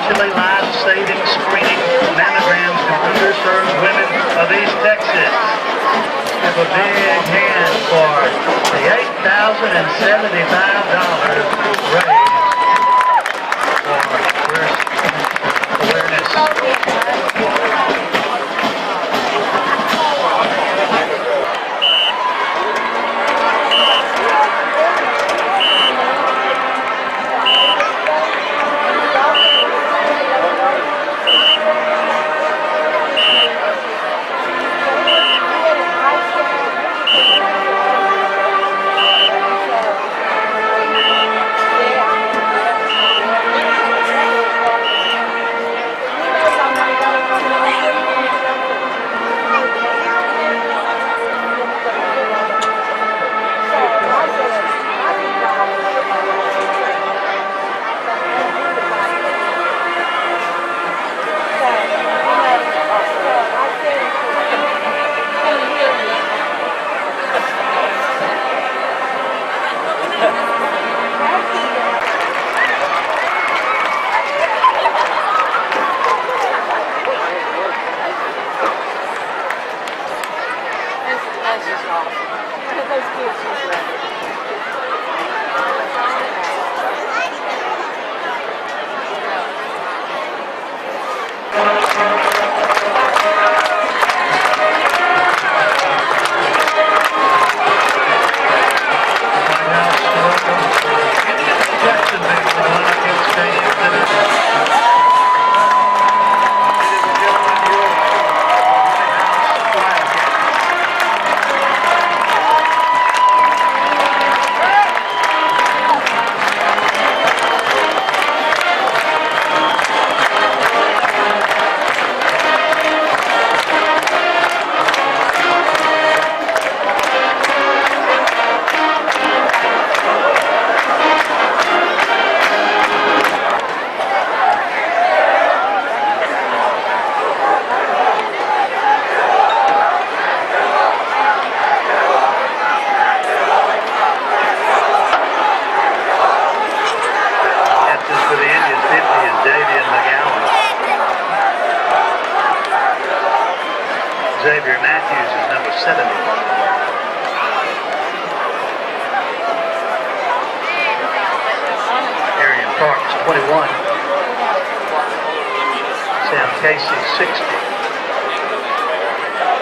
financially life-saving screening mammograms for underserved women of East Texas. Give a big hand for the $8,075 raised for breast awareness.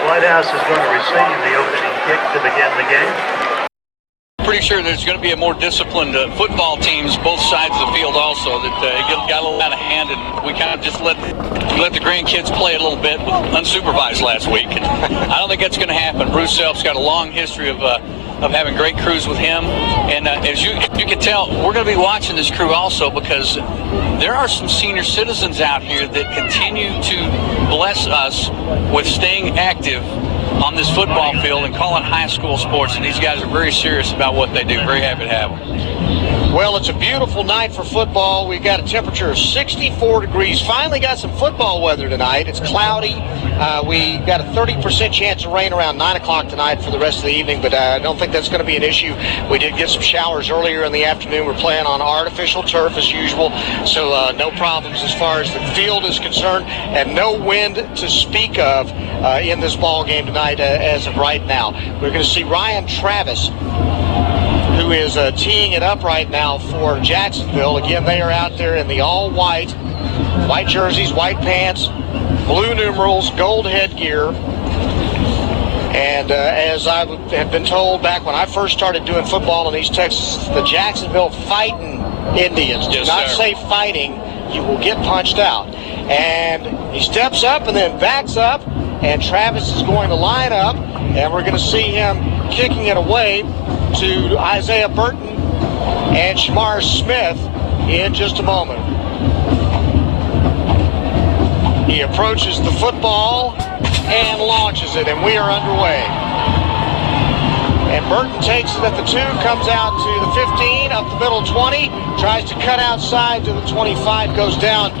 Whitehouse is going to receive the opening kick to begin the game. Pretty sure there's going to be a more disciplined football teams both sides of the field also that got a little out of hand, and we kind of just let the grandkids play a little bit unsupervised last week. And I don't think that's going to happen. Bruce Self's got a long history of having great crews with him, and as you can tell, we're going to be watching this crew also because there are some senior citizens out here that continue to bless us with staying active on this football field and calling high school sports, and these guys are very serious about what they do. Very happy to have them. Well, it's a beautiful night for football. We've got a temperature of 64 degrees. Finally got some football weather tonight. It's cloudy. We got a 30% chance of rain around 9 o'clock tonight for the rest of the evening, but I don't think that's going to be an issue. We did get some showers earlier in the afternoon. We're playing on artificial turf as usual, so no problems as far as the field is concerned, and no wind to speak of in this ball game tonight as of right now. We're going to see Ryan Travis, who is teeing it up right now for Jacksonville. Again, they are out there in the all-white, white jerseys, white pants, blue numerals, gold headgear. And as I have been told back when I first started doing football in East Texas, the Jacksonville Fighting Indians. Do not say fighting, you will get punched out. And he steps up and then backs up, and Travis is going to line up, and we're going to see him kicking it away to Isaiah Burton and Shamar Smith in just a moment. He approaches the football and launches it, and we are underway. And Burton takes it at the 2, comes out to the 15, up the middle 20, tries to cut outside to the 25, goes down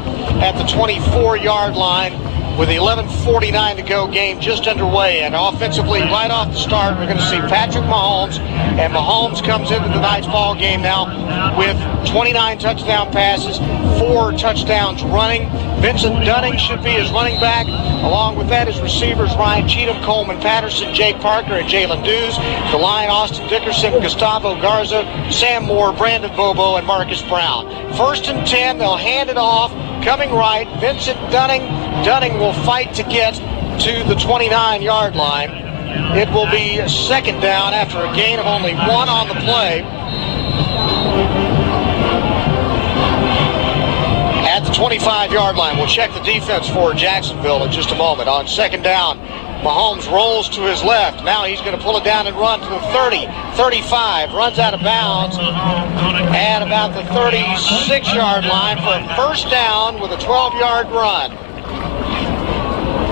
at the 24-yard line with 11:49 to go, game just underway. And offensively, right off the start, we're going to see Patrick Mahomes, and Mahomes comes into tonight's ball game now with 29 touchdown passes, 4 touchdowns running. Vincent Dunning should be his running back. Along with that, his receivers Ryan Cheatham, Coleman Patterson, Jake Parker, and Jalen Dews. The line, Austin Dickerson, Gustavo Garza, Sam Moore, Brandon Bobo, and Marcus Brown. 1st and 10, they'll hand it off. Coming right, Vincent Dunning. Dunning will fight to get to the 29-yard line. It will be 2nd down after a gain of only 1 on the play. At the 25-yard line, we'll check the defense for Jacksonville in just a moment. On 2nd down, Mahomes rolls to his left. Now he's going to pull it down and run to the 30, 35, runs out of bounds at about the 36-yard line for a 1st down with a 12-yard run.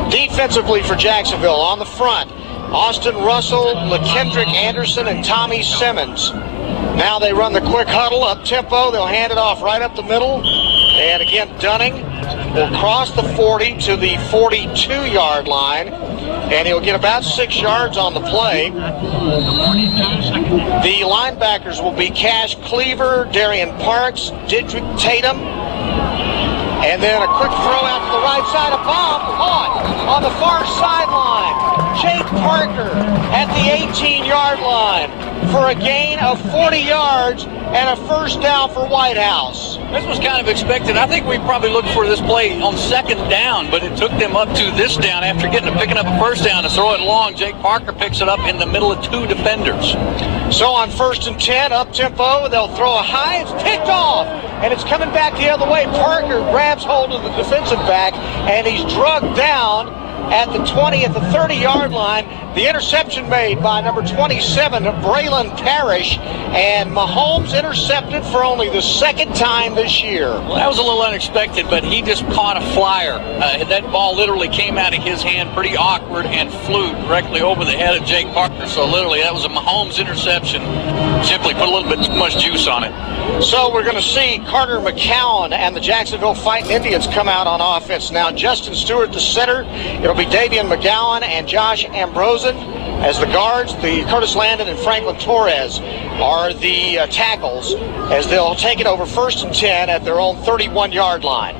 Defensively for Jacksonville, on the front, Austin Russell, LaKendrick Anderson, and Tommy Simmons. Now they run the quick huddle up tempo. They'll hand it off right up the middle. And again, Dunning will cross the 40 to the 42-yard line. And he'll get about 6 yards on the play. The linebackers will be Cash Cleaver, Darian Parks, Didrik Tatum. And then a quick throw out to the right side, a bomb on the far sideline. Jake Parker at the 18-yard line for a gain of 40 yards and a 1st down for Whitehouse. This was kind of expected. I think we probably looked for this play on 2nd down, but it took them up to this down after picking up a 1st down to throw it long. Jake Parker picks it up in the middle of 2 defenders. So on 1st and 10, up tempo, they'll throw a high. It's picked off, and it's coming back the other way. Parker grabs hold of the defensive back, and he's drugged down at the 20 at the 30-yard line. The interception made by number 27, Braylon Parrish, and Mahomes intercepted for only the 2nd time this year. Well, that was a little unexpected, but he just caught a flyer. That ball literally came out of his hand pretty awkward and flew directly over the head of Jake Parker. So literally that was a Mahomes interception. Simply put a little bit too much juice on it. So we're going to see Carter McCowan and the Jacksonville Fighting Indians come out on offense. Now Justin Stewart, the center. It'll be Davian McGowan and Josh Ambrosen as the guards. The Curtis Landon and Franklin Torres are the tackles as they'll take it over 1st and 10 at their own 31-yard line.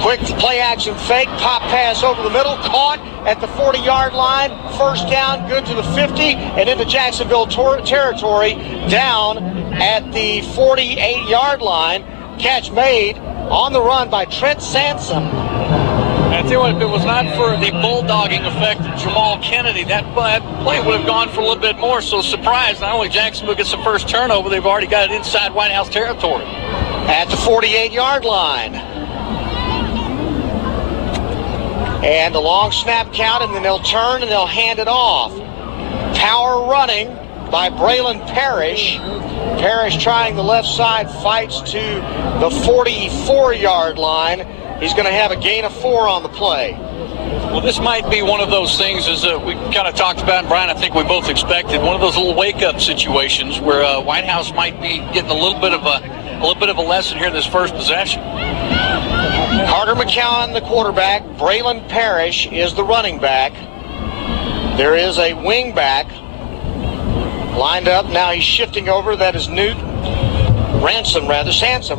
Quick play action fake, pop pass over the middle, caught at the 40-yard line. 1st down, good to the 50 and into Jacksonville territory, down at the 48-yard line. Catch made on the run by Trent Sansom. I tell you what, if it was not for the bulldogging effect of Jamal Kennedy, that play would have gone for a little bit more. So surprised, not only Jacksonville gets the 1st turnover, they've already got it inside Whitehouse territory. At the 48-yard line. And the long snap count, and then they'll turn and they'll hand it off. Power running by Braylon Parrish. Parrish trying the left side, fights to the 44-yard line. He's going to have a gain of 4 on the play. Well, this might be one of those things, as we kind of talked about, and Brian, I think we both expected, one of those little wake-up situations where Whitehouse might be getting a little bit of a lesson here in this first possession. Carter McCowan, the quarterback. Braylon Parrish is the running back. There is a wing back lined up. Now he's shifting over. That is Sansom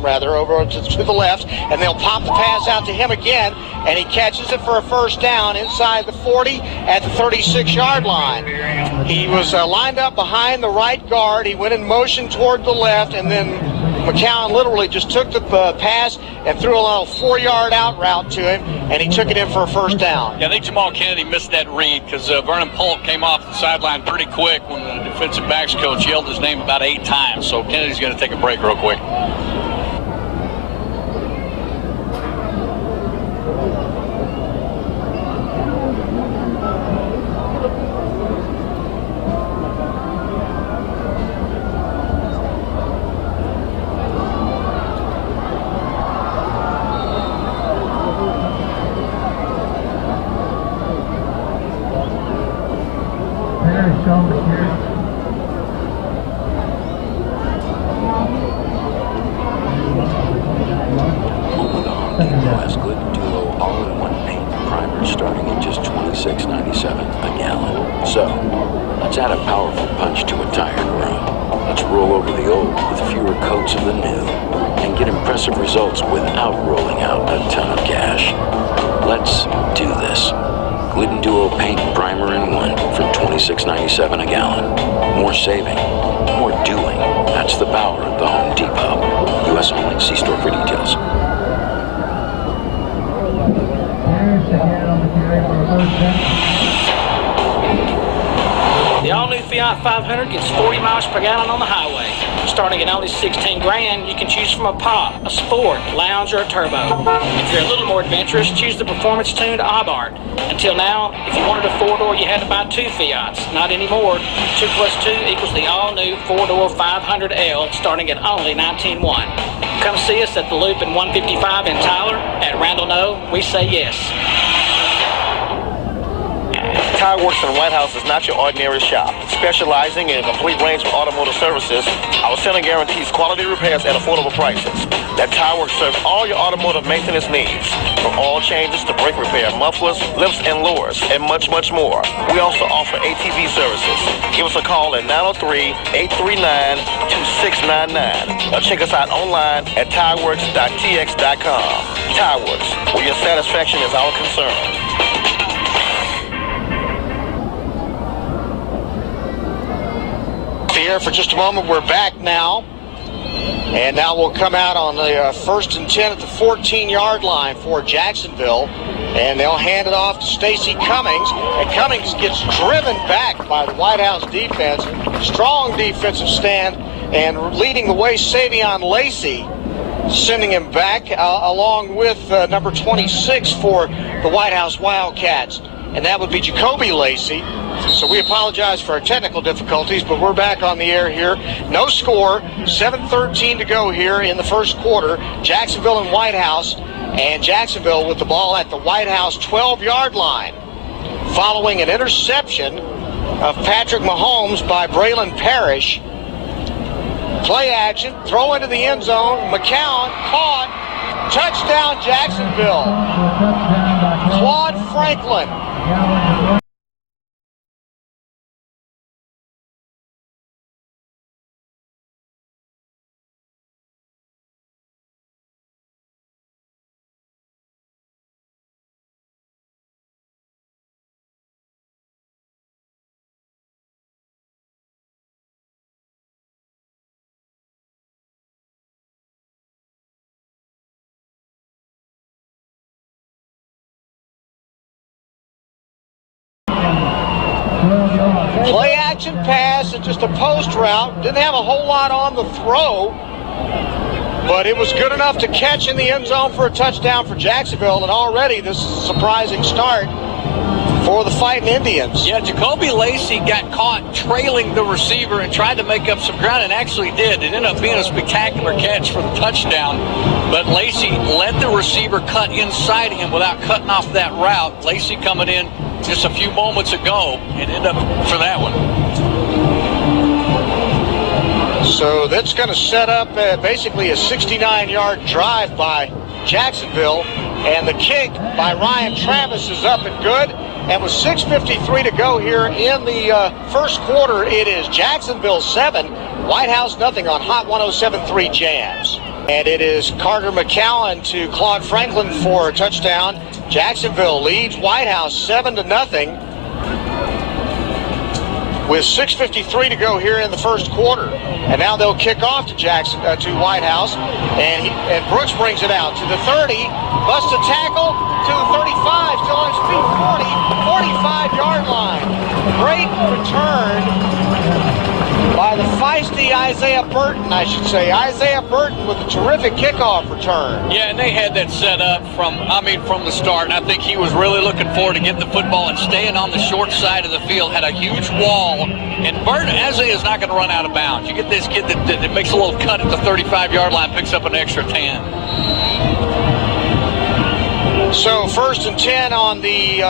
over to the left, and they'll pop the pass out to him again, and he catches it for a 1st down inside the 40 at the 36-yard line. He was lined up behind the right guard. He went in motion toward the left, and then McCown literally just took the pass and threw a little 4-yard out route to him, and he took it in for a 1st down. Yeah, I think Jamal Kennedy missed that read because Vernon Polk came off the sideline pretty quick when the defensive backs coach yelled his name about 8 times. So Kennedy's going to take a break real quick. $26.97 a gallon. So, let's add a powerful punch to a tire grow. Let's roll over the old with fewer coats of the new and get impressive results without rolling out a ton of cash. Let's do this. Glidden Duo Paint Primer in 1 for $26.97 a gallon. More saving, more doing. That's the power of the Home Depot. U.S. only. See store for details. The all-new Fiat 500 gets 40 miles per gallon on the highway. Starting at only 16 grand, you can choose from a pop, a sport, lounge, or a turbo. If you're a little more adventurous, choose the performance-tuned Abarth. Until now, if you wanted a four-door, you had to buy 2 Fiats. Not anymore. 2 plus 2 equals the all-new four-door 500L, starting at only $19,100. Come see us at the Loop in 155 in Tyler. At Randall No, we say yes. Tire Works in Whitehouse is not your ordinary shop. Specializing in a complete range of automotive services, our center guarantees quality repairs at affordable prices. That Tire Works serves all your automotive maintenance needs, from oil changes to brake repair, mufflers, lifts and lures, and much, much more. We also offer ATV services. Give us a call at 903-839-2699 or check us out online at tireworks.tx.com. Tire Works, where your satisfaction is our concern. Here for just a moment. We're back now, and now we'll come out on the 1st and 10 at the 14-yard line for Jacksonville, and they'll hand it off to Stacy Cummings, and Cummings gets driven back by the Whitehouse defense. Strong defensive stand, and leading the way, Savion Lacey, sending him back along with number 26 for the Whitehouse Wildcats, and that would be Jacoby Lacey. So we apologize for our technical difficulties, but we're back on the air here. No score, 7:13 to go here in the first quarter. Jacksonville and Whitehouse, and Jacksonville with the ball at the Whitehouse 12-yard line, following an interception of Patrick Mahomes by Braylon Parrish. Play action, throw into the end zone. McCown caught. Touchdown, Jacksonville. Claude Franklin. Play action pass and just a post route. Didn't have a whole lot on the throw, but it was good enough to catch in the end zone for a touchdown for Jacksonville, and already this is a surprising start for the Fighting Indians. Yeah, Jacoby Lacey got caught trailing the receiver and tried to make up some ground, and actually did. It ended up being a spectacular catch for the touchdown, but Lacey let the receiver cut inside him without cutting off that route. Lacey coming in just a few moments ago and ended up for that one. So that's going to set up basically a 69-yard drive by Jacksonville, and the kick by Ryan Travis is up and good. And with 6:53 to go here in the first quarter, it is Jacksonville 7, Whitehouse nothing on Hot 107.3 Jams. And it is Carter McCowan to Claude Franklin for a touchdown. Jacksonville leads Whitehouse 7-0 with 6:53 to go here in the first quarter. And now they'll kick off to Whitehouse, and Brooks brings it out to the 30, busts a tackle to the 35, still on his feet, 45-yard line. Great return by the feisty Isaiah Burton, I should say. Isaiah Burton with a terrific kickoff return. Yeah, and they had that set up from the start. And I think he was really looking forward to getting the football and staying on the short side of the field. Had a huge wall. And Burton, Isaiah is not going to run out of bounds. You get this kid that makes a little cut at the 35-yard line, picks up an extra 10. So 1st and 10 on the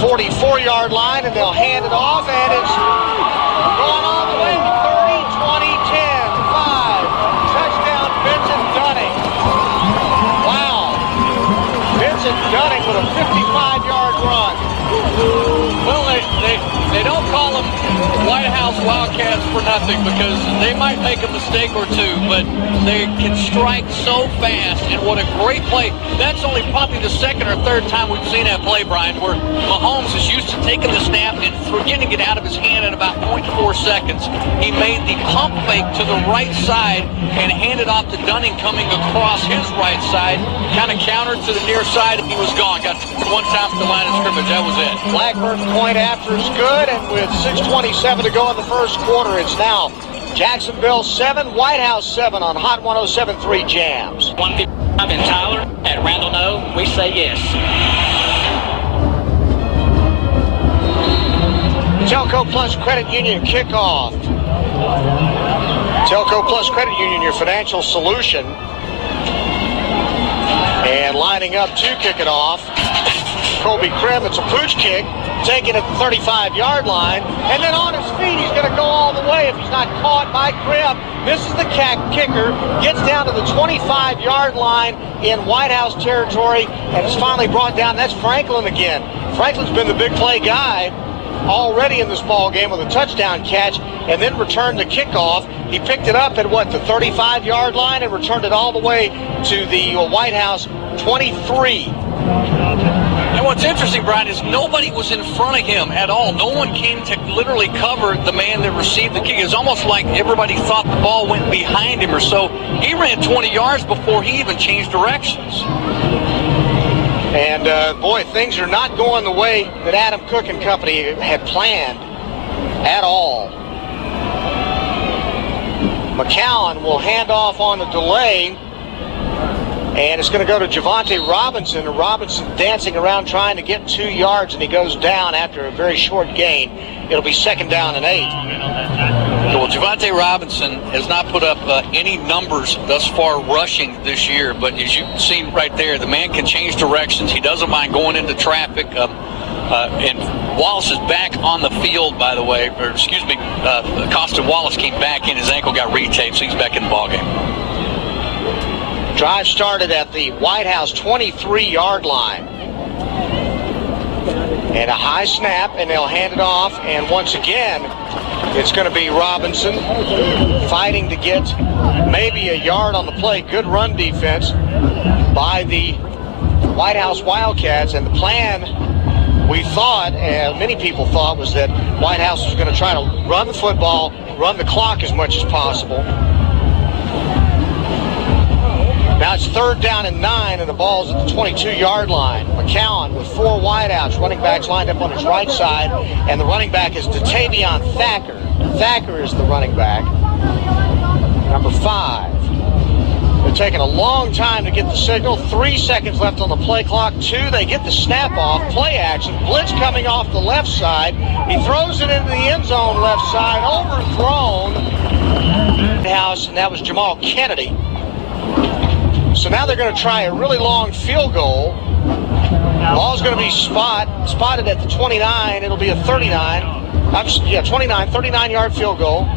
44-yard line, and they'll hand it off, and it's going all the way to 30, 20, 10, 5. Touchdown, Vincent Dunning. Wow. Vincent Dunning with a 55-yard run. Well, they don't call him Whitehouse Wildcats for nothing, because they might make a mistake or two, but they can strike so fast, and what a great play. That's only probably the second or third time we've seen that play, Brian, where Mahomes is used to taking the snap and getting it out of his hand in about 0.4 seconds. He made the pump fake to the right side and handed off to Dunning coming across his right side, kind of countered to the near side, and he was gone. Got one time at the line of scrimmage. That was it. Blackbird's point after is good, and with 6:27 to go in the first quarter, it's now Jacksonville 7, Whitehouse 7 on Hot 107.3 Jams. 155 in Tyler at Randall No. We say yes. Telco Plus Credit Union kickoff. Telco Plus Credit Union, your financial solution. And lining up to kick it off, Kobe Krim. It's a pooch kick, taken at the 35-yard line, and then on his feet, he's going to go all the way if he's not caught by Krim. Misses the kicker, gets down to the 25-yard line in Whitehouse territory, and is finally brought down. That's Franklin again. Franklin's been the big play guy already in this ball game with a touchdown catch, and then returned the kickoff. He picked it up at the 35-yard line and returned it all the way to the Whitehouse 23. And what's interesting, Brian, is nobody was in front of him at all. No one came to literally cover the man that received the kick. It was almost like everybody thought the ball went behind him or so. He ran 20 yards before he even changed directions. And, boy, things are not going the way that Adam Cook and company had planned at all. McCowan will hand off on the delay, and it's going to go to Javante Robinson. And Robinson dancing around trying to get 2 yards, and he goes down after a very short gain. It'll be 2nd down and 8. Well, Javante Robinson has not put up any numbers thus far rushing this year, but as you've seen right there, the man can change directions. He doesn't mind going into traffic. And Wallace is back on the field, by the way. Or, excuse me, Costin Wallace came back in. His ankle got retaped, so he's back in the ballgame. Drive started at the Whitehouse 23-yard line. And a high snap, and they'll hand it off. And once again, it's going to be Robinson fighting to get maybe a yard on the play. Good run defense by the Whitehouse Wildcats. And the plan, we thought, and many people thought, was that Whitehouse was going to try to run the football, run the clock as much as possible. Now it's 3rd down and 9, and the ball's at the 22-yard line. McCowan with 4 wideouts, running backs lined up on his right side, and the running back is Datavion Thacker. Thacker is the running back, number 5. They're taking a long time to get the signal. 3 seconds left on the play clock. 2, they get the snap off. Play action. Blitz coming off the left side. He throws it into the end zone left side. Overthrown. House, and that was Jamal Kennedy. So now they're going to try a really long field goal. Ball's going to be spotted at the 29. It'll be a 39-yard field goal.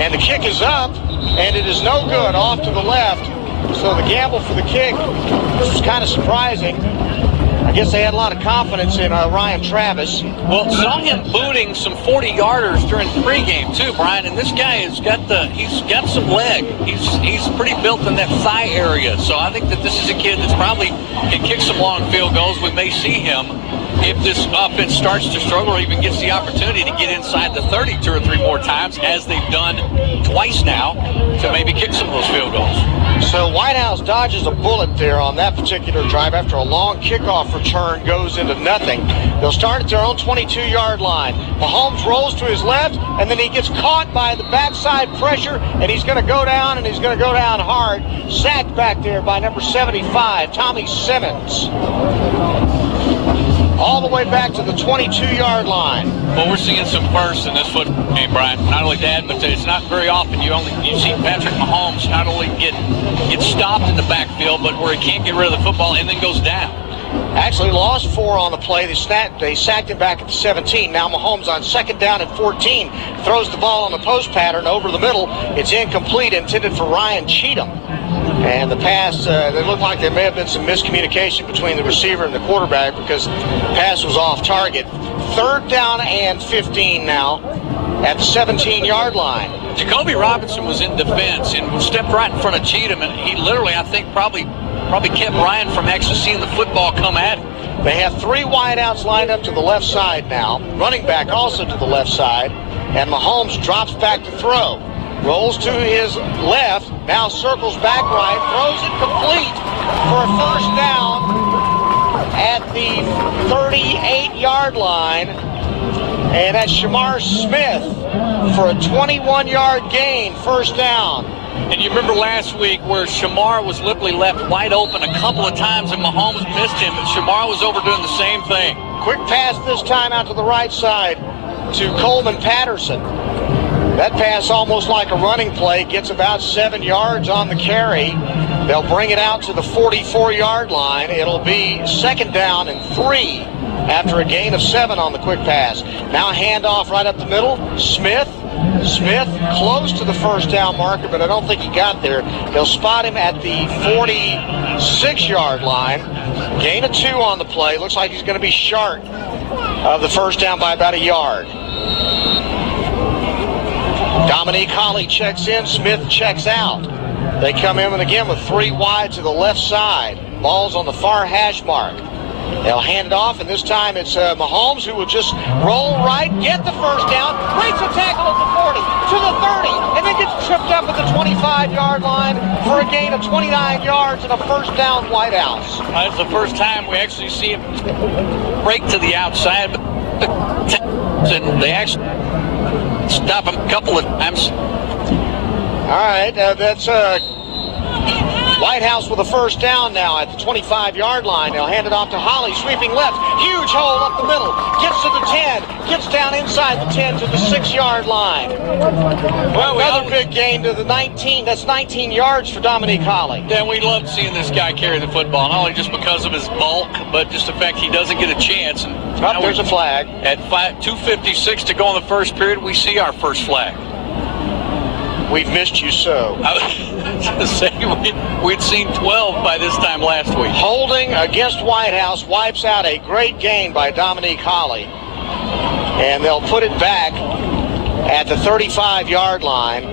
And the kick is up, and it is no good, off to the left. So the gamble for the kick was kind of surprising. I guess they had a lot of confidence in Ryan Travis. Well, saw him booting some 40-yarders during pregame too, Brian. And this guy he's got some leg. He's pretty built in that thigh area. So I think that this is a kid that's probably can kick some long field goals. We may see him if this offense starts to struggle or even gets the opportunity to get inside the 30 2 or 3 more times, as they've done twice now, to maybe kick some of those field goals. So Whitehouse dodges a bullet there on that particular drive after a long kickoff return goes into nothing. They'll start at their own 22-yard line. Mahomes rolls to his left, and then he gets caught by the backside pressure, and he's going to go down, and he's going to go down hard. Sacked back there by number 75, Tommy Simmons. All the way back to the 22-yard line. Well, we're seeing some firsts in this football game, Brian. Not only that, but it's not very often you see Patrick Mahomes not only get stopped in the backfield, but where he can't get rid of the football and then goes down. Actually lost 4 on the play. They sacked him back at the 17. Now Mahomes on 2nd down and 14 throws the ball on the post pattern over the middle. It's incomplete, intended for Ryan Cheatham. And the pass, it looked like there may have been some miscommunication between the receiver and the quarterback, because the pass was off target. 3rd down and 15 now at the 17-yard line. Jacoby Robinson was in defense and stepped right in front of Cheatham, and he literally, I think, probably kept Ryan from actually seeing the football come at him. They have 3 wideouts lined up to the left side now. Running back also to the left side. And Mahomes drops back to throw. Rolls to his left. Now circles back right. Throws it complete for a 1st down at the 38-yard line. And that's Shamar Smith for a 21-yard gain. 1st down. And you remember last week where Shamar was literally left wide open a couple of times and Mahomes missed him. And Shamar was over doing the same thing. Quick pass this time out to the right side to Coleman Patterson. That pass, almost like a running play, gets about 7 yards on the carry. They'll bring it out to the 44-yard line. It'll be 2nd down and 3 after a gain of 7 on the quick pass. Now a handoff right up the middle. Smith close to the 1st down marker, but I don't think he got there. They'll spot him at the 46-yard line. Gain of 2 on the play. Looks like he's going to be short of the 1st down by about a yard. Dominique Holly checks in. Smith checks out. They come in again with 3 wide to the left side. Ball's on the far hash mark. They'll hand it off, and this time it's Mahomes who will just roll right, get the 1st down, breaks a tackle at the 40, to the 30, and then gets tripped up at the 25-yard line for a gain of 29 yards and a 1st down Whitehouse. It's the first time we actually see him break to the outside, and they actually stop him a couple of times. All right, that's Whitehouse with a 1st down now at the 25-yard line. They'll hand it off to Holly, sweeping left. Huge hole up the middle. Gets to the 10. Gets down inside the 10 to the 6-yard line. Well, another big gain to the 19. That's 19 yards for Dominique Holly. Yeah, we love seeing this guy carry the football, not only just because of his bulk, but just the fact he doesn't get a chance. And there's a flag. At 2:56 to go in the first period, we see our first flag. We've missed you so. I was just saying we'd seen 12 by this time last week. Holding against Whitehouse wipes out a great gain by Dominique Holly. And they'll put it back at the 35-yard line.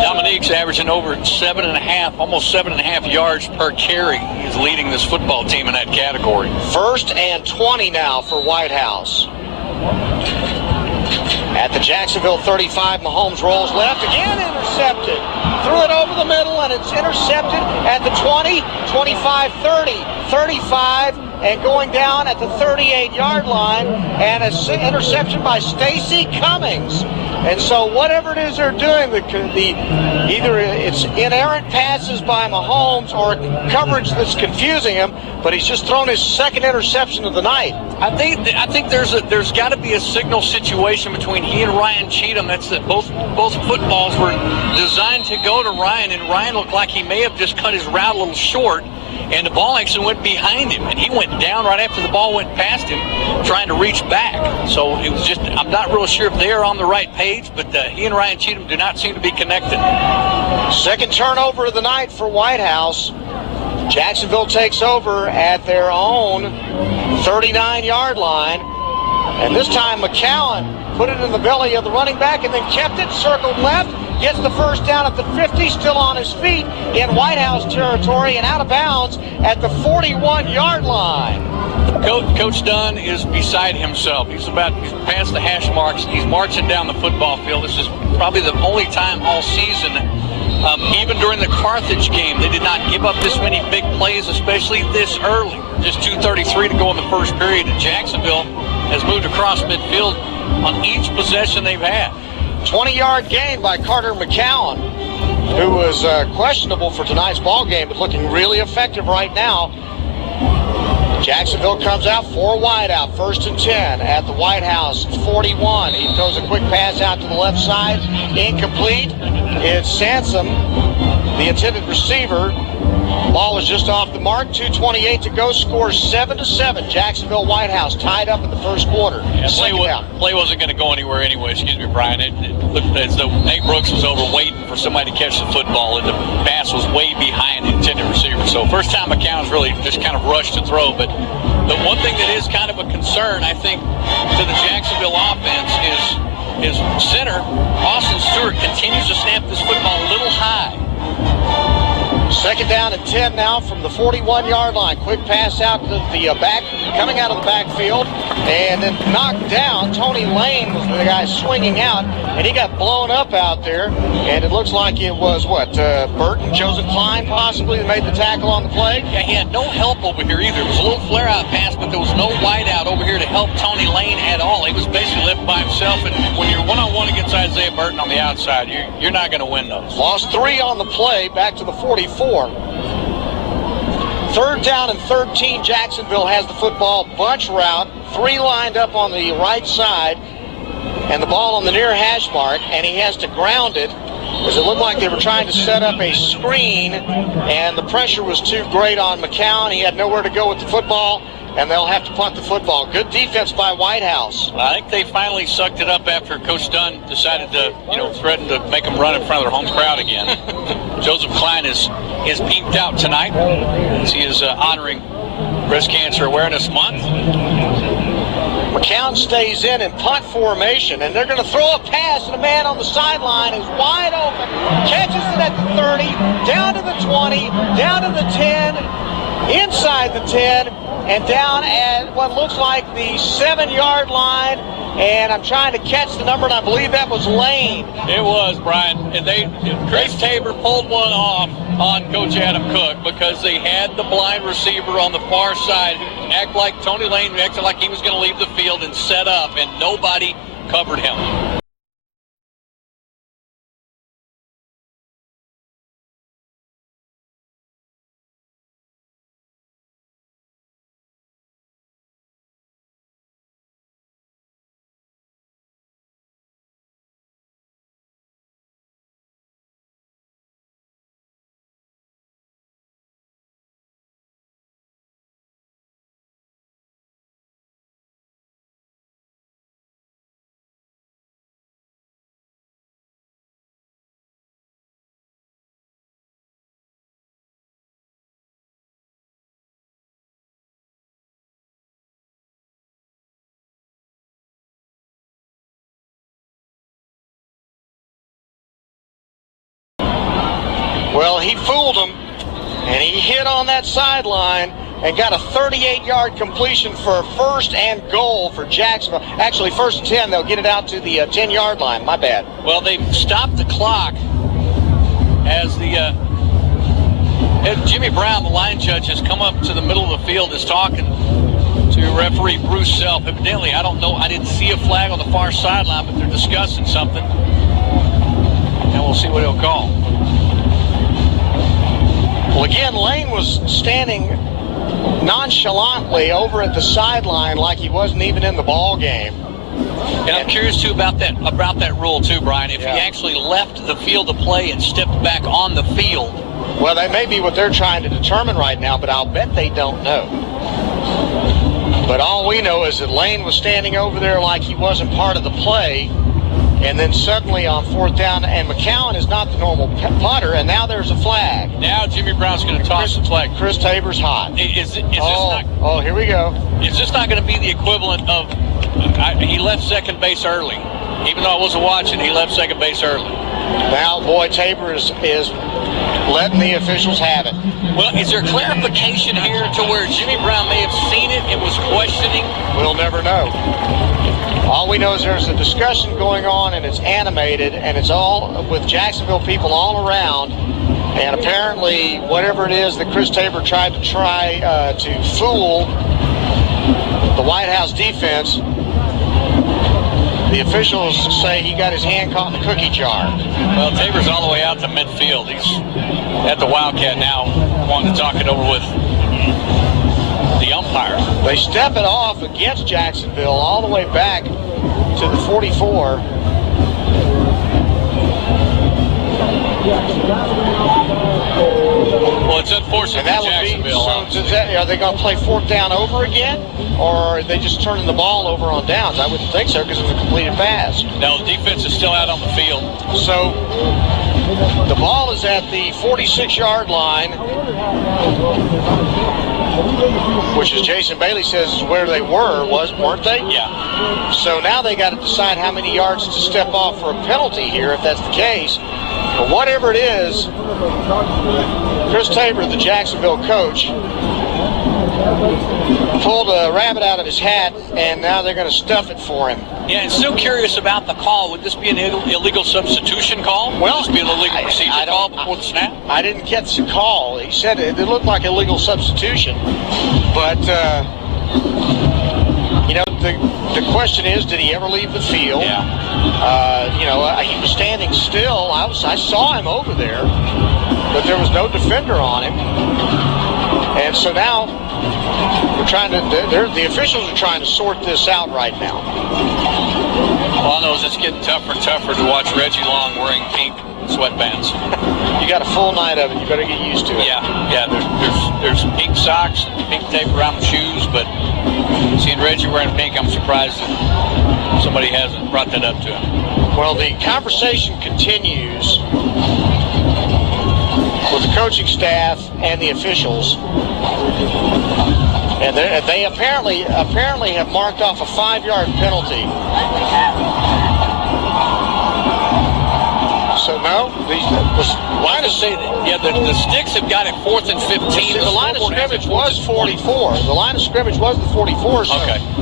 Dominique's averaging over 7.5, almost 7.5 yards per carry. He's leading this football team in that category. 1st and 20 now for Whitehouse. At the Jacksonville 35, Mahomes rolls left, again intercepted. Threw it over the middle, and it's intercepted at the 20, 25, 30, 35, and going down at the 38-yard line, and an interception by Stacy Cummings. And so whatever it is they're doing, either it's inerrant passes by Mahomes or coverage that's confusing him, but he's just thrown his 2nd interception of the night. I think there's got to be a signal situation between he and Ryan Cheatham. That's that both footballs were designed to go to Ryan, and Ryan looked like he may have just cut his route a little short, and the ball actually went behind him, and he went down right after the ball went past him, trying to reach back. So it was just, I'm not real sure if they're on the right page, but he and Ryan Cheatham do not seem to be connected. 2nd turnover of the night for Whitehouse. Jacksonville takes over at their own 39-yard line. And this time McCowan put it in the belly of the running back and then kept it, circled left, gets the 1st down at the 50, still on his feet in Whitehouse territory and out of bounds at the 41-yard line. Coach Dunn is beside himself. He's past the hash marks. He's marching down the football field. This is probably the only time all season, even during the Carthage game, they did not give up this many big plays, especially this early. Just 2:33 to go in the first period, and Jacksonville has moved across midfield on each possession they've had. 20-yard gain by Carter McCowan, who was questionable for tonight's ball game, but looking really effective right now. Jacksonville comes out 4 wide out, 1st and 10 at the Whitehouse 41. He throws a quick pass out to the left side, incomplete. It's Sansom, the intended receiver. Ball was just off the mark. 2:28 to go. Score 7-7. Jacksonville Whitehouse tied up in the first quarter. Yeah, play wasn't going to go anywhere anyway. Excuse me, Brian. It looked as though Nate Brooks was over waiting for somebody to catch the football, and the pass was way behind the intended receiver so far. First time McCown's really just kind of rushed to throw. But the one thing that is kind of a concern, I think, to the Jacksonville offense is center Austin Stewart continues to snap this football a little high. Second down and 10 now from the 41-yard line. Quick pass out to the coming out of the backfield, and then knocked down. Tony Lane was the guy swinging out, and he got blown up out there. And it looks like it was Burton, Joseph Klein possibly, that made the tackle on the play. Yeah, he had no help over here either. It was a little flare-out pass, but there was no wideout over here to help Tony Lane at all. He was basically left by himself, and when you're one-on-one against Isaiah Burton on the outside, you're not going to win those. Lost 3 on the play, back to the 44. Third down and 13, Jacksonville has the football, bunch route, 3 lined up on the right side, and the ball on the near hash mark, and he has to ground it, because it looked like they were trying to set up a screen, and the pressure was too great on McCown. He had nowhere to go with the football, and they'll have to punt the football. Good defense by Whitehouse. I think they finally sucked it up after Coach Dunn decided to, threaten to make them run in front of their home crowd again. Joseph Klein is peaked out tonight as he is honoring Breast Cancer Awareness Month. McCown stays in punt formation, and they're going to throw a pass, and a man on the sideline is wide open, catches it at the 30, down to the 20, down to the 10, inside the 10, and down at what looks like the 7-yard line. And I'm trying to catch the number, and I believe that was Lane. It was, Brian. And Grace Tabor pulled one off on Coach Adam Cook because they had the blind receiver on the far side who acted like Tony Lane, who acted like he was going to leave the field and set up, and nobody covered him. Well, he fooled him, and he hit on that sideline and got a 38-yard completion for first and goal for Jacksonville. Actually, first and 10, they'll get it out to the 10-yard line. My bad. Well, they've stopped the clock as Jimmy Brown, the line judge, has come up to the middle of the field, is talking to referee Bruce Self. Evidently, I don't know, I didn't see a flag on the far sideline, but they're discussing something, and we'll see what he'll call. Well, again, Lane was standing nonchalantly over at the sideline like he wasn't even in the ball game. And I'm curious, too, about that rule, too, Brian. If he actually left the field to play and stepped back on the field. Well, that may be what they're trying to determine right now, but I'll bet they don't know. But all we know is that Lane was standing over there like he wasn't part of the play, and then suddenly on fourth down, and McCown is not the normal punter, and now there's a flag. Now Jimmy Brown's going to toss the flag. Chris Tabor's hot. Here we go. Is this not going to be the equivalent of he left second base early? Even though I wasn't watching, he left second base early. Now, boy, Tabor is letting the officials have it. Well, is there clarification here to where Jimmy Brown may have seen it and was questioning? We'll never know. All we know is there's a discussion going on, and it's animated, and it's all with Jacksonville people all around. And apparently, whatever it is that Chris Tabor tried to fool the Whitehouse defense, the officials say he got his hand caught in the cookie jar. Well, Tabor's all the way out to midfield. He's at the Wildcat now, wanting to talk it over with the umpire. They step it off against Jacksonville all the way back to the 44. Well, it's unfortunate for Jacksonville. Are they going to play fourth down over again? Or are they just turning the ball over on downs? I wouldn't think so, because it's a completed pass. No, the defense is still out on the field. So The ball is at the 46-yard line, which, as Jason Bailey says, is where they weren't they? Yeah. So now they got to decide how many yards to step off for a penalty here, if that's the case. But whatever it is, Chris Tabor, the Jacksonville coach, pulled a rabbit out of his hat, and now they're going to stuff it for him. Yeah, and still curious about the call. Would this be an illegal substitution call? Well, would this be an illegal procedure call before the snap? I didn't catch the call. He said it looked like a legal substitution. But, the question is, did he ever leave the field? Yeah. He was standing still. I saw him over there, but there was no defender on him. And so now the officials are trying to sort this out right now. All I know is it's getting tougher and tougher to watch Reggie Long wearing pink sweatbands. You got a full night of it. You better get used to it. Yeah. There's pink socks, pink tape around the shoes, but seeing Reggie wearing pink, I'm surprised that somebody hasn't brought that up to him. Well, the conversation continues with the coaching staff and the officials, and they apparently have marked off a 5-yard penalty. So no, the sticks have got it 4th and 15. The line of scrimmage was 44. The line of scrimmage was the 44.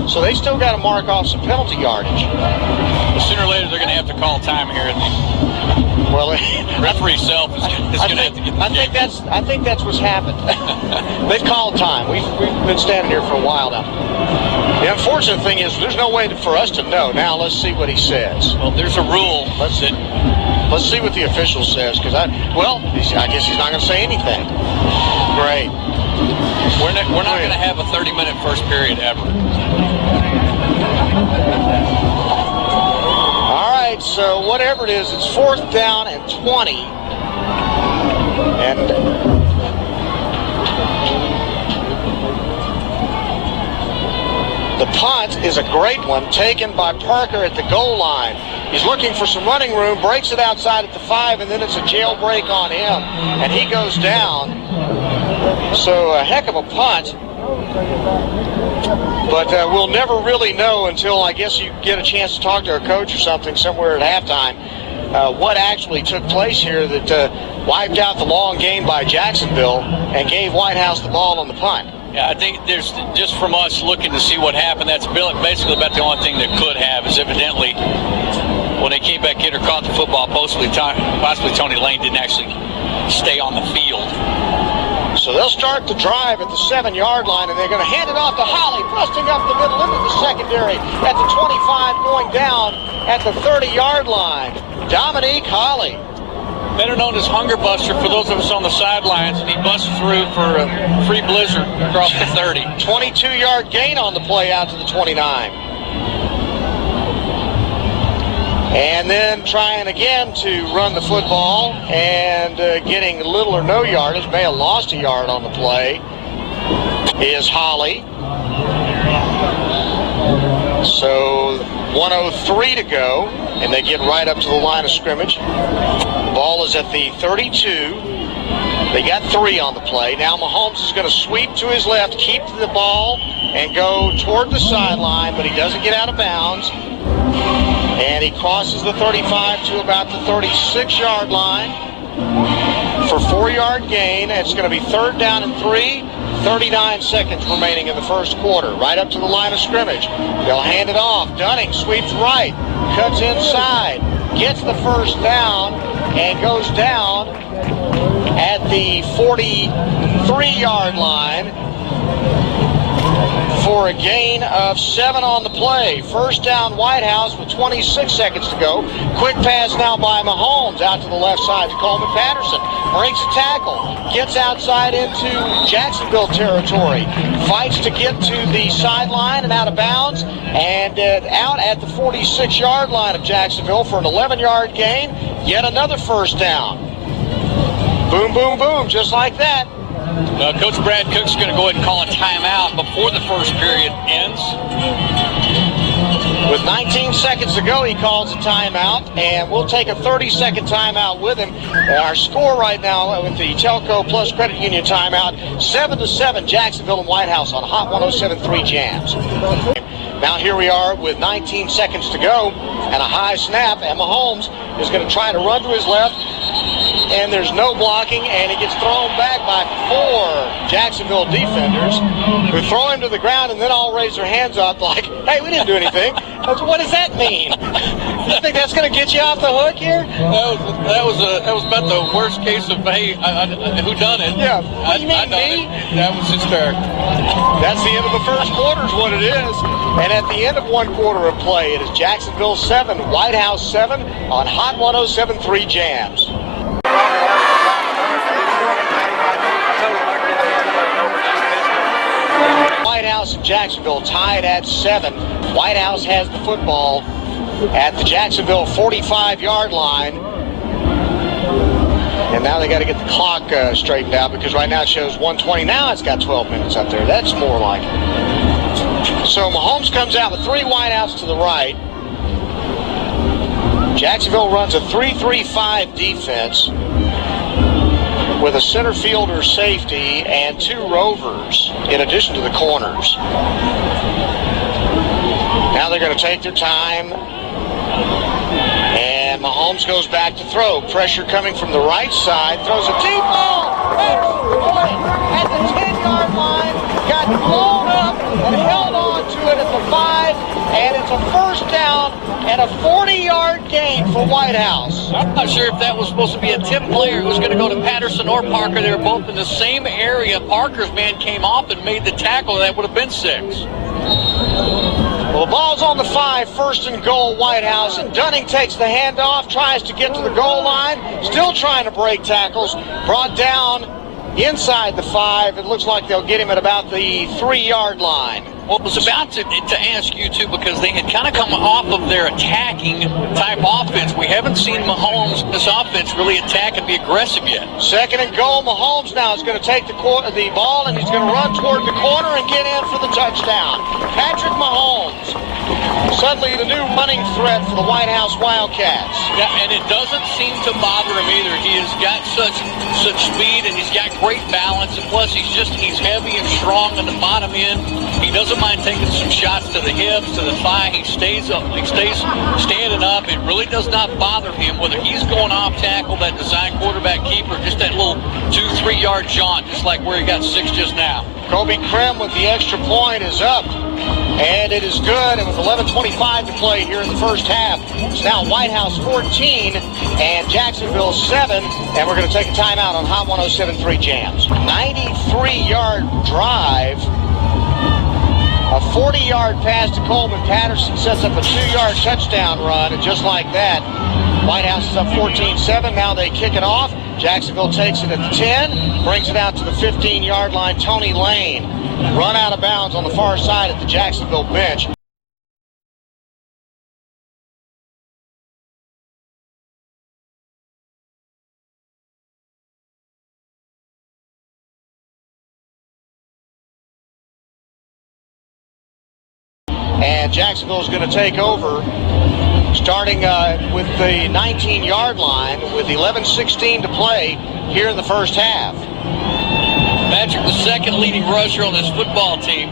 So they still got to mark off some penalty yardage. But sooner or later, they're going to have to call time here, and the referee self is going to have to get the I think that's what's happened. They've called time. We've been standing here for a while now. The unfortunate thing is there's no way for us to know. Now let's see what he says. Well, there's a rule. Let's see what the official says, because I guess he's not going to say anything. Great. We're not going to have a 30-minute first period ever. All right, so whatever it is, it's 4th down and 20. And the punt is a great one, taken by Parker at the goal line. He's looking for some running room, breaks it outside at the 5, and then it's a jailbreak on him, and he goes down. So a heck of a punt. But we'll never really know until, I guess, you get a chance to talk to a coach or something somewhere at halftime, what actually took place here that wiped out the long game by Jacksonville and gave Whitehouse the ball on the punt. Yeah, I think there's, just from us looking to see what happened, that's basically about the only thing that could have, is evidently when they came back in or caught the football, possibly Tony Lane didn't actually stay on the field. So they'll start the drive at the 7-yard line, and they're going to hand it off to Holly, busting up the middle into the secondary at the 25, going down at the 30-yard line. Dominique Holly. Better known as Hunger Buster for those of us on the sidelines, and he busts through for a free blizzard across the 30. 22-yard gain on the play out to the 29. And then trying again to run the football and getting little or no yardage, may have lost a yard on the play, is Holly. So 1:03 to go, and they get right up to the line of scrimmage. Ball is at the 32. They got 3 on the play. Now Mahomes is going to sweep to his left, keep the ball, and go toward the sideline, but he doesn't get out of bounds. And he crosses the 35 to about the 36-yard line for 4-yard gain. It's going to be 3rd down and 3, 39 seconds remaining in the first quarter. Right up to the line of scrimmage. They'll hand it off. Dunning sweeps right, cuts inside, gets the first down, and goes down at the 43-yard line for a gain of 7 on the play. First down Whitehouse with 26 seconds to go. Quick pass now by Mahomes out to the left side to Coleman Patterson. Breaks a tackle. Gets outside into Jacksonville territory. Fights to get to the sideline and out of bounds. And out at the 46-yard line of Jacksonville for an 11-yard gain. Yet another first down. Boom, boom, boom, just like that. Coach Brad Cook's going to go ahead and call a timeout before the first period ends. With 19 seconds to go, he calls a timeout, and we'll take a 30-second timeout with him. Our score right now with the Telco Plus Credit Union timeout, 7-7, Jacksonville and Whitehouse on Hot 107.3 Jams. Now here we are with 19 seconds to go and a high snap, and Mahomes is going to try to run to his left, and there's no blocking, and he gets thrown back by 4 Jacksonville defenders who throw him to the ground and then all raise their hands up like, hey, we didn't do anything. What does that mean? You think that's going to get you off the hook here? That was about the worst case of, hey, who done it? Yeah. What do you mean, me? That was hysterical. That's the end of the first quarter is what it is. And at the end of one quarter of play, it is Jacksonville 7, Whitehouse 7 on Hot 107.3 Jams. Whitehouse and Jacksonville tied at 7. Whitehouse has the football at the Jacksonville 45-yard line. And now they got to get the clock straightened out because right now it shows 1:20. Now it's got 12 minutes up there. That's more like it. So Mahomes comes out with 3 wideouts to the right. Jacksonville runs a 3-3-5 defense with a center fielder safety and 2 rovers in addition to the corners. Now they're going to take their time. And Mahomes goes back to throw. Pressure coming from the right side. Throws a deep ball. At the 10-yard line. Got blown up and held on to it at the 5. And it's a first down and a 40-yard gain for Whitehouse. I'm not sure if that was supposed to be a tip play or it was going to go to Patterson or Parker. They were both in the same area. Parker's man came off and made the tackle. That would have been 6. Well, the ball's on the 5, first and goal, Whitehouse, and Dunning takes the handoff, tries to get to the goal line, still trying to break tackles, brought down inside the 5. It looks like they'll get him at about the 3-yard line. Well, I was about to ask you, too, because they had kind of come off of their attacking type offense. We haven't seen Mahomes, this offense, really attack and be aggressive yet. Second and goal, Mahomes now is going to take the ball, and he's going to run toward the corner and get in for the touchdown. Patrick Mahomes, suddenly the new running threat for the Whitehouse Wildcats. Yeah, and it doesn't seem to bother him either. He has got such speed, and he's got great balance, and plus he's heavy and strong on the bottom end. He doesn't mind taking some shots to the hips, to the thigh. He stays up. He stays standing up. It really does not bother him whether he's going off tackle, that design quarterback keeper, just that little 2-3 yard jaunt, just like where he got 6 just now. Kobe Krim with the extra point is up, and it is good. And with 11:25 to play here in the first half, it's now Whitehouse 14 and Jacksonville 7, and we're going to take a timeout on Hot 107.3 Jams. 93-yard drive. A 40-yard pass to Coleman Patterson sets up a 2-yard touchdown run, and just like that, Whitehouse is up 14-7. Now they kick it off. Jacksonville takes it at the 10, brings it out to the 15-yard line. Tony Lane run out of bounds on the far side at the Jacksonville bench. And Jacksonville is going to take over, starting with the 19-yard line with 11:16 to play here in the first half. Patrick, the second leading rusher on this football team,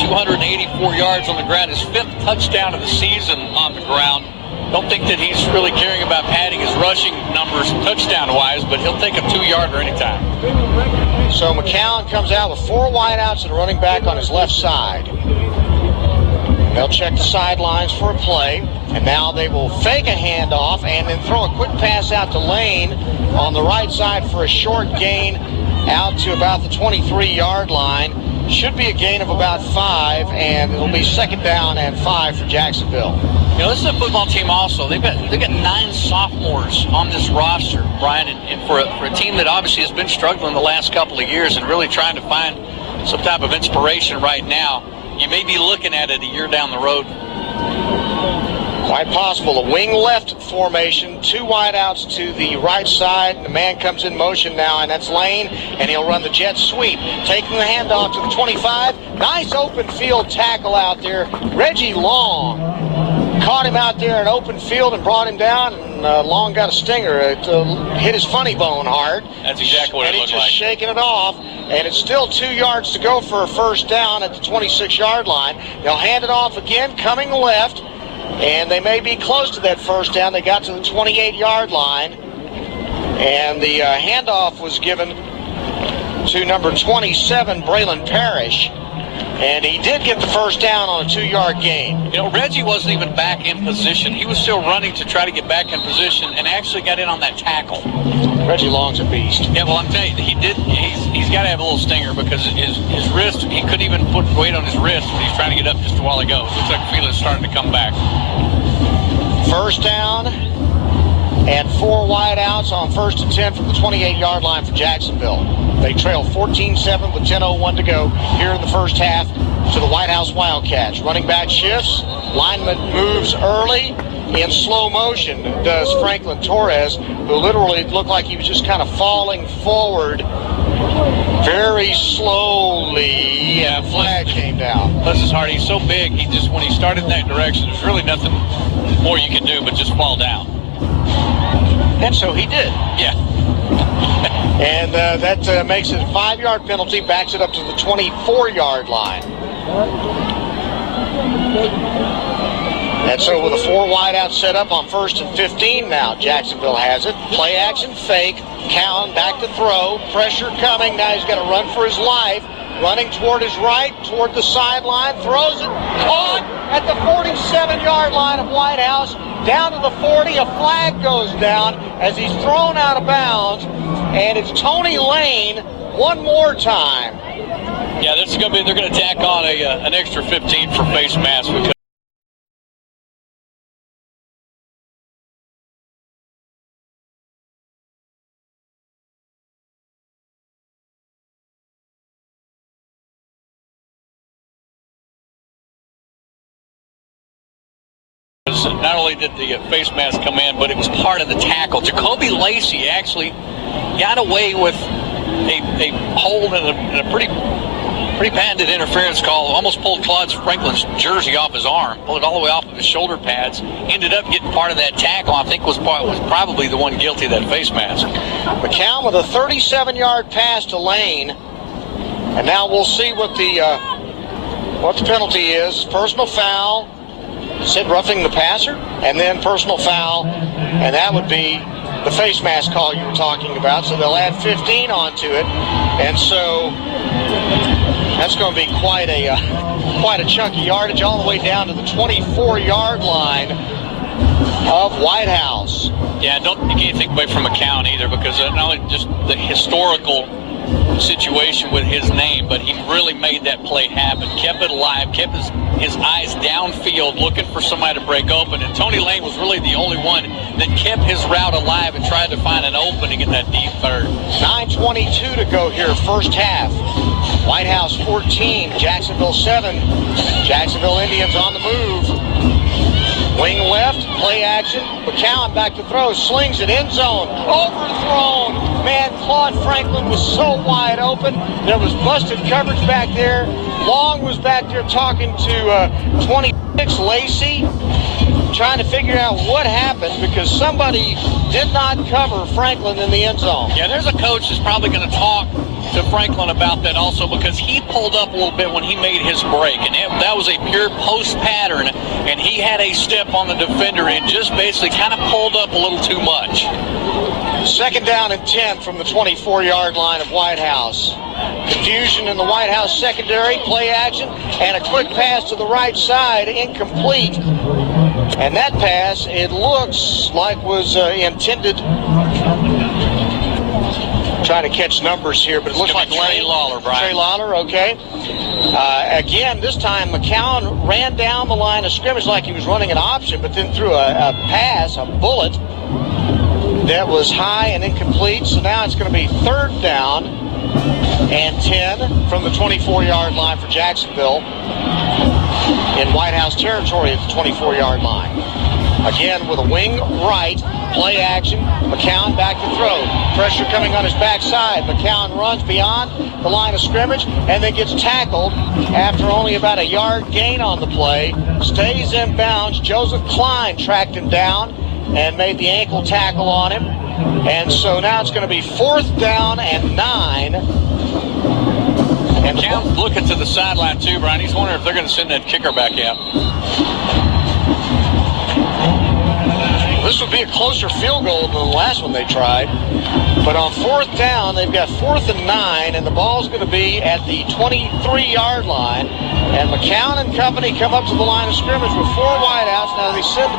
284 yards on the ground, his 5th touchdown of the season on the ground. Don't think that he's really caring about padding his rushing numbers touchdown-wise, but he'll take a 2-yarder anytime. So McCown comes out with 4 wideouts and a running back on his left side. They'll check the sidelines for a play, and now they will fake a handoff and then throw a quick pass out to Lane on the right side for a short gain out to about the 23-yard line. Should be a gain of about 5, and it'll be 2nd down and 5 for Jacksonville. You know, this is a football team also. They've got 9 sophomores on this roster, Brian, and for a team that obviously has been struggling the last couple of years and really trying to find some type of inspiration right now. You may be looking at it a year down the road. Quite possible. A wing left formation, 2 wideouts to the right side. The man comes in motion now, and that's Lane, and he'll run the jet sweep. Taking the handoff to the 25. Nice open field tackle out there. Reggie Long caught him out there in open field and brought him down, and Long got a stinger. It hit his funny bone hard. That's exactly what it looked like. And he's just like. shaking it off, and it's still 2 yards to go for a first down at the 26-yard line. They'll hand it off again, coming left, and they may be close to that first down. They got to the 28-yard line, and the handoff was given to number 27, Braylon Parrish. And he did get the first down on a 2-yard gain. You know, Reggie wasn't even back in position. He was still running to try to get back in position and actually got in on that tackle. Reggie Long's a beast. Yeah, well, I'm telling you, he's got to have a little stinger because his wrist, he couldn't even put weight on his wrist when he's trying to get up just a while ago. Looks like the feeling's starting to come back. First down and 4 wideouts on 1st and 10 from the 28-yard line for Jacksonville. They trail 14-7 with 10:01 to go here in the first half to the Whitehouse Wildcats. Running back shifts, lineman moves early in slow motion, does Franklin Torres, who literally looked like he was just kind of falling forward very slowly. Yeah, and the flag came down. Bless his heart, he's so big, when he started in that direction, there's really nothing more you can do but just fall down. And so he did. Yeah. And that makes it a 5-yard penalty, backs it up to the 24-yard line. And so with a 4 wideout set up on 1st and 15 now, Jacksonville has it. Play action fake. Cowan back to throw. Pressure coming. Now he's got to run for his life. Running toward his right, toward the sideline. Throws it. Caught at the 47-yard line of Whitehouse. Down to the 40. A flag goes down as he's thrown out of bounds. And it's Tony Lane one more time. Yeah, this is going to be, they're going to tack on an extra 15 for face mask because not only did the face mask come in, but it was part of the tackle. Jacoby Lacey actually got away with a hold and a pretty patented interference call. Almost pulled Claude Franklin's jersey off his arm, pulled it all the way off of his shoulder pads. Ended up getting part of that tackle. I think was probably the one guilty of that face mask. McCown with a 37-yard pass to Lane, and now we'll see what the penalty is. Personal foul. Said roughing the passer, and then personal foul, and that would be the face mask call you were talking about. So they'll add 15 onto it, and so that's going to be quite a chunky yardage all the way down to the 24-yard line of Whitehouse. Yeah, you can't take away from McCown either, because not only just the historical situation with his name, but he really made that play happen, kept it alive, kept his eyes downfield looking for somebody to break open, and Tony Lane was really the only one that kept his route alive and tried to find an opening in that deep third. 9:22 to go here, first half. Whitehouse 14, Jacksonville 7. Jacksonville Indians on the move. Wing left, play action. McCown back to throw, slings it, end zone, overthrown. Man, Claude Franklin was so wide open. There was busted coverage back there. Long was back there talking to 26 Lacey, trying to figure out what happened because somebody did not cover Franklin in the end zone. Yeah, there's a coach that's probably going to talk to Franklin about that also, because he pulled up a little bit when he made his break, and that was a pure post pattern, and he had a step on the defender and just basically kind of pulled up a little too much. Second down and 10 from the 24-yard line of Whitehouse. Confusion in the Whitehouse secondary, play action, and a quick pass to the right side, incomplete. And that pass, it looks like was intended. Trying to catch numbers here, but it looks like Trey Lawler, Brian. Trey Lawler, okay. Again, this time McCown ran down the line of scrimmage like he was running an option, but then threw a pass, a bullet, that was high and incomplete. So now it's going to be third down and 10 from the 24-yard line for Jacksonville in Whitehouse territory at the 24-yard line. Again, with a wing right, play action. McCown back to throw. Pressure coming on his backside. McCown runs beyond the line of scrimmage and then gets tackled after only about a yard gain on the play. Stays in bounds. Joseph Klein tracked him down and made the ankle tackle on him. And so now it's going to be 4th down and 9. And McCown's looking to the sideline too, Brian. He's wondering if they're going to send that kicker back out. This would be a closer field goal than the last one they tried. But on 4th down, they've got 4th and 9, and the ball's going to be at the 23-yard line. And McCown and company come up to the line of scrimmage with 4 wideouts. Now they send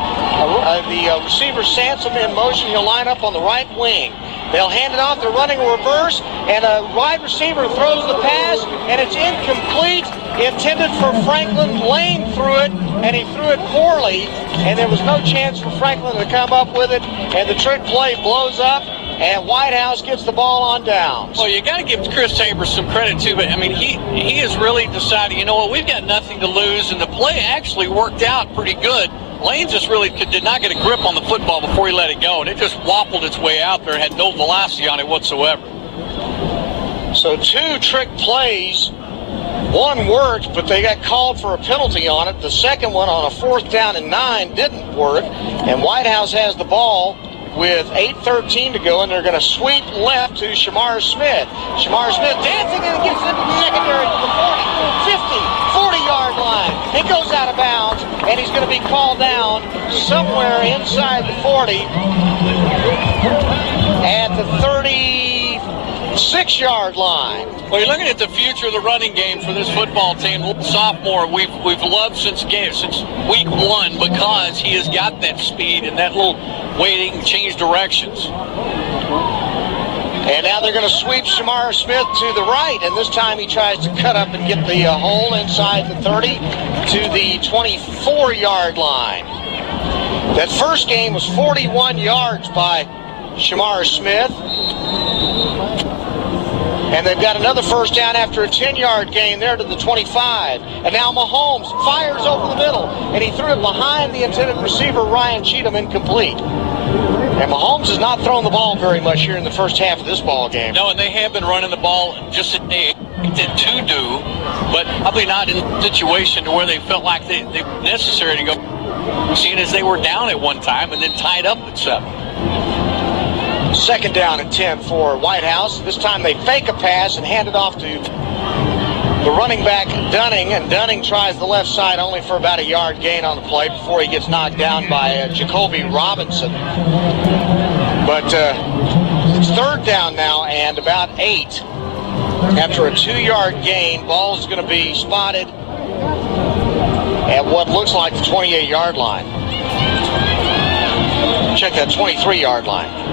the receiver Sansom in motion. He'll line up on the right wing. They'll hand it off. They're running a reverse, and a wide receiver throws the pass, and it's incomplete. Intended for Franklin. Lane threw it, and he threw it poorly, and there was no chance for Franklin to come up with it, and the trick play blows up, and Whitehouse gets the ball on downs. Well, you got to give Chris Tabor some credit too, but I mean, he has really decided, you know what, we've got nothing to lose, and the play actually worked out pretty good. Lane just really did not get a grip on the football before he let it go, and it just wobbled its way out there, had no velocity on it whatsoever. So 2 trick plays. One worked, but they got called for a penalty on it. The second one on a 4th down and 9 didn't work, and Whitehouse has the ball with 8:13 to go, and they're going to sweep left to Shamar Smith. Shamar Smith dancing and gets into the secondary to the 40, 50, 40-yard line. He goes out of bounds, and he's going to be called down somewhere inside the 40 at the 36-yard line. Well, you're looking at the future of the running game for this football team. Sophomore, we've loved since week 1 because he has got that speed and that little waiting, change directions. And now they're going to sweep Shamar Smith to the right, and this time he tries to cut up and get the hole inside the 30 to the 24-yard line. That first game was 41 yards by Shamar Smith. And they've got another first down after a 10-yard gain there to the 25. And now Mahomes fires over the middle, and he threw it behind the intended receiver, Ryan Cheatham, incomplete. And Mahomes has not thrown the ball very much here in the first half of this ball game. No, and they have been running the ball just as they expected to do, but probably not in a situation to where they felt like they were necessary to go, seeing as they were down at one time and then tied up at 7. 2nd down and 10 for Whitehouse. This time they fake a pass and hand it off to the running back, Dunning, and Dunning tries the left side only for about a yard gain on the play before he gets knocked down by Jacoby Robinson. But it's 3rd down now and about 8. After a 2-yard gain, ball is going to be spotted at what looks like the 28-yard line. Check that 23-yard line.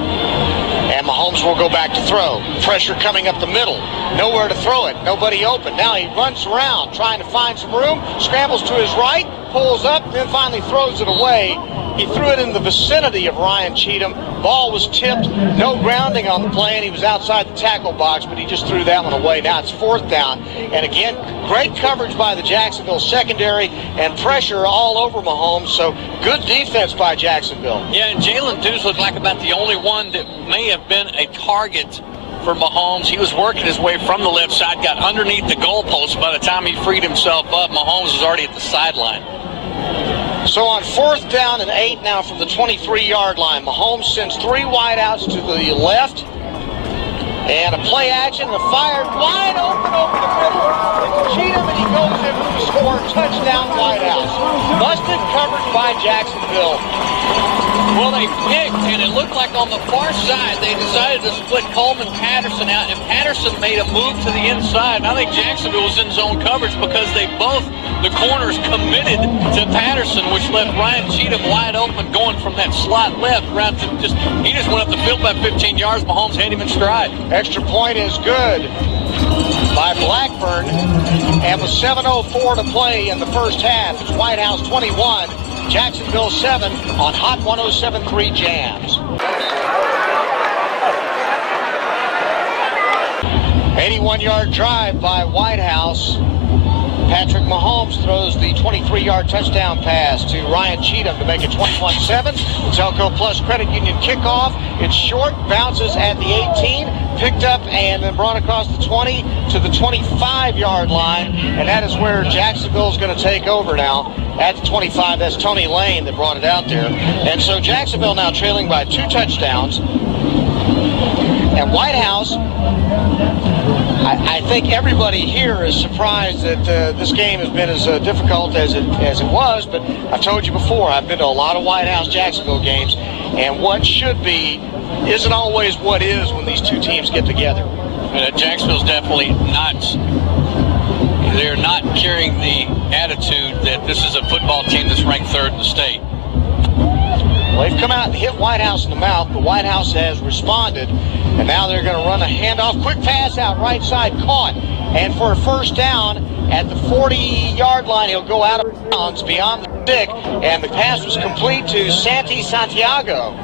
And Mahomes will go back to throw. Pressure coming up the middle. Nowhere to throw it. Nobody open. Now he runs around trying to find some room. Scrambles to his right. Pulls up. Then finally throws it away. He threw it in the vicinity of Ryan Cheatham. Ball was tipped. No grounding on the play, and he was outside the tackle box, but he just threw that one away. Now it's 4th down. And again, great coverage by the Jacksonville secondary and pressure all over Mahomes. So good defense by Jacksonville. Yeah, and Jalen Dews looked like about the only one that may have been a target for Mahomes. He was working his way from the left side, got underneath the goalpost. By the time he freed himself up, Mahomes was already at the sideline. So on 4th down and 8 now from the 23-yard line, Mahomes sends 3 wideouts to the left. And a play action, and a fire wide open over the middle. It's Cheatham, and he goes in for the score. Touchdown, Whitehouse. Busted coverage by Jacksonville. Well, they picked, and it looked like on the far side they decided to split Coleman Patterson out, and Patterson made a move to the inside. And I think Jacksonville was in zone coverage because the corners committed to Patterson, which left Ryan Cheatham wide open going from that slot left around to he just went up the field by 15 yards. Mahomes had him in stride. Extra point is good by Blackburn, and with 7:04 to play in the first half, it's Whitehouse 21, Jacksonville 7 on Hot 107.3 Jams. 81-yard drive by Whitehouse. Patrick Mahomes throws the 23-yard touchdown pass to Ryan Cheatham to make it 21-7. The Telco Plus Credit Union kickoff. It's short, bounces at the 18, picked up and then brought across the 20 to the 25-yard line, and that is where Jacksonville is going to take over now. At the 25, that's Tony Lane that brought it out there. And so Jacksonville now trailing by 2 touchdowns. And Whitehouse, I think everybody here is surprised that this game has been as difficult as it was. But I've told you before, I've been to a lot of Whitehouse Jacksonville games, and what should be isn't always what is when these two teams get together. Jacksonville's definitely not. They're not carrying the attitude that this is a football team that's ranked 3rd in the state. Well, they've come out and hit Whitehouse in the mouth, but Whitehouse has responded, and now they're going to run a handoff. Quick pass out right side, caught, and for a first down at the 40-yard line, he'll go out of bounds beyond the stick, and the pass was complete to Santiago.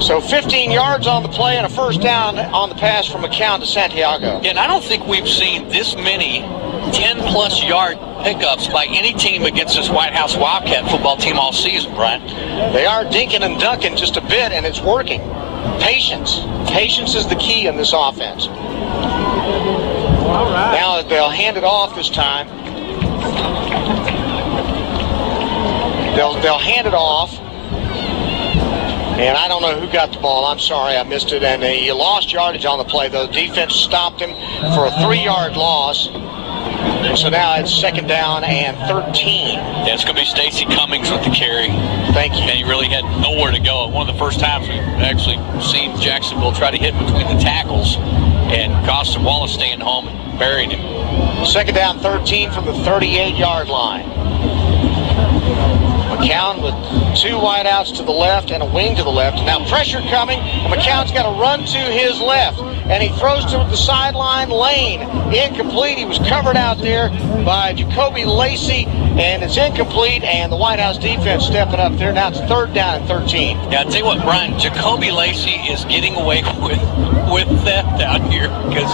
So 15 yards on the play and a first down on the pass from McCown to Santiago. And I don't think we've seen this many 10-plus yard pickups by any team against this Whitehouse Wildcat football team all season, Brian. They are dinking and dunking just a bit, and it's working. Patience. Patience is the key in this offense. All right. Now they'll hand it off this time. They'll hand it off. And I don't know who got the ball. I'm sorry, I missed it. And he lost yardage on the play, though. The defense stopped him for a 3-yard loss. And so now it's 2nd down and 13. Yeah, it's going to be Stacy Cummings with the carry. Thank you. And he really had nowhere to go. One of the first times we've actually seen Jacksonville try to hit between the tackles, and Costin Wallace staying home and buried him. 2nd down, 13 from the 38-yard line. McCown with 2 wideouts to the left and a wing to the left. Now pressure coming, and McCown's got to run to his left. And he throws to the sideline lane. Incomplete. He was covered out there by Jacoby Lacey, and it's incomplete, and the Whitehouse defense stepping up there. Now it's 3rd down and 13. Yeah, I'll tell you what, Brian, Jacoby Lacey is getting away with theft out here because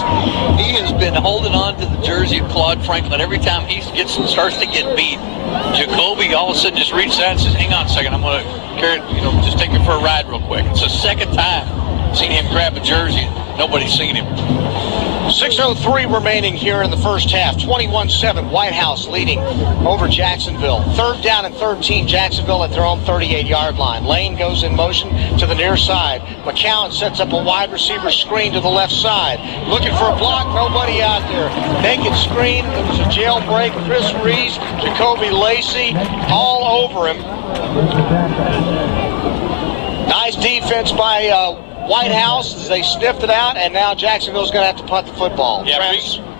he has been holding on to the jersey of Claude Franklin. Every time he starts to get beat, Jacoby all of a sudden just reaches out and says, hang on a second, I'm going to carry, just take me for a ride real quick. It's the 2nd time I've seen him grab a jersey. Nobody's seen him. 6:03 remaining here in the first half. 21-7, Whitehouse leading over Jacksonville. 3rd down and 13, Jacksonville at their own 38-yard line. Lane goes in motion to the near side. McCown sets up a wide receiver screen to the left side. Looking for a block, nobody out there. Naked screen, it was a jailbreak. Chris Reese, Jacoby Lacey, all over him. Nice defense by Whitehouse as they sniffed it out, and now Jacksonville's going to have to punt the football. Yeah,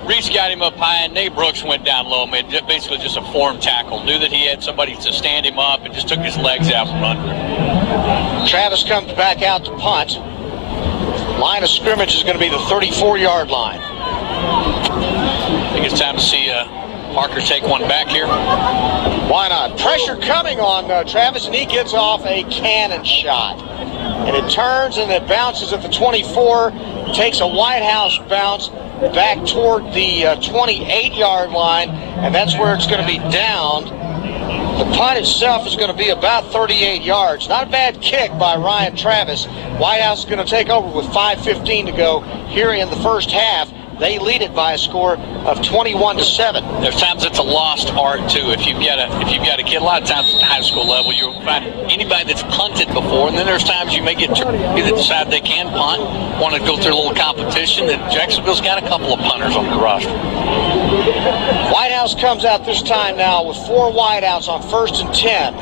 Reese got him up high, and Nate Brooks went down low, made basically just a form tackle. Knew that he had somebody to stand him up and just took his legs out from under him. Travis comes back out to punt. Line of scrimmage is going to be the 34-yard line. I think it's time to see Parker take one back here. Why not? Pressure coming on Travis, and he gets off a cannon shot. And it turns and it bounces at the 24, takes a Whitehouse bounce back toward the 28-yard line, and that's where it's going to be downed. The punt itself is going to be about 38 yards. Not a bad kick by Ryan Travis. Whitehouse is going to take over with 5:15 to go here in the first half. They lead it by a score of 21-7. There's times it's a lost art too. If you've got a kid, a lot of times at the high school level, you'll find anybody that's punted before, and then there's times you may get that decide they can punt, want to go through a little competition. And Jacksonville's got a couple of punters on the roster. Whitehouse comes out this time now with 4 wideouts on 1st and 10.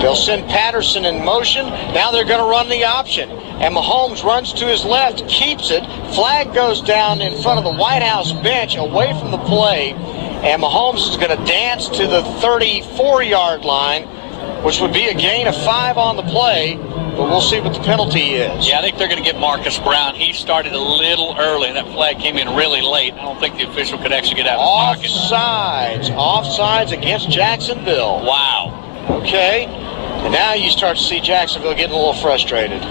They'll send Patterson in motion. Now they're going to run the option. And Mahomes runs to his left, keeps it. Flag goes down in front of the Whitehouse bench away from the play. And Mahomes is going to dance to the 34-yard line, which would be a gain of 5 on the play. But we'll see what the penalty is. Yeah, I think they're going to get Marcus Brown. He started a little early, and that flag came in really late. I don't think the official could actually get out of the pocket. Offsides against Jacksonville. Wow. Okay. And now you start to see Jacksonville getting a little frustrated.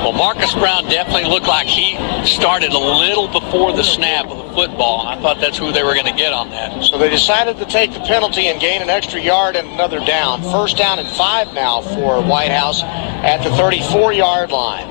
Well, Marcus Brown definitely looked like he started a little before the snap of the football. I thought that's who they were going to get on that. So they decided to take the penalty and gain an extra yard and another down. First down and 5 now for Whitehouse at the 34-yard line.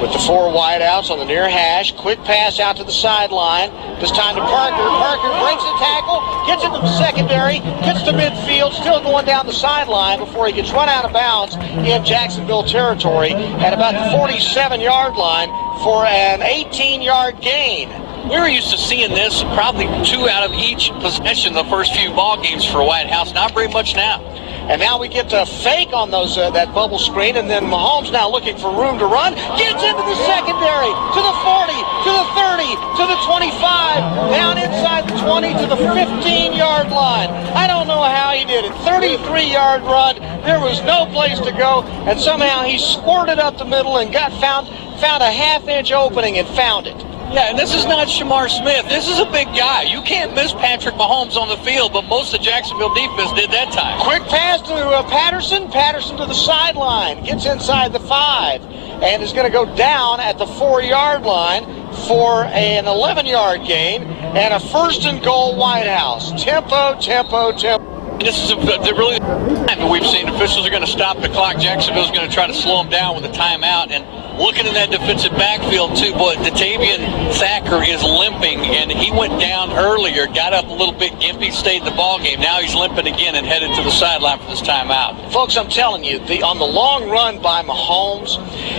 With the 4 wideouts on the near hash, quick pass out to the sideline. This time to Parker. Parker breaks the tackle, gets into the secondary, gets to midfield, still going down the sideline before he gets run out of bounds in Jacksonville territory at about the 47-yard line for an 18-yard gain. We were used to seeing this probably 2 out of each possession the first few ball games for Whitehouse. Not very much now. And now we get to fake on those that bubble screen, and then Mahomes now looking for room to run. Gets into the secondary, to the 40, to the 30, to the 25, down inside the 20 to the 15-yard line. I don't know how he did it. 33-yard run. There was no place to go, and somehow he squirted up the middle and found a half-inch opening and found it. Yeah, and this is not Shamar Smith. This is a big guy. You can't miss Patrick Mahomes on the field, but most of the Jacksonville defense did that time. Quick pass to Patterson. Patterson to the sideline. Gets inside the 5 and is going to go down at the 4-yard line for an 11-yard gain and a first and goal Whitehouse. Tempo, tempo, tempo. This is really the time that we've seen officials are going to stop the clock. Jacksonville's going to try to slow them down with a timeout. And looking in that defensive backfield, too, boy, Datavian Thacker is limping, and he went down earlier, got up a little bit gimpy, stayed in the ballgame. Now he's limping again and headed to the sideline for this timeout. Folks, I'm telling you, on the long run by Mahomes,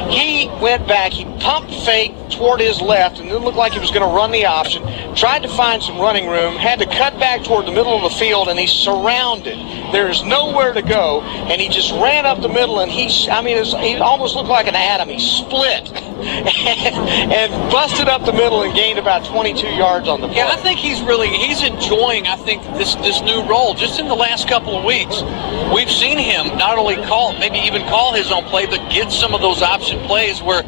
he went back, he pumped fake toward his left, and it looked like he was going to run the option, tried to find some running room, had to cut back toward the middle of the field, and he's surrounded. There's nowhere to go, and he just ran up the middle, and he almost looked like an atom. He split and busted up the middle and gained about 22 yards on the play. Yeah, I think he's enjoying, this new role. Just in the last couple of weeks, we've seen him not only maybe even call his own play, but get some of those option plays where,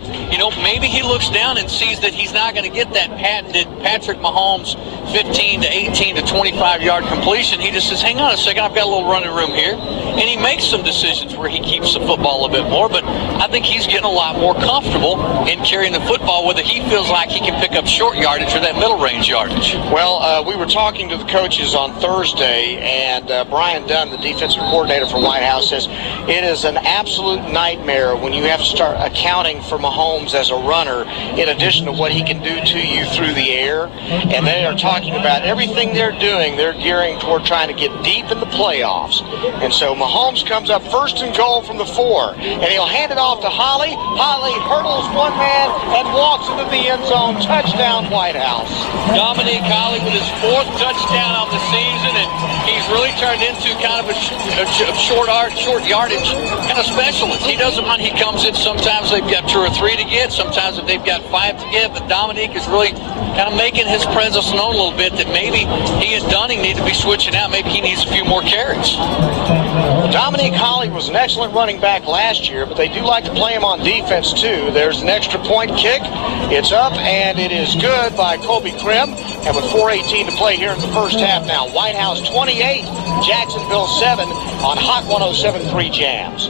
maybe he looks down and sees that he's not going to get that patented Patrick Mahomes 15 to 18 to 25-yard completion. He just says, hang on a second, I've got a little running room here. And he makes some decisions where he keeps the football a bit more, but I think he's getting a lot more comfortable in carrying the football, whether he feels like he can pick up short yardage or that middle range yardage. Well, we were talking to the coaches on Thursday, and Brian Dunn, the defensive coordinator for Whitehouse, says it is an absolute nightmare when you have to start accounting for Mahomes as a runner in addition to what he can do to you through the air. And they are talking about everything they're doing. They're gearing toward trying to get deep in the playoffs. And so Mahomes comes up first and goal from the 4, and he'll hand it off to Holly. Holly hurdles one man and walks into the end zone. Touchdown, Whitehouse. Dominique Holly with his 4th touchdown of the season, and he's really turned into kind of a short yardage kind of specialist. He doesn't mind. He comes in. Sometimes they've got 2 or 3 to get. Sometimes they've got 5 to get. But Dominique is really kind of making his presence known a little bit, that maybe he and Dunning need to be switching out. Maybe he needs a few more carries. Dominique Holly was an excellent running back last year, but they do like to play him on defense too. There's an extra point kick. It's up, and it is good by Kobe Krim. And with 4:18 to play here in the first half now, Whitehouse 28, Jacksonville 7 on Hot 107.3 Jams.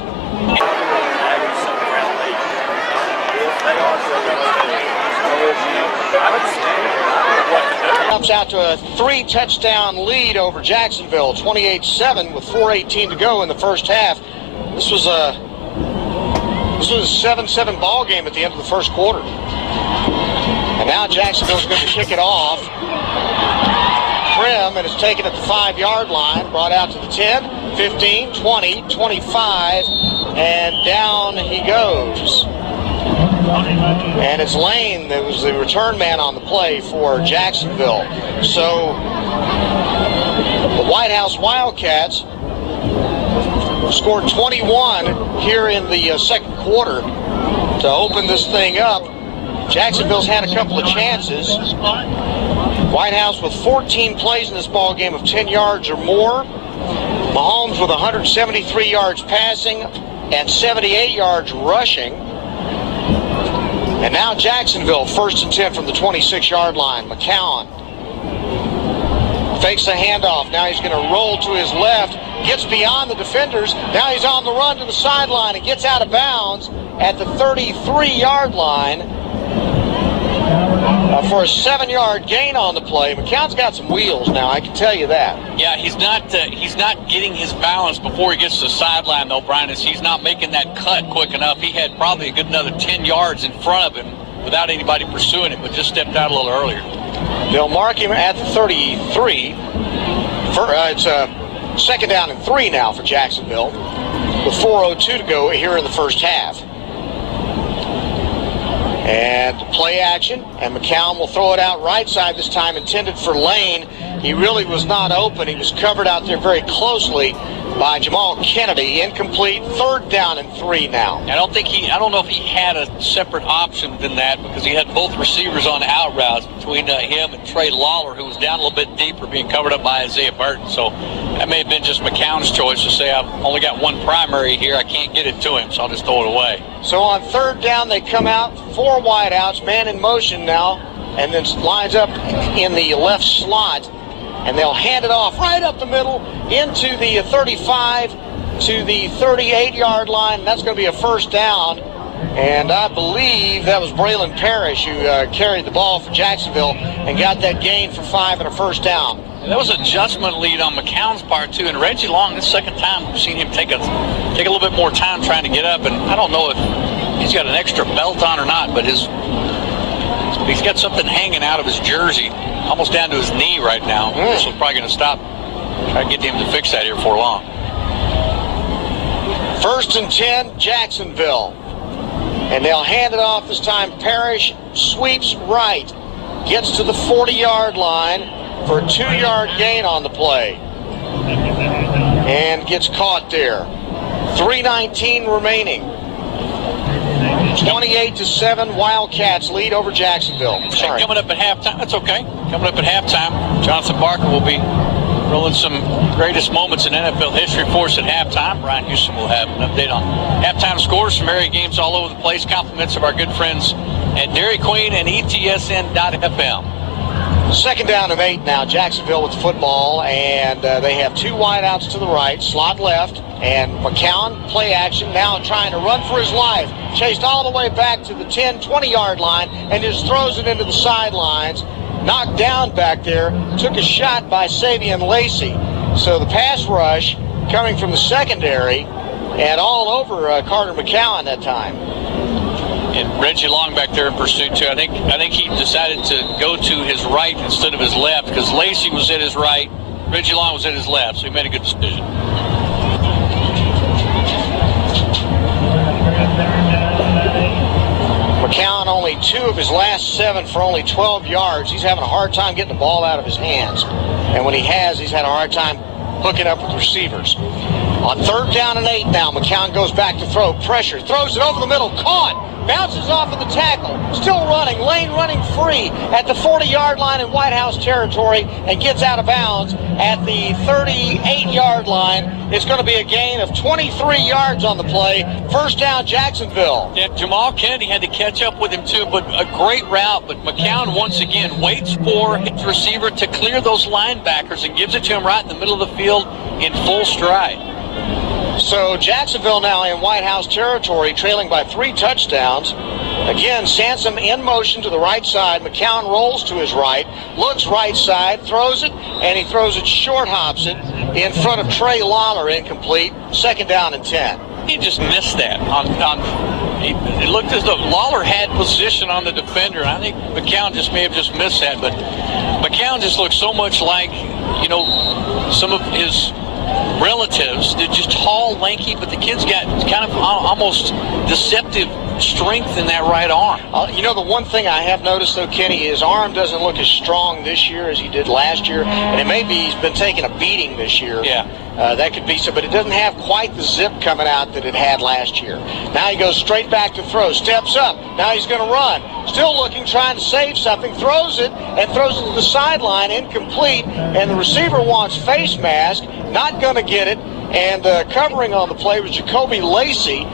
Comes out to a 3-touchdown lead over Jacksonville, 28-7 with 4:18 to go in the first half. This was a 7-7 ball game at the end of the first quarter. And now Jacksonville's going to kick it off. Krim, and it's taken at the 5-yard line, brought out to the 10, 15, 20, 25, and down he goes. And it's Lane that was the return man on the play for Jacksonville. So the Whitehouse Wildcats scored 21 here in the second quarter to open this thing up. Jacksonville's had a couple of chances. Whitehouse with 14 plays in this ball game of 10 yards or more. Mahomes with 173 yards passing and 78 yards rushing. And now Jacksonville, 1st and 10 from the 26-yard line. McCown fakes the handoff. Now he's going to roll to his left. Gets beyond the defenders. Now he's on the run to the sideline and gets out of bounds. at the 33-yard line for a 7-yard gain on the play. McCown's got some wheels now, I can tell you that. Yeah, he's not getting his balance before he gets to the sideline, though, Brian. He's not making that cut quick enough. He had probably a good another 10 yards in front of him without anybody pursuing him, but just stepped out a little earlier. They'll mark him at the 33. It's a 2nd down and 3 now for Jacksonville, with 4:02 to go here in the first half. And play action, and McCown will throw it out right side this time, intended for Lane. He really was not open. He was covered out there very closely by Jamal Kennedy. Incomplete. 3rd down and 3 now. I don't know if he had a separate option than that, because he had both receivers on the out routes between him and Trey Lawler, who was down a little bit deeper, being covered up by Isaiah Burton. So that may have been just McCown's choice to say, I've only got one primary here. I can't get it to him, so I'll just throw it away. So on 3rd down, they come out, 4 wideouts, man in motion now, and then lines up in the left slot. And they'll hand it off right up the middle into the 35 to the 38-yard line. That's going to be a 1st down. And I believe that was Braylon Parrish who carried the ball for Jacksonville and got that gain for 5 and a 1st down. And that was an adjustment lead on McCown's part, too. And Reggie Long, this 2nd time we've seen him take a little bit more time trying to get up. And I don't know if he's got an extra belt on or not, but he's got something hanging out of his jersey, almost down to his knee right now. This was probably going to stop. Try to get him to fix that here before long. 1st and 10, Jacksonville. And they'll hand it off this time. Parrish sweeps right. Gets to the 40-yard line for a 2-yard gain on the play. And gets caught there. 3:19 remaining. 28-7, Wildcats lead over Jacksonville. Sorry. Coming up at halftime, that's okay. Coming up at halftime, Jonathan Barker will be rolling some greatest moments in NFL history for us at halftime. Brian Houston will have an update on halftime scores from area games all over the place. Compliments of our good friends at Dairy Queen and ETSN.FM. 2nd down and 8 now. Jacksonville with the football, and they have 2 wideouts to the right, slot left, and McCown play action now trying to run for his life. Chased all the way back to the 10, 20-yard line and just throws it into the sidelines. Knocked down back there. Took a shot by Savion Lacey. So the pass rush coming from the secondary and all over Carter McCown that time. And Reggie Long back there in pursuit, too. I think he decided to go to his right instead of his left, because Lacey was at his right, Reggie Long was at his left, so he made a good decision. McCown only 2 of his last 7 for only 12 yards. He's having a hard time getting the ball out of his hands. And when he has, he's had a hard time hooking up with receivers. On 3rd down and 8 now, McCown goes back to throw. Pressure. Throws it over the middle. Caught. Bounces off of the tackle. Still running. Lane running free at the 40-yard line in Whitehouse territory and gets out of bounds at the 38-yard line. It's going to be a gain of 23 yards on the play. 1st down, Jacksonville. Yeah, Jamal Kennedy had to catch up with him, too, but a great route. But McCown, once again, waits for his receiver to clear those linebackers and gives it to him right in the middle of the field in full stride. So Jacksonville now in Whitehouse territory, trailing by 3 touchdowns. Again, Sansom in motion to the right side. McCown rolls to his right, looks right side, throws it, and he throws it short, hops it in front of Trey Lawler, incomplete. 2nd down and 10. He just missed that. It looked as though Lawler had position on the defender, and I think McCown just may have just missed that. But McCown just looks so much like, some of his relatives. They're just tall, lanky, but the kid's got kind of almost deceptive strength in that right arm. The one thing I have noticed, though, Kenny, his arm doesn't look as strong this year as he did last year, and it may be he's been taking a beating this year. Yeah. That could be so, but it doesn't have quite the zip coming out that it had last year. Now he goes straight back to throw, steps up. Now he's going to run. Still looking, trying to save something, throws it, and throws it to the sideline, incomplete, and the receiver wants face mask, not going to get it, and covering on the play was Jacoby Lacey.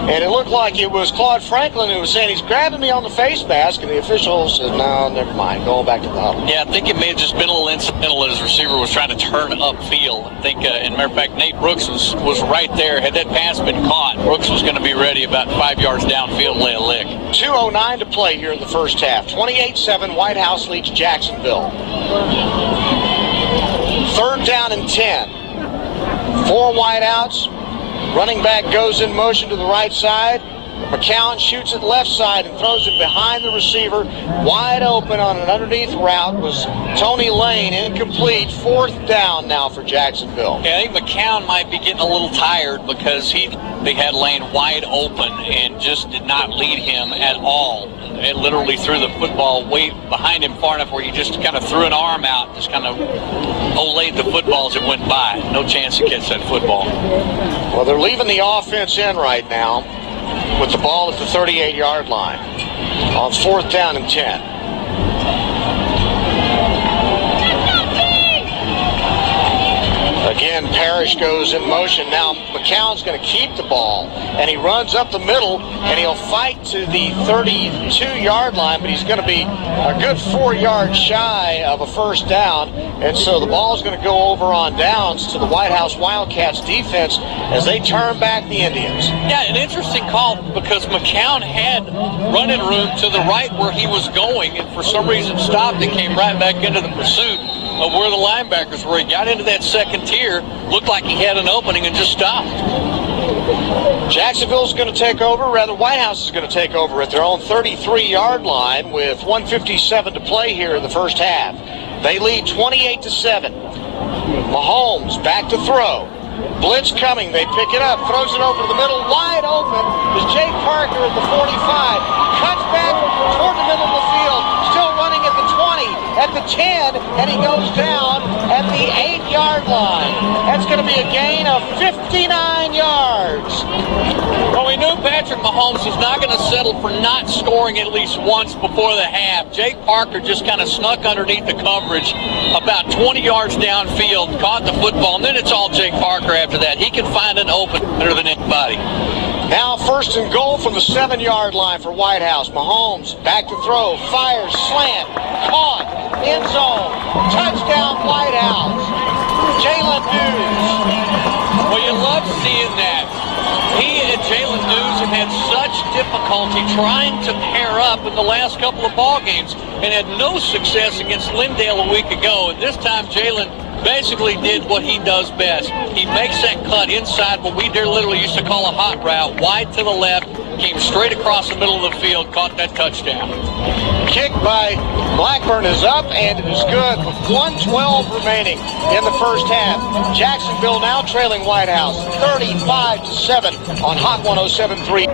And it looked like it was Claude Franklin who was saying he's grabbing me on the face mask, and the official said, no, never mind, going back to the huddle. Yeah, I think it may have just been a little incidental that his receiver was trying to turn upfield. I think, as a matter of fact, Nate Brooks was right there. Had that pass been caught, Brooks was going to be ready about 5 yards downfield, lay a lick. 2:09 to play here in the first half. 28-7, Whitehouse leads Jacksonville. 3rd down and 10. 4 wideouts. Running back goes in motion to the right side. McCown shoots it left side and throws it behind the receiver. Wide open on an underneath route was Tony Lane, incomplete. 4th down now for Jacksonville. Yeah, I think McCown might be getting a little tired because they had Lane wide open and just did not lead him at all. It literally threw the football way behind him far enough where he just kind of threw an arm out, just kind of olayed the football as it went by. No chance to catch that football. Well, they're leaving the offense in right now with the ball at the 38-yard line on 4th down and 10. Again, Parrish goes in motion. Now McCown's going to keep the ball, and he runs up the middle, and he'll fight to the 32-yard line, but he's going to be a good 4 yards shy of a 1st down, and so the ball's going to go over on downs to the Whitehouse Wildcats defense as they turn back the Indians. Yeah, an interesting call because McCown had running room to the right where he was going, and for some reason stopped and came right back into the pursuit of where the linebackers were. He got into that second tier, looked like he had an opening and just stopped. Jacksonville's going to take over, rather Whitehouse is going to take over at their own 33-yard line with 1:57 to play here in the first half. They lead 28-7. Mahomes back to throw. Blitz coming, they pick it up, throws it over the middle, wide open is Jake Parker at the 45. Cuts back toward the middle of the field, still running at the 20, at the 10, and he goes down at the 8-yard line. That's going to be a gain of 59 yards. Well, we knew Patrick Mahomes was not going to settle for not scoring at least once before the half. Jake Parker just kind of snuck underneath the coverage about 20 yards downfield, caught the football, and then it's all Jake Parker after that. He can find an open better than anybody. Now 1st and goal from the 7-yard line for Whitehouse. Mahomes back to throw, fires, slant, caught, end zone, touchdown Whitehouse. Jalen Dews. Well, you love seeing that. He and Jalen Dews have had such difficulty trying to pair up in the last couple of ball games and had no success against Lindale a week ago. And this time Jalen basically did what he does best. He makes that cut inside what we literally used to call a hot route, wide to the left, came straight across the middle of the field, caught that touchdown. Kick by Blackburn is up, and it is good with 1:12 remaining in the first half. Jacksonville now trailing Whitehouse 35-7 on Hot 107.3.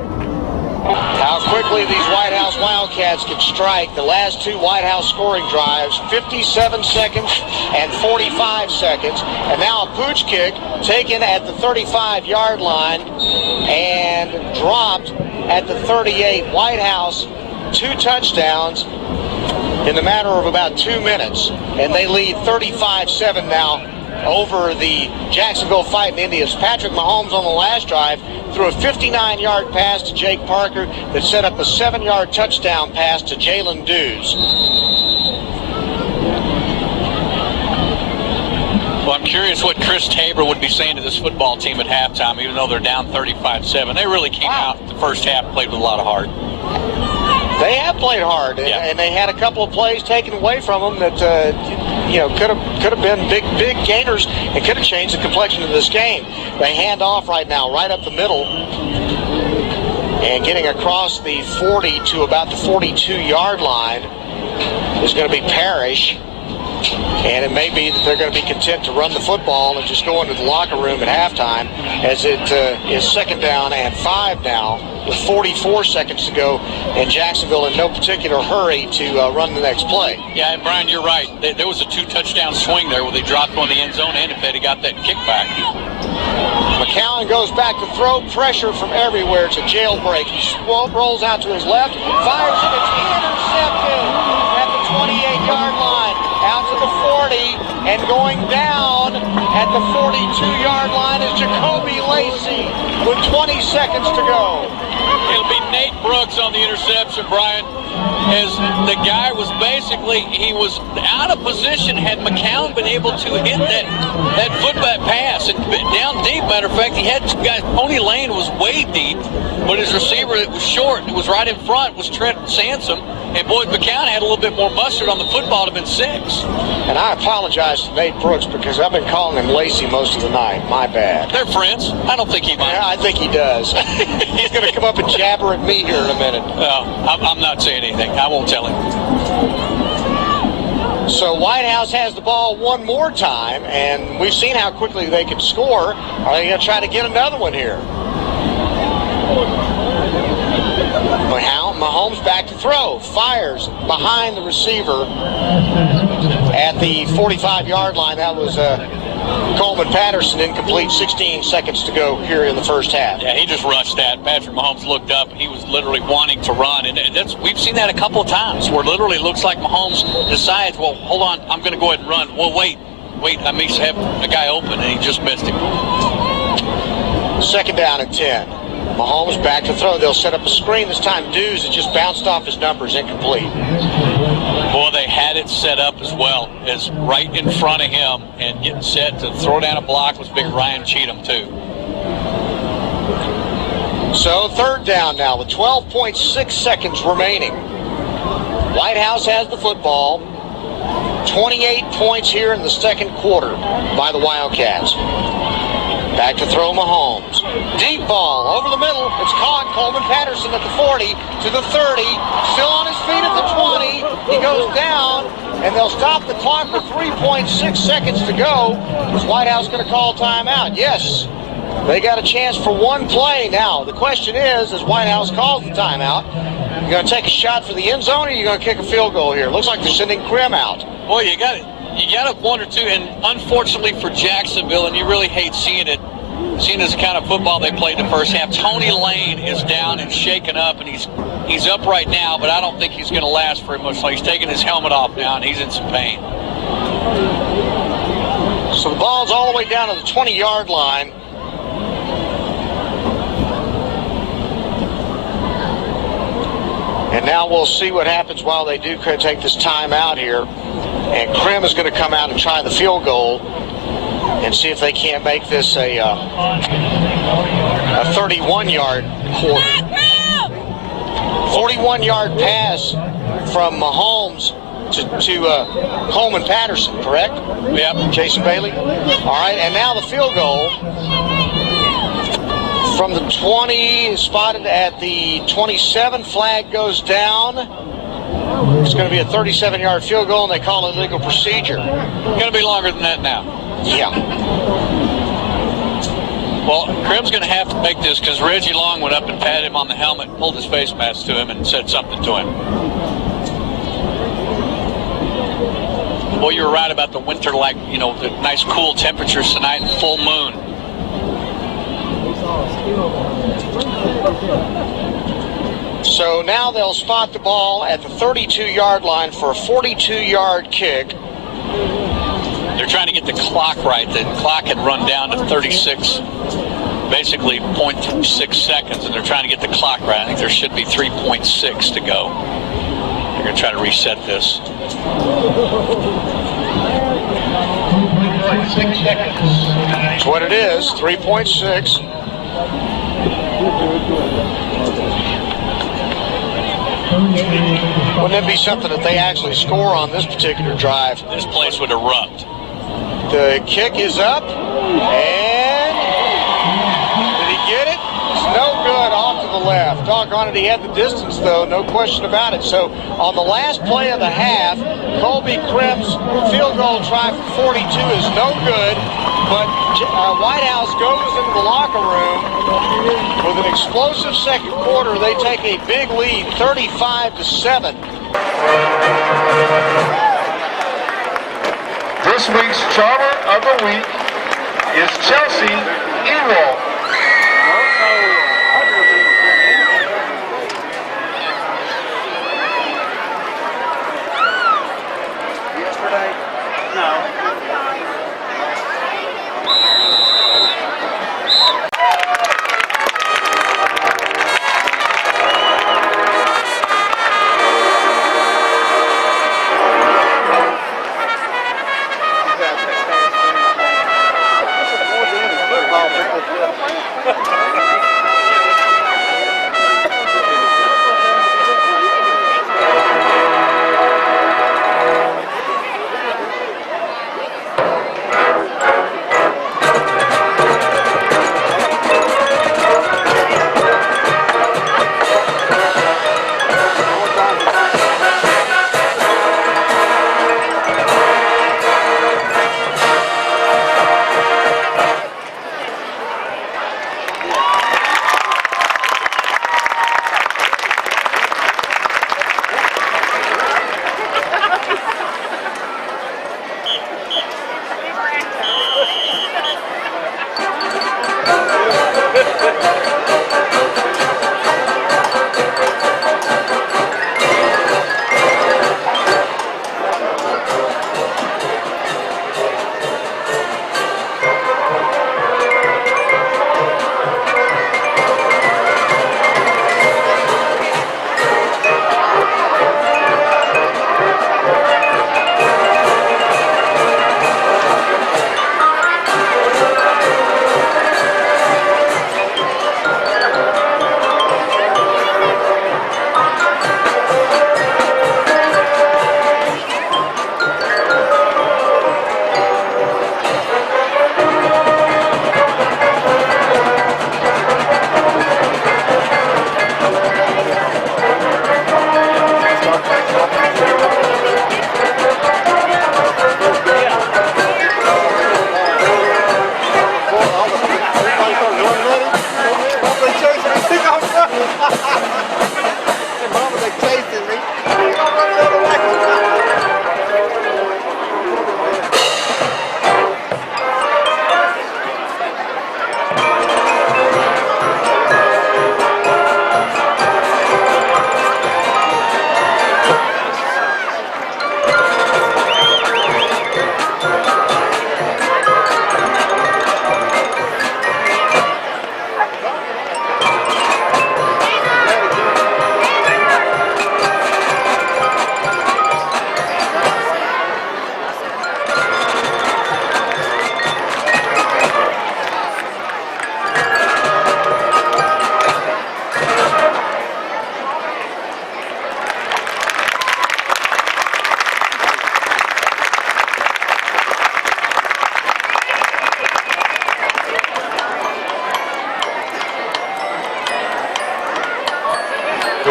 How quickly these Whitehouse Wildcats can strike. The last 2 Whitehouse scoring drives, 57 seconds and 45 seconds. And now a pooch kick taken at the 35-yard line and dropped at the 38. Whitehouse, 2 touchdowns in the matter of about 2 minutes. And they lead 35-7 now over the Jacksonville Fighting Indians. Patrick Mahomes on the last drive threw a 59-yard pass to Jake Parker that set up a 7-yard touchdown pass to Jalen Dews. Well, I'm curious what Chris Tabor would be saying to this football team at halftime, even though they're down 35-7. They really came out the first half, played with a lot of heart. They have played hard, and they had a couple of plays taken away from them that could have been big gainers and could have changed the complexion of this game. They hand off right now, right up the middle, and getting across the 40 to about the 42-yard line is going to be Parrish. And it may be that they're going to be content to run the football and just go into the locker room at halftime, as it is 2nd down and 5 now with 44 seconds to go, and Jacksonville in no particular hurry to run the next play. Yeah, and Brian, you're right. There was a 2-touchdown swing there where they dropped on the end zone, and if they'd have got that kickback. McCown goes back to throw, pressure from everywhere. It's a jailbreak. He rolls out to his left, fires it, it's intercepted at the 28-yard line. Out to the 40, and going down at the 42-yard line is Jacoby Lacey with 20 seconds to go. Brooks on the interception, Brian, as the guy was basically, he was out of position. Had McCown been able to hit that footback pass and down deep, matter of fact, he had two guys. Tony Lane was way deep, but his receiver that was short, it was right in front, was Trent Sansom. And Boyd McCown had a little bit more mustard on the football to have been 6. And I apologize to Nate Brooks because I've been calling him Lacey most of the night. My bad. They're friends. I don't think he minds. Yeah, I think he does. He's going to come up and jabber at me here in a minute. I'm not saying anything. I won't tell him. So Whitehouse has the ball one more time, and we've seen how quickly they can score. Are they going to try to get another one here? Mahomes back to throw, fires behind the receiver at the 45-yard line. That was Coleman Patterson, incomplete. 16 seconds to go here in the first half. Yeah, he just rushed that. Patrick Mahomes looked up. He was literally wanting to run, and we've seen that a couple of times where literally looks like Mahomes decides, well, hold on, I'm going to go ahead and run. Well, wait, I may have a guy open, and he just missed him. Second down and 10. Mahomes back to throw. They'll set up a screen. This time Dews has just bounced off his numbers, incomplete. Boy, they had it set up as well as right in front of him and getting set to throw down a block was big Ryan Cheatham too. So third down now with 12.6 seconds remaining. Whitehouse has the football. 28 points here in the second quarter by the Wildcats. Back to throw Mahomes. Deep ball over the middle. It's caught. Coleman Patterson at the 40 to the 30. Still on his feet at the 20. He goes down, and they'll stop the clock with 3.6 seconds to go. Is Whitehouse going to call timeout? Yes. They got a chance for one play now. The question is, as Whitehouse calls the timeout, you going to take a shot for the end zone, or are you going to kick a field goal here? Looks like they're sending Krim out. Boy, you got one or two, and unfortunately for Jacksonville, and you really hate seeing it, seeing this kind of football they played the first half. Tony Lane is down and shaken up, and he's up right now, but I don't think he's going to last very much. So he's taking his helmet off now, and he's in some pain. So the ball's all the way down to the 20-yard line. And now we'll see what happens while they do take this timeout here. And Krim is going to come out and try the field goal and see if they can't make this a 31-yard quarter. 41-yard pass from Mahomes to Coleman Patterson, correct? Yep. Jason Bailey. All right, and now the field goal from the 20, spotted at the 27. Flag goes down. It's going to be a 37-yard field goal, and they call it illegal procedure. Going to be longer than that now. Yeah. Well, Krim's going to have to make this because Reggie Long went up and patted him on the helmet, pulled his face mask to him, and said something to him. Boy, you were right about the winter, like, the nice cool temperatures tonight and full moon. So now they'll spot the ball at the 32-yard line for a 42-yard kick. They're trying to get the clock right. The clock had run down to 36, basically 0.6 seconds, and they're trying to get the clock right. I think there should be 3.6 to go. They're going to try to reset this. 2.6 seconds. That's what it is, 3.6. Wouldn't it be something if they actually score on this particular drive? This place would erupt. The kick is up, and did he get it? It's no good, off to the left. Doggone it, he had the distance, though, no question about it. So on the last play of the half, Colby Krim's field goal try for 42 is no good, but Whitehouse goes into the locker room with an explosive second quarter. They take a big lead, 35-7. This week's Charmer of the Week is Chelsea Ewald. Yesterday? No.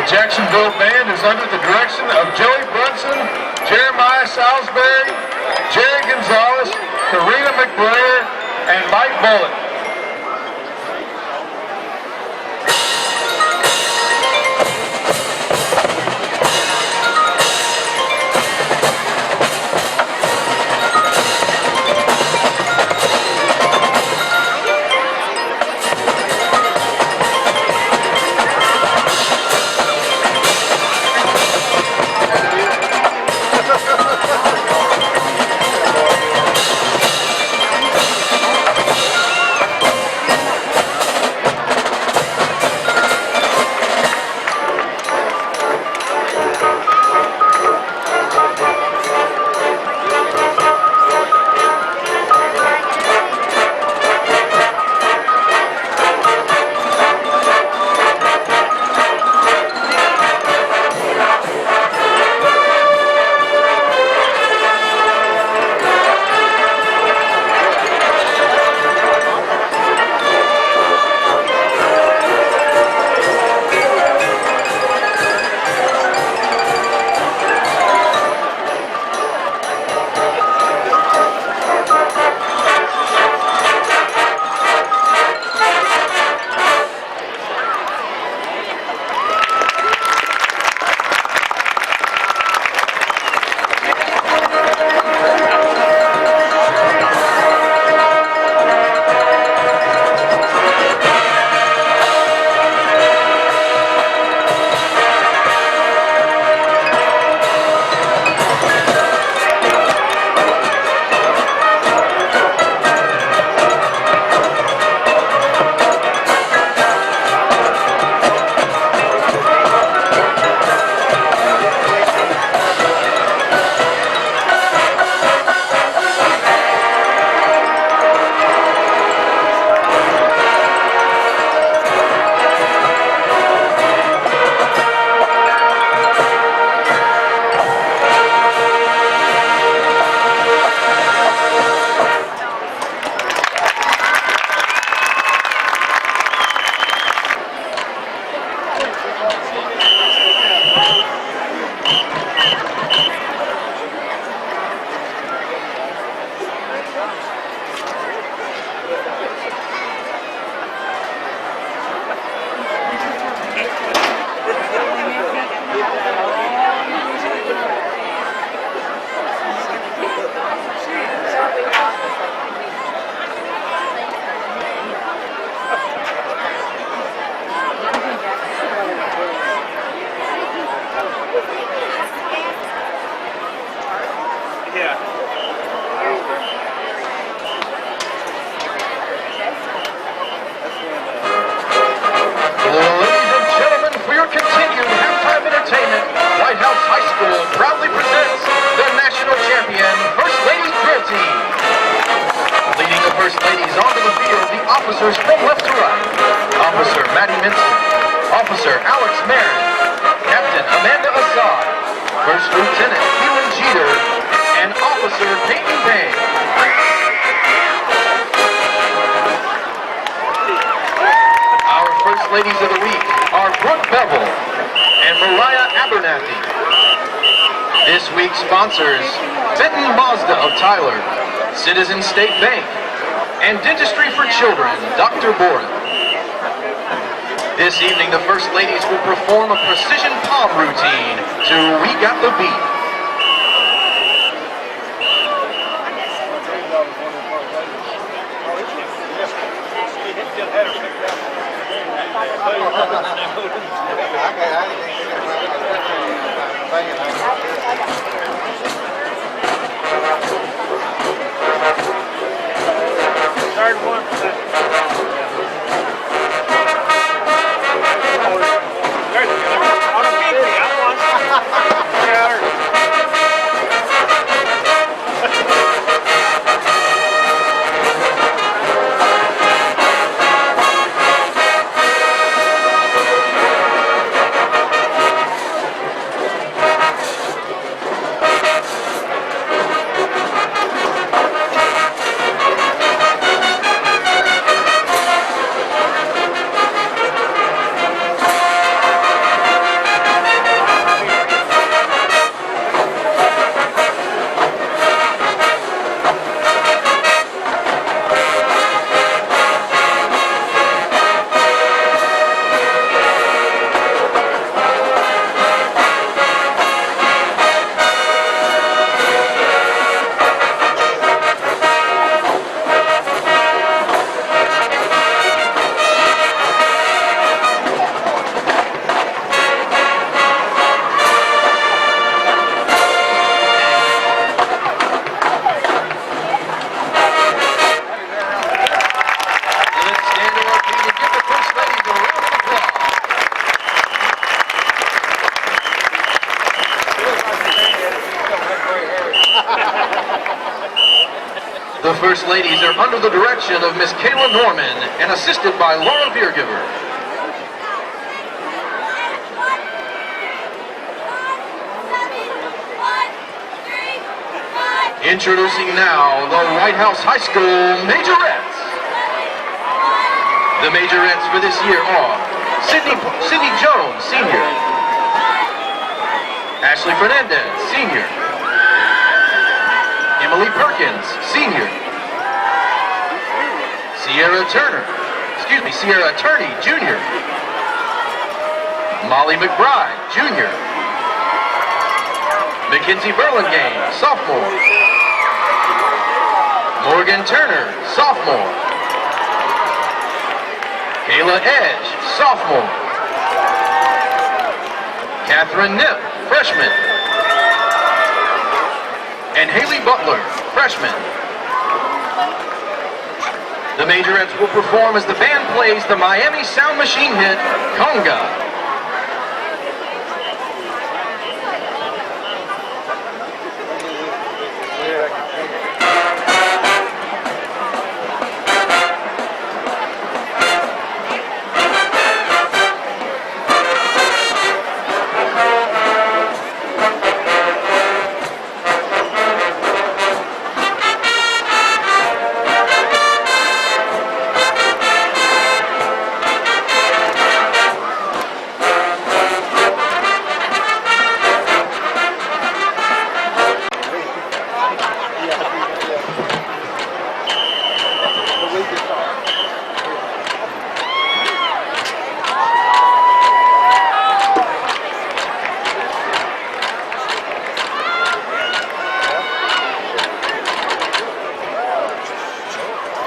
The Jacksonville band is under the direction of Joey Brunson, Jeremiah Salisbury, Jerry Gonzalez, Karina McBrayer, and Mike Bullock. Whitehouse High School proudly presents the national champion First Ladies Drill Team. Leading the First Ladies onto the field, the officers from left to right. Officer Maddie Minster, Officer Alex Marin, Captain Amanda Assad, First Lieutenant Keelan Jeter, and Officer Peyton Payne. Our First Ladies of the Week are Brooke Bevel and Mariah Abernathy. This week's sponsors, Benton Mazda of Tyler, Citizen State Bank, and Dentistry for Children, Dr. Boren. This evening, the First Ladies will perform a precision palm routine to We Got the Beat. Third one. On a 50, I won. The First Ladies are under the direction of Miss Kayla Norman and assisted by Laura Beergiver. Introducing now the Whitehouse High School Majorettes. The Majorettes for this year are Sydney Jones, Senior. Ashley Fernandez, Senior. Emily Perkins, Senior. Sierra Turney, Junior. Molly McBride, Junior. Mackenzie Burlingame, Sophomore. Morgan Turner, Sophomore. Kayla Edge, Sophomore. Catherine Nip, Freshman. And Haley Butler, Freshman. The Majorettes will perform as the band plays the Miami Sound Machine hit, Conga.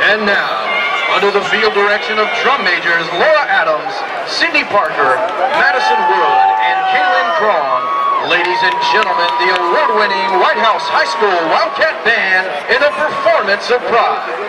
And now, under the field direction of drum majors Laura Adams, Cindy Parker, Madison Wood, and Kaylin Cron, ladies and gentlemen, the award-winning Whitehouse High School Wildcat Band in a performance of pride.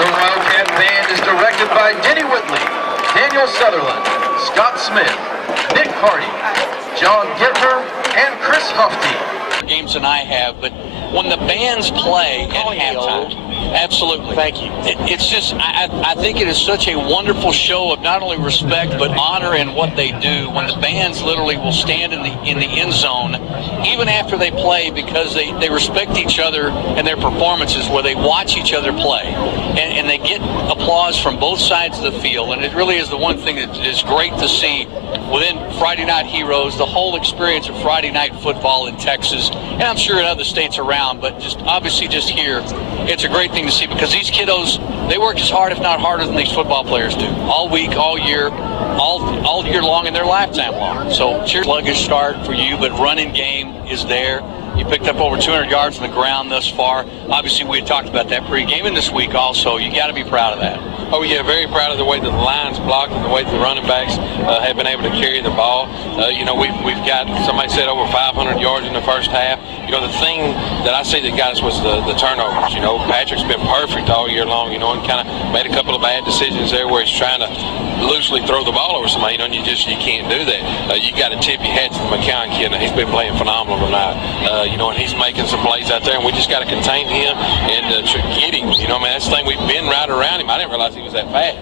The Wildcat Band is directed by Denny Whitley, Daniel Sutherland, Scott Smith, Nick Hardy, John Gittner, and Chris Hufty. Games than I have, but when the bands play at halftime, absolutely. Thank you. It's just, I think it is such a wonderful show of not only respect but honor in what they do. When the bands literally will stand in the end zone, even after they play, because they respect each other and their performances, where they watch each other play, and they get applause from both sides of the field. And it really is the one thing that is great to see within Friday Night Heroes, the whole experience of Friday night football in Texas, and I'm sure in other states around, but just obviously just here, it's a great thing to see, because these kiddos, they work as hard, if not harder, than these football players do, all week, all year, all year long, and their lifetime long. So cheers, sluggish start for you, but running game is there. You picked up over 200 yards on the ground thus far. Obviously, we had talked about that pregame, and this week also, you got to be proud of that. Oh, yeah, very proud of the way that the line's blocked and the way that the running backs have been able to carry the ball. We've got, somebody said, over 500 yards in the first half. You know, the thing that I see that got us was the turnovers. You know, Patrick's been perfect all year long, you know, and kind of made a couple of bad decisions there where he's trying to loosely throw the ball over somebody, you know, and you can't do that. You got to tip your hat to the McCown kid. He's been playing phenomenal tonight, you know, and he's making some plays out there, and we just got to contain him and get him. You know, man, that's the thing. We've been right around him. I didn't realize he was that fast.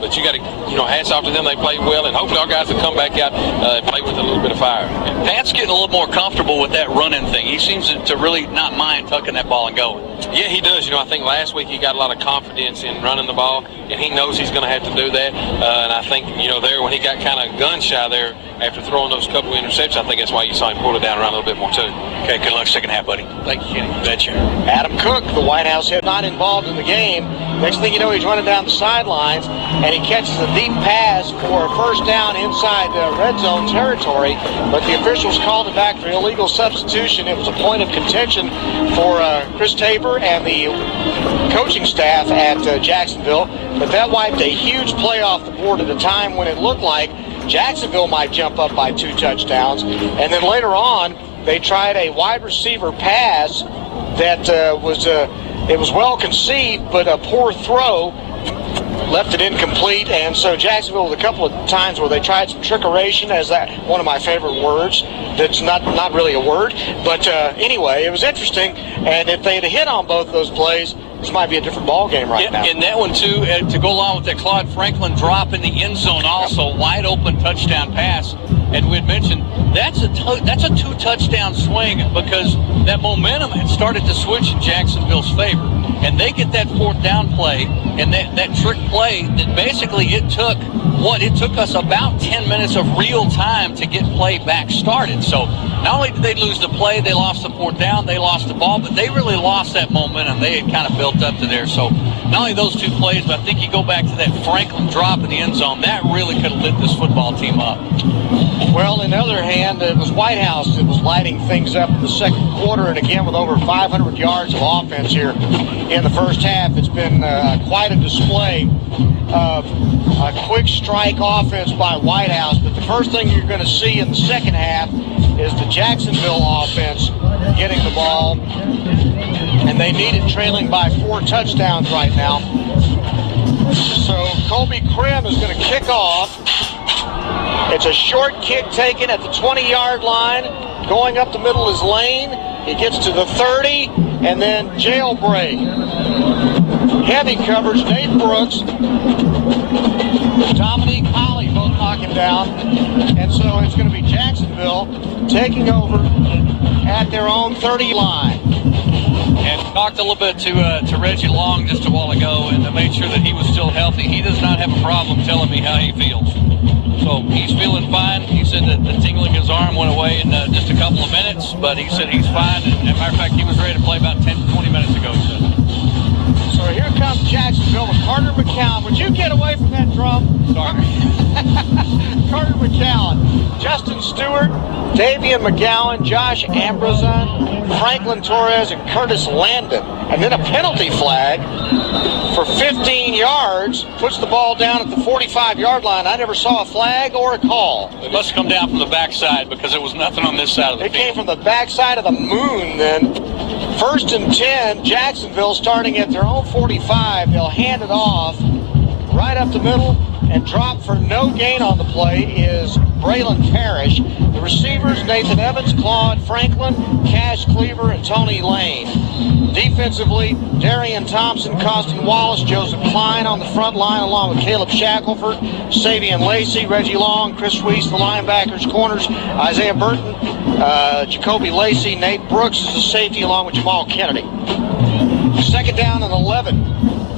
But you got to, you know, hats off to them. They played well, and hopefully our guys will come back out and play with a little bit of fire. Pat's getting a little more comfortable with that running thing. He seems to really not mind tucking that ball and going. Yeah, he does. You know, I think last week he got a lot of confidence in running the ball, and he knows he's going to have to do that. And I think, you know, there when he got kind of gun shy there after throwing those couple of interceptions, I think that's why you saw him pull it down around a little bit more too. Okay, good luck second half, buddy. Thank you, Kenny. Betcha. Adam Cook, the Whitehouse head, not involved in the game. Next thing you know, he's running down the sidelines, and he catches a deep pass for a first down inside red zone territory, but the officials called it back for illegal substitution. It was a point of contention for Chris Tabor and the coaching staff at Jacksonville, but that wiped a huge play off the board at a time when it looked like Jacksonville might jump up by 2 touchdowns, and then later on, they tried a wide receiver pass that it was well conceived, but a poor throw left it incomplete, and so Jacksonville, with a couple of times where they tried some trickeration, as that one of my favorite words. That's not really a word, but anyway, it was interesting, and if they'd hit on both those plays, this might be a different ball game right now. And that one, too, to go along with that Claude Franklin drop in the end zone also, wide open touchdown pass. And we had mentioned that's a 2-touchdown swing, because that momentum had started to switch in Jacksonville's favor. And they get that 4th down play, and that trick play that basically it took us about 10 minutes of real time to get play back started. So not only did they lose the play, they lost the 4th down, they lost the ball, but they really lost that momentum. They had kind of built up to there. So not only those 2 plays, but I think you go back to that Franklin drop in the end zone, that really could have lit this football team up. Well, on the other hand, it was Whitehouse that was lighting things up in the second quarter, and again with over 500 yards of offense here in the first half. It's been quite a display of a quick strike offense by Whitehouse, but the first thing you're going to see in the second half is the Jacksonville offense getting the ball, and they need it trailing by 4 touchdowns right now. So Colby Krim is going to kick off. It's a short kick taken at the 20-yard line. Going up the middle is Lane. He gets to the 30, and then jailbreak. Heavy coverage, Nate Brooks, Dominique Holly both knock him down. And so it's going to be Jacksonville taking over at their own 30 line. And talked a little bit to Reggie Long just a while ago and made sure that he was still healthy. He does not have a problem telling me how he feels. So he's feeling fine. He said that the tingling in his arm went away in just a couple of minutes, but he said he's fine. And as a matter of fact, he was ready to play about 10 to 20 minutes ago, he said. So here comes Jacksonville with Carter McCown. Would you get away from that drum? Sorry. Carter McCown, Justin Stewart, Davian McGowan, Josh Ambrozon, Franklin Torres, and Curtis Landon. And then a penalty flag for 15 yards, puts the ball down at the 45-yard line. I never saw a flag or a call. It must have come down from the backside because there was nothing on this side of the field. It came from the backside of the moon then. 1st and 10, Jacksonville starting at their own 45. They'll hand it off right up the middle, and drop for no gain on the play is Braylon Parrish. The receivers, Nathan Evans, Claude Franklin, Cash Cleaver, and Tony Lane. Defensively, Darian Thompson, Costin Wallace, Joseph Klein on the front line, along with Caleb Shackelford, Savion Lacey, Reggie Long, Chris Weiss, the linebackers, corners, Isaiah Burton, Jacoby Lacey, Nate Brooks is the safety, along with Jamal Kennedy. 2nd down and 11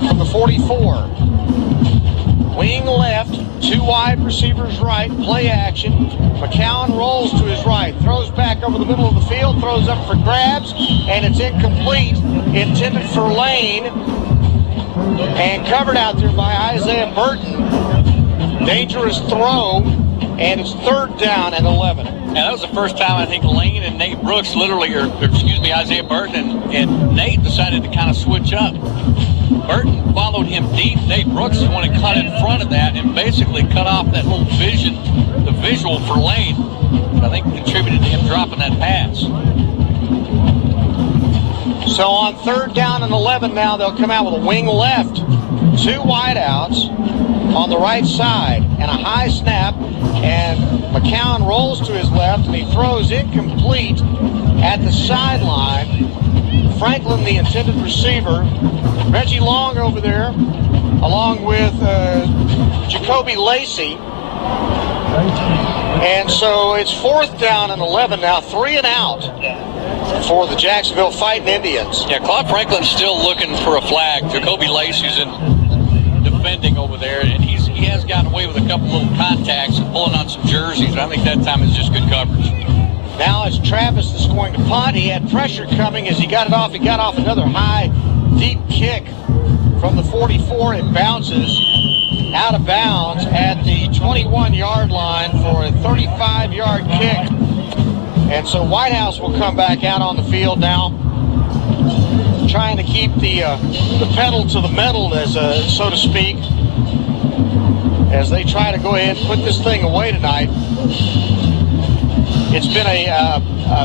from the 44. Wing left, 2 wide receivers right, play action. McCown rolls to his right, throws back over the middle of the field, throws up for grabs, and it's incomplete, intended for Lane, and covered out there by Isaiah Burton. Dangerous throw, and it's 3rd down and 11. And that was the first time I think Lane and Nate Brooks literally, Isaiah Burton and Nate decided to kind of switch up. Burton followed him deep. Nate Brooks is the one who cut in front of that and basically cut off that little the visual for Lane. I think contributed to him dropping that pass. So on 3rd down and 11 now, they'll come out with a wing left, 2 wideouts on the right side, and a high snap, and McCown rolls to his left, and he throws incomplete at the sideline. Franklin, the intended receiver, Reggie Long over there, along with Jacoby Lacey. And so it's 4th down and 11 now, 3 and out for the Jacksonville Fighting Indians. Yeah, Claude Franklin's still looking for a flag. Jacoby Lacey's in defending over there, and he has gotten away with a couple little contacts and pulling on some jerseys. I think that time is just good coverage. Now it's Travis that's going to punt. He had pressure coming as he got it off. He got off another high, deep kick from the 44. It bounces out of bounds at the 21-yard line for a 35-yard kick. And so Whitehouse will come back out on the field now, trying to keep the pedal to the metal, as so to speak, as they try to go ahead and put this thing away tonight. It's been a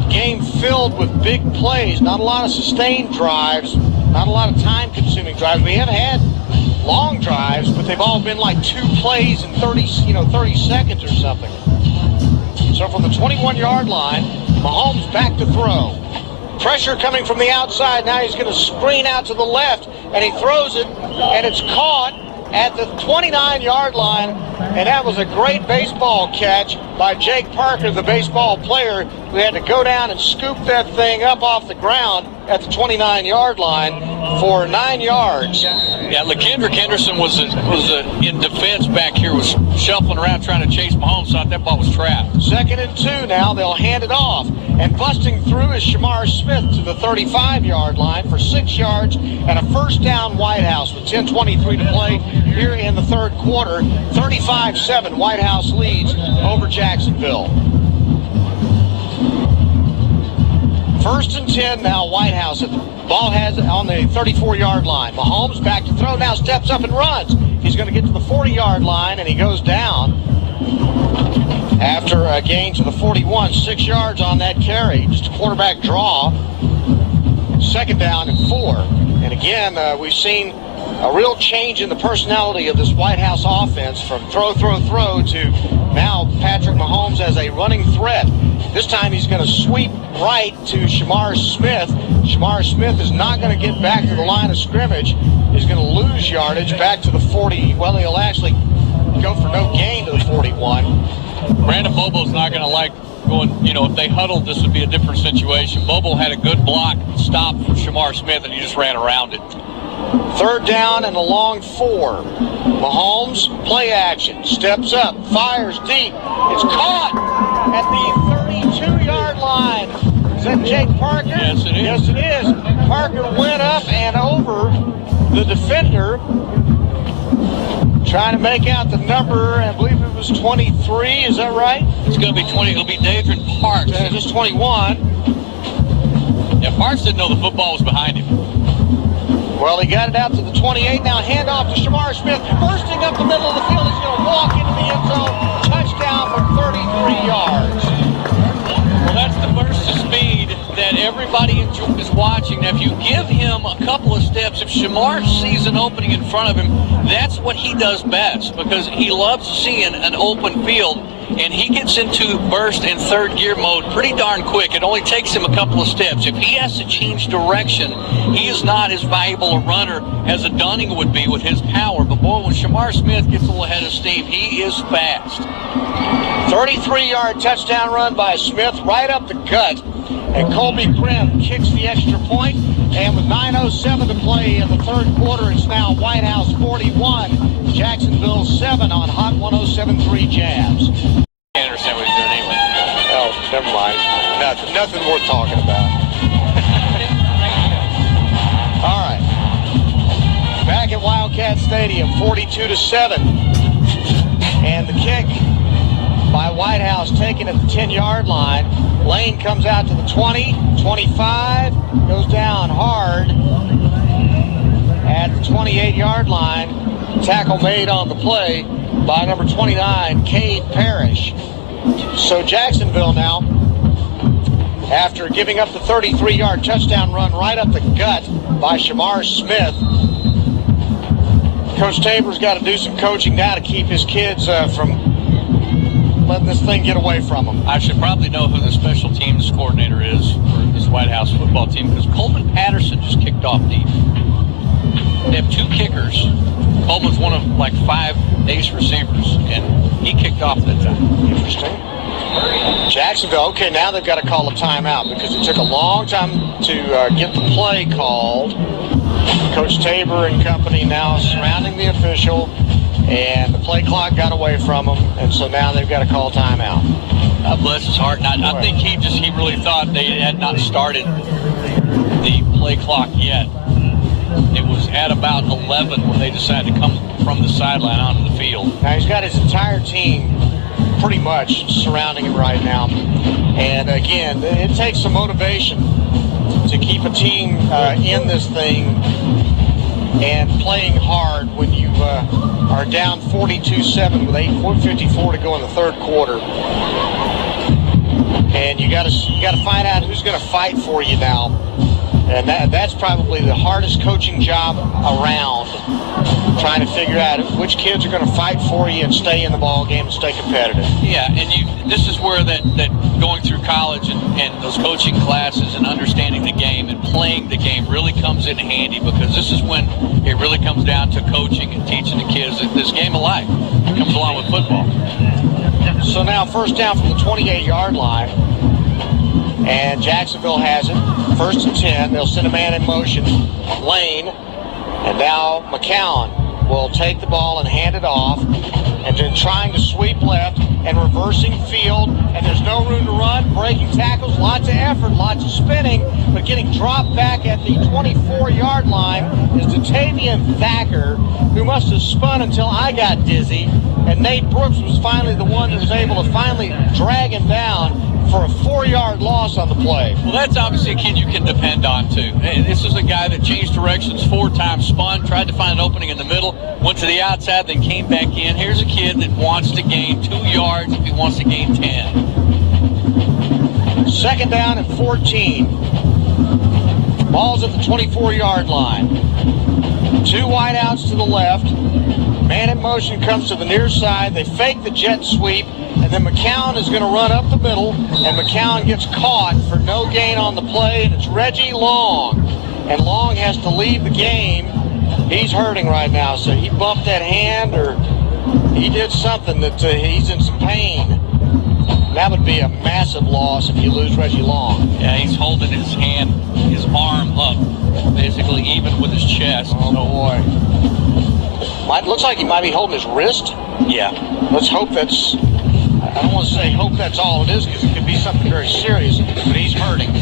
game filled with big plays, not a lot of sustained drives, not a lot of time-consuming drives. We haven't had long drives, but they've all been like 2 plays in 30 seconds or something. So from the 21-yard line, Mahomes back to throw. Pressure coming from the outside. Now he's going to screen out to the left, and he throws it, and it's caught at the 29-yard line, and that was a great baseball catch by Jake Parker, the baseball player, who had to go down and scoop that thing up off the ground at the 29-yard line for 9 yards. Yeah, LaKendrick Henderson was in defense back here, was shuffling around trying to chase Mahomes, thought that ball was trapped. 2nd and 2 now, they'll hand it off. And busting through is Shamar Smith to the 35-yard line for 6 yards and a 1st down Whitehouse with 10:23 to play here in the 3rd quarter. 35-7, Whitehouse leads over Jacksonville. 1st and 10 now, Whitehouse. The ball has it on the 34-yard line. Mahomes back to throw now, steps up and runs. He's going to get to the 40-yard line, and he goes down after a gain to the 41, 6 yards on that carry. Just a quarterback draw. 2nd down and 4. And again, we've seen a real change in the personality of this Whitehouse offense from throw to now Patrick Mahomes as a running threat. This time he's going to sweep right to Shamar Smith. Shamar Smith is not going to get back to the line of scrimmage. He's going to lose yardage back to the 40. Well, he'll actually go for no gain to the 41. Brandon Bobo's not going to like going, if they huddled, this would be a different situation. Bobo had a good block stop for Shamar Smith, and he just ran around it. Third down and a long 4. Mahomes, play action, steps up, fires deep. It's caught at the 32-yard line. Is that Jake Parker? Yes, it is. Yes, it is. Parker went up and over the defender, trying to make out the number. I believe it was 23. Is that right? It's going to be 20. It'll be Dadrian Parks. Just 21. Yeah, Parks didn't know the football was behind him. Well, he got it out to the 28. Now handoff to Shamar Smith. Bursting up the middle of the field. He's going to walk into the end zone. Touchdown from 33 yards. Well, that's the burst of speed that everybody is watching. Now, if you give him a couple of steps, if Shamar sees an opening in front of him, that's what he does best, because he loves seeing an open field, and he gets into burst and third gear mode pretty darn quick. It only takes him a couple of steps. If he has to change direction, he is not as valuable a runner as a Dunning would be with his power. But boy, when Shamar Smith gets a little ahead of steam, he is fast. 33-yard touchdown run by Smith right up the gut. And Colby Krim kicks the extra point. And with 9:07 to play in the third quarter, it's now Whitehouse 41, Jacksonville 7 on Hot 107.3 Jazz. I can't understand what he's doing anyway. Oh, never mind. Nothing worth talking about. All right. Back at Wildcat Stadium, 42-7. And the kick by Whitehouse taken at the 10-yard line. Lane comes out to the 20, 25, goes down hard at the 28-yard line. Tackle made on the play by number 29, Cade Parrish. So Jacksonville now, after giving up the 33-yard touchdown run right up the gut by Shamar Smith, Coach Tabor's got to do some coaching now to keep his kids from letting this thing get away from them. I should probably know who the special teams coordinator is for this Whitehouse football team, because Coleman Patterson just kicked off deep. They have 2 kickers. Coleman's one of like 5 ace receivers, and he kicked off that time. Interesting. Jacksonville, okay, now they've got to call a timeout because it took a long time to get the play called. Coach Tabor and company now surrounding the official, and the play clock got away from them, and so now they've got to call timeout. God bless his heart. And I think he really thought they had not started the play clock yet. It was at about 11 when they decided to come from the sideline onto the field. Now he's got his entire team pretty much surrounding him right now. And again, it takes some motivation to keep a team in this thing and playing hard when you are down 42-7 with 8:54 to go in the third quarter. And you got to find out who's going to fight for you now. And that's probably the hardest coaching job around, trying to figure out which kids are going to fight for you and stay in the ball game and stay competitive. Yeah, and this is where that going through college and those coaching classes and understanding the game and playing the game really comes in handy, because this is when it really comes down to coaching and teaching the kids that this game of life comes along with football. So now first down from the 28-yard line, and Jacksonville has it. First and 10, they'll send a man in motion, Lane, and now McCown will take the ball and hand it off, and then trying to sweep left and reversing field, and there's no room to run, breaking tackles, lots of effort, lots of spinning, but getting dropped back at the 24-yard line is Datavian Thacker, who must have spun until I got dizzy, and Nate Brooks was finally the one that was able to finally drag him down for a 4-yard loss on the play. Well, that's obviously a kid you can depend on, too. And this is a guy that changed directions 4 times, spun, tried to find an opening in the middle, went to the outside, then came back in. Here's a kid that wants to gain 2 yards if he wants to gain 10. Second down and 14. Ball's at the 24-yard line. Two wideouts to the left. Man in motion comes to the near side. They fake the jet sweep, and then McCown is going to run up the middle, and McCown gets caught for no gain on the play, and it's Reggie Long. And Long has to leave the game. He's hurting right now, so he bumped that hand, or he did something that he's in some pain. That would be a massive loss if you lose Reggie Long. Yeah, he's holding his hand, his arm up, basically even with his chest. Oh, boy. Looks like he might be holding his wrist. Yeah. Let's hope that's... I don't want to say hope that's all it is, because it could be something very serious, but he's hurting.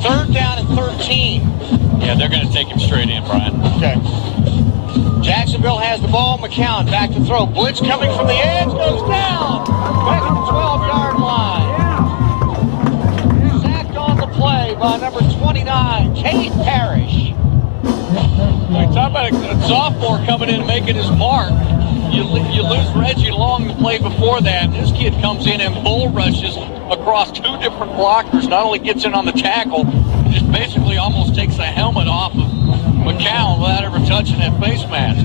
Third down and 13. Yeah, they're going to take him straight in, Brian. Okay. Jacksonville has the ball. McCown back to throw. Blitz coming from the edge. Goes down. Back at the 12-yard line. Sacked on the play by number 29, Keith Parrish. Talk about a sophomore coming in and making his mark. You lose Reggie Long the play before that. This kid comes in and bull rushes across two different blockers. Not only gets in on the tackle, just basically almost takes the helmet off of McCown without ever touching that face mask.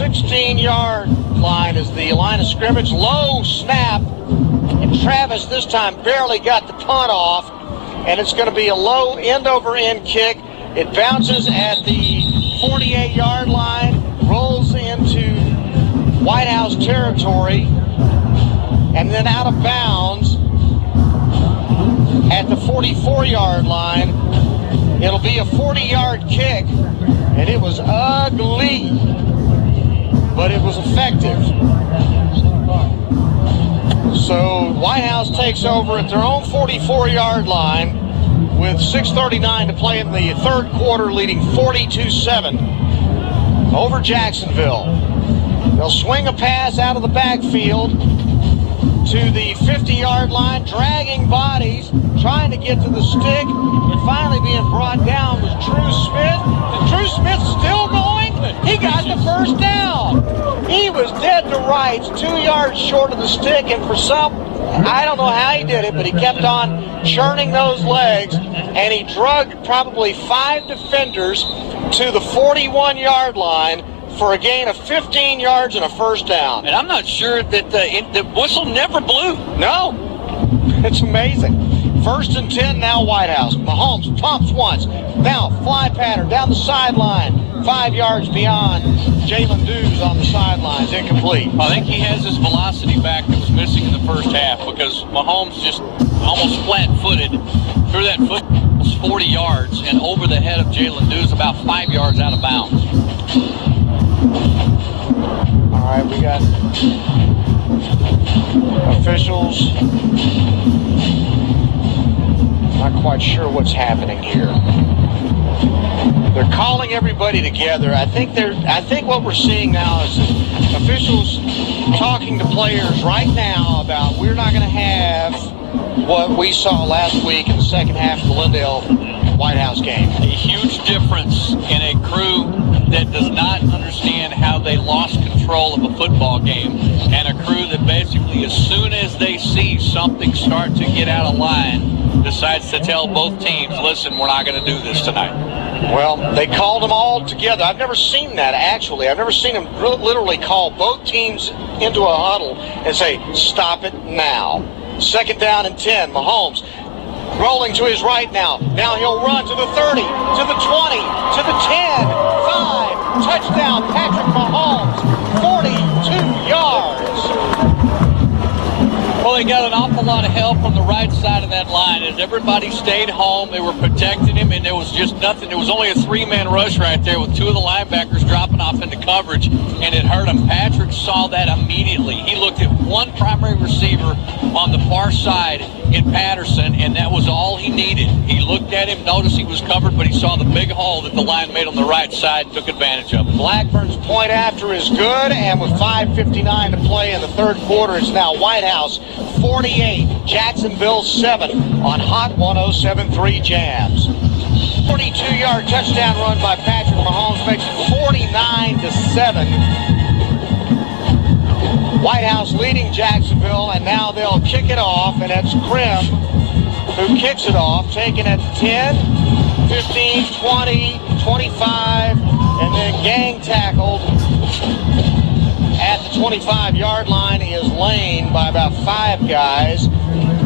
16-yard line is the line of scrimmage. Low snap. And Travis this time barely got the punt off. And it's going to be a low end-over-end kick. It bounces at the 48-yard line, rolls into Whitehouse territory, and then out of bounds at the 44-yard line. It'll be a 40-yard kick, and it was ugly, but it was effective. So Whitehouse takes over at their own 44-yard line with 6:39 to play in the third quarter, leading 42-7 over Jacksonville. They'll swing a pass out of the backfield to the 50-yard line, dragging bodies, trying to get to the stick, and finally being brought down was Drew Smith. And Drew Smith's still going. He got the first down. He was dead to rights, 2 yards short of the stick, and for some, I don't know how he did it, but he kept on churning those legs, and he drugged probably 5 defenders to the 41-yard line for a gain of 15 yards and a first down. And I'm not sure that the whistle never blew. No. It's amazing. First and 10 now, Whitehouse. Mahomes pumps once. Now, fly pattern down the sideline. 5 yards beyond Jalen Dews on the sidelines, incomplete. I think he has his velocity back that was missing in the first half, because Mahomes just almost flat-footed threw that foot 40 yards and over the head of Jalen Dews, about 5 yards out of bounds. All right, we got officials. Not quite sure what's happening here. They're calling everybody together. I think what we're seeing now is officials talking to players right now about we're not going to have what we saw last week in the second half of the Lindale Whitehouse game. A huge difference in a crew that does not understand how they lost control of a football game, and a crew that basically, as soon as they see something start to get out of line, decides to tell both teams, listen, we're not going to do this tonight. Well, they called them all together. I've never seen that, actually. I've never seen them literally call both teams into a huddle and say, stop it now. Second down and 10. Mahomes rolling to his right now. Now he'll run to the 30, to the 20, to the 10, 5. Touchdown, Patrick Mahomes. 42 yards. Well, they got an awful lot of help from the right side of that line. As everybody stayed home, they were protecting him, and there was just nothing. There was only a 3-man rush right there with 2 of the linebackers dropping off into coverage, and it hurt him. Patrick saw that immediately. He looked at one primary receiver on the far side in Patterson, and that was all he needed. He looked at him, noticed he was covered, but he saw the big hole that the line made on the right side and took advantage of it. Blackburn's point after is good, and with 5:59 to play in the third quarter, it's now Whitehouse 48, Jacksonville 7 on Hot 107.3 Jams. 42-yard touchdown run by Patrick Mahomes makes it 49-7. Whitehouse leading Jacksonville, and now they'll kick it off, and it's Grimm who kicks it off, taking it 10, 15, 20, 25, and then gang tackled at the 25-yard line is Lane by about 5 guys,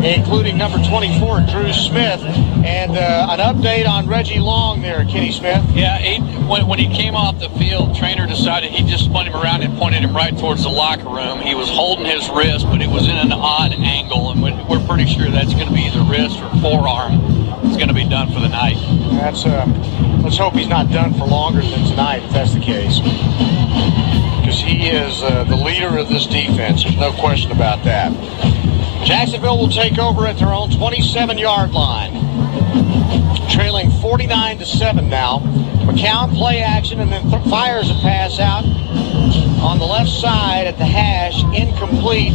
including number 24, Drew Smith. And an update on Reggie Long there, Kenny Smith. Yeah, when he came off the field, trainer decided he just spun him around and pointed him right towards the locker room. He was holding his wrist, but it was in an odd angle, and we're pretty sure that's going to be either wrist or forearm. It's going to be done for the night. That's let's hope he's not done for longer than tonight, if that's the case. Because he is the leader of this defense. There's no question about that. Jacksonville will take over at their own 27-yard line. Trailing 49-7 now. McCown play action and then fires a pass out on the left side at the hash. Incomplete.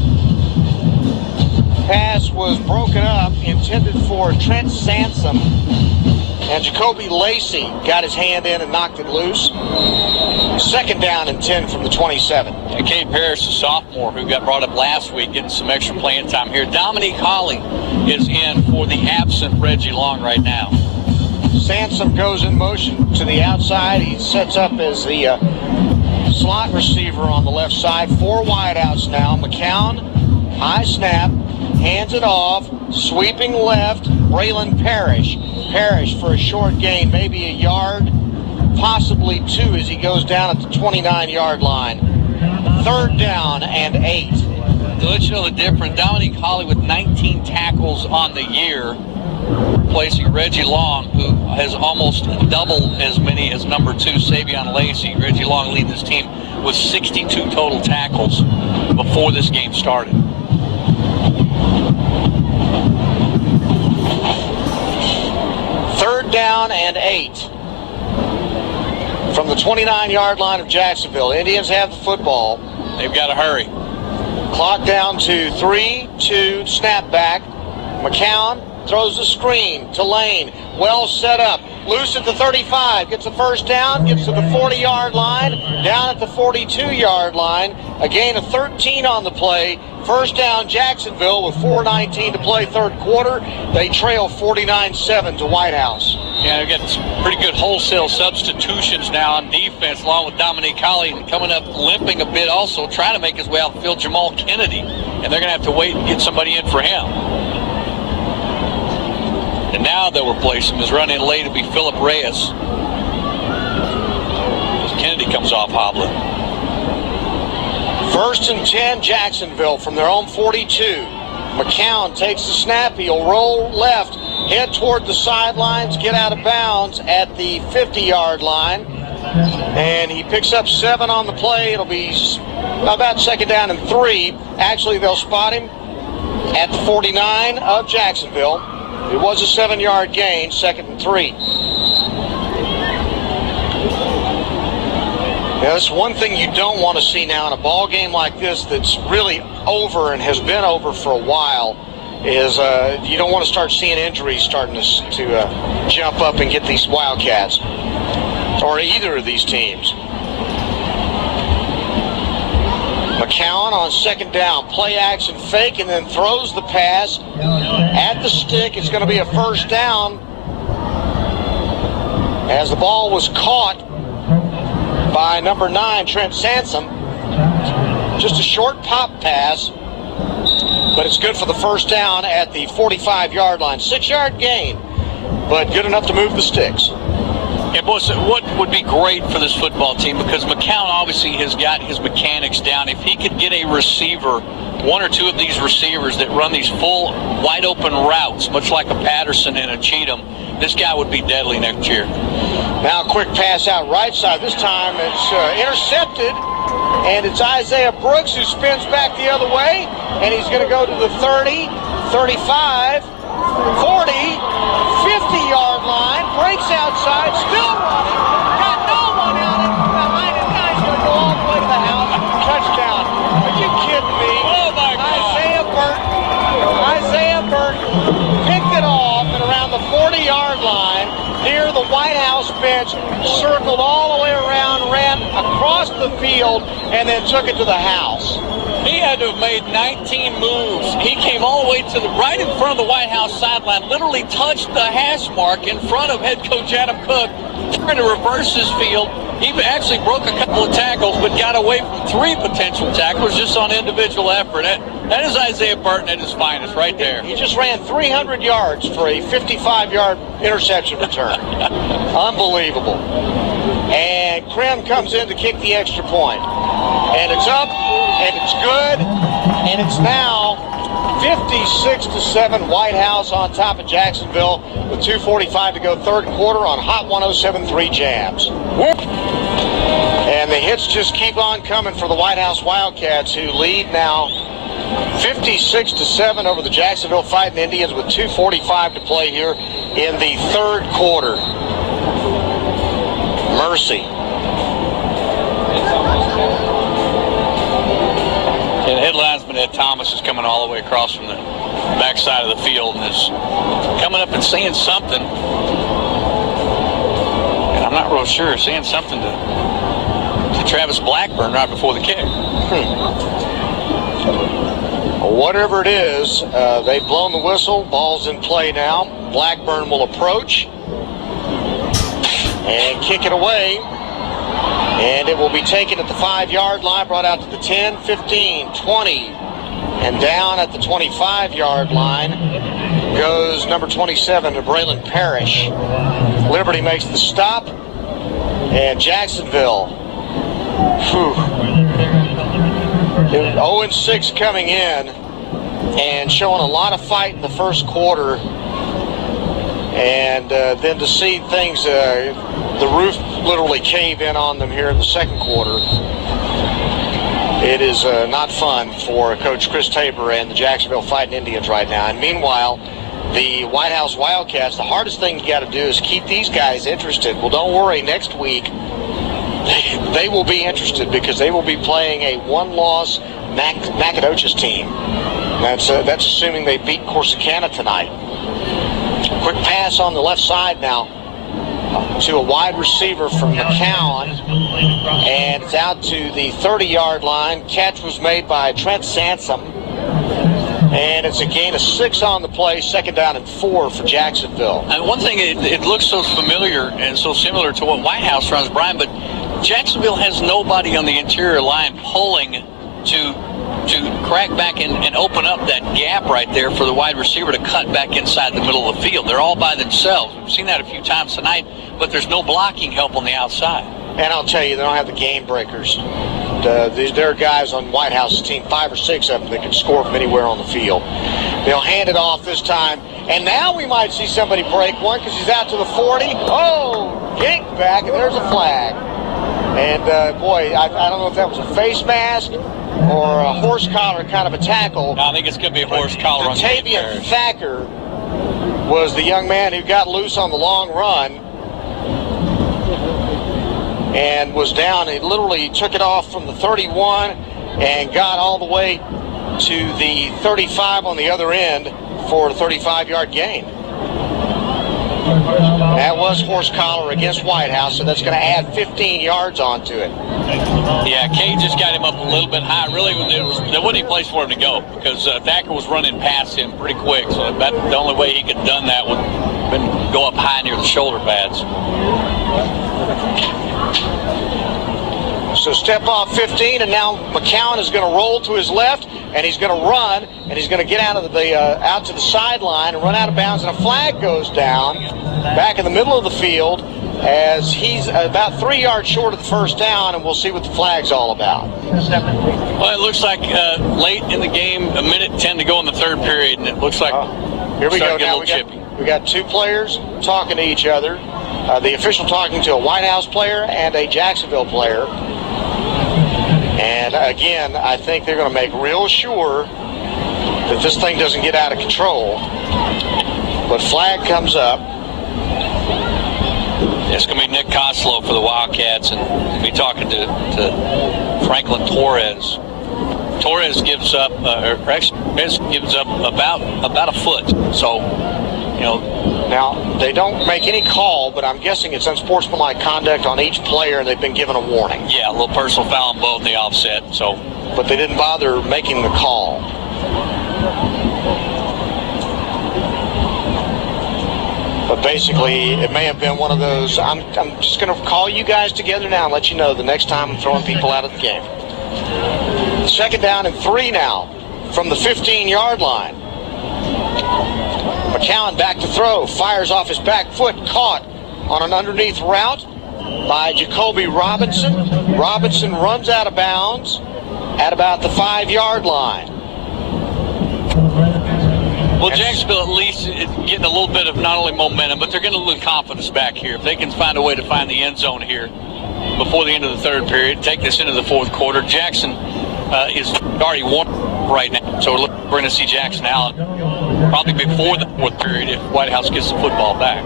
Pass was broken up, intended for Trent Sansom. And Jacoby Lacey got his hand in and knocked it loose. 2nd down and 10 from the 27. And Cade Parrish, the sophomore, who got brought up last week, getting some extra playing time here. Dominique Hawley is in for the absent Reggie Long right now. Sansom goes in motion to the outside. He sets up as the slot receiver on the left side. 4 wideouts now. McCown, high snap, hands it off, sweeping left, Braylon Parrish. Parrish for a short gain, maybe a yard, possibly 2 as he goes down at the 29-yard line. 3rd down and 8. To let you know the difference, Dominique Hawley with 19 tackles on the year, replacing Reggie Long, who has almost double as many as number 2, Savion Lacey. Reggie Long leading this team with 62 total tackles before this game started. Third down and 8 from the 29-yard line of Jacksonville. Indians have the football. They've got to hurry. Clock down to 3-2, snap back. McCown throws the screen to Lane. Well set up. Loose at the 35. Gets the first down. Gets to the 40-yard line. Down at the 42-yard line. A gain of 13 on the play. First down, Jacksonville with 4:19 to play, 3rd quarter. They trail 49-7 to Whitehouse. Yeah, they've got some pretty good wholesale substitutions now on defense, along with Dominique Hawley, and coming up limping a bit also, trying to make his way out the field, Jamal Kennedy. And they're going to have to wait and get somebody in for him. And now they'll replace him. His run in late to be Philip Reyes. As Kennedy comes off hobbling. 1st and 10, Jacksonville from their own 42. McCown takes the snap. He'll roll left, head toward the sidelines, get out of bounds at the 50-yard line. And he picks up 7 on the play. It'll be about 2nd down and 3. Actually, they'll spot him at the 49 of Jacksonville. It was a 7-yard gain, 2nd and 3. Now, that's one thing you don't want to see now in a ball game like this that's really over and has been over for a while is you don't want to start seeing injuries starting to jump up and get these Wildcats or either of these teams. McCown on 2nd down, play action fake, and then throws the pass at the stick. It's going to be a 1st down as the ball was caught by number 9, Trent Sansom. Just a short pop pass, but it's good for the 1st down at the 45-yard line. 6-yard gain, but good enough to move the sticks. And what would be great for this football team, because McCown obviously has got his mechanics down. If he could get a receiver, 1 or 2 of these receivers that run these full, wide-open routes, much like a Patterson and a Cheatham, this guy would be deadly next year. Now a quick pass out right side. This time it's intercepted, and it's Isaiah Brooks who spins back the other way, and he's going to go to the 30, 35, 40, 50-yard line, breaks outside, still running, got no one out behind him. Now he's going to go all the way to the house. Touchdown. Are you kidding me? Oh, my God. Isaiah Burton picked it off and around the 40-yard line near the Whitehouse bench, circled all the way around, ran across the field, and then took it to the house. He had to have made 19 moves. He came all the way to the right in front of the White House sideline, literally touched the hash mark in front of head coach Adam Cook, trying to reverse his field. He actually broke a couple of tackles, but got away from 3 potential tackles just on individual effort. That is Isaiah Burton at his finest right there. He just ran 300 yards for a 55-yard interception return. Unbelievable. And Krim comes in to kick the extra point. And it's up, and it's good, and it's now 56-7 Whitehouse on top of Jacksonville with 2:45 to go, third quarter on Hot 107.3 Jams. And the hits just keep on coming for the Whitehouse Wildcats, who lead now 56-7 over the Jacksonville Fighting Indians with 2:45 to play here in the third quarter. Mercy. And head linesman Ed Thomas is coming all the way across from the backside of the field and is coming up and saying something. And I'm not real sure, saying something to Travis Blackburn right before the kick. Whatever it is, they've blown the whistle. Ball's in play now. Blackburn will approach and kick it away. And it will be taken at the 5-yard line, brought out to the 10, 15, 20, and down at the 25-yard line goes number 27 to Braylon Parrish. Liberty makes the stop, and Jacksonville, 0-6 coming in and showing a lot of fight in the first quarter. And then to see things, the roof literally cave in on them here in the second quarter, it is not fun for Coach Chris Tabor and the Jacksonville Fighting Indians right now. And meanwhile, the Whitehouse Wildcats, the hardest thing you got to do is keep these guys interested. Well, don't worry, next week they will be interested because they will be playing a one-loss Nacogdoches team. That's assuming they beat Corsicana tonight. Quick pass on the left side now to a wide receiver from McCown, and it's out to the 30-yard line. Catch was made by Trent Sansom, and it's a gain of 6 on the play, second down and 4 for Jacksonville. And one thing, it looks so familiar and so similar to what Whitehouse runs, Brian, but Jacksonville has nobody on the interior line pulling to crack back and open up that gap right there for the wide receiver to cut back inside the middle of the field. They're all by themselves. We've seen that a few times tonight, but there's no blocking help on the outside. And I'll tell you, they don't have the game breakers. There are guys on Whitehouse's team, 5 or 6 of them, that can score from anywhere on the field. They'll hand it off this time. And now we might see somebody break one because he's out to the 40. Oh, yanked back, and there's a flag. And, boy, I don't know if that was a face mask or a horse collar kind of a tackle. I think it's going to be a horse collar on Tavian Thacker was the young man who got loose on the long run and was down. He literally took it off from the 31 and got all the way to the 35 on the other end for a 35-yard gain. That was horse collar against Whitehouse, so that's going to add 15 yards onto it. Yeah, Cade just got him up a little bit high. Really, there wasn't any place for him to go because Thacker was running past him pretty quick. So the only way he could have done that would have been go up high near the shoulder pads. So step off 15, and now McCown is going to roll to his left, and he's going to run, and he's going to get out to the sideline and run out of bounds, and a flag goes down back in the middle of the field as he's about 3 yards short of the first down, and we'll see what the flag's all about. Well, it looks like late in the game, 1:10 to go in the third period, and it looks like here we go. Now we got 2 players talking to each other. The official talking to a Whitehouse player and a Jacksonville player. And again, I think they're going to make real sure that this thing doesn't get out of control. But flag comes up. It's going to be Nick Koslow for the Wildcats, and we'll be talking to Franklin Torres. Torres gives up, gives up about a foot. So, you know. Now, they don't make any call, but I'm guessing it's unsportsmanlike conduct on each player, and they've been given a warning. Yeah, a little personal foul on both, the offset. So but they didn't bother making the call. But basically, it may have been one of those, I'm just going to call you guys together now and let you know the next time I'm throwing people out of the game. 2nd down and 3 now from the 15-yard line. McCown back to throw, fires off his back foot, caught on an underneath route by Jacoby Robinson. Robinson runs out of bounds at about the 5-yard line. Well, Jacksonville at least is getting a little bit of not only momentum, but they're getting a little confidence back here. If they can find a way to find the end zone here before the end of the 3rd period, take this into the 4th quarter. Jackson is already won right now, so we're going to see Jackson Allen probably before the 4th period if Whitehouse gets the football back.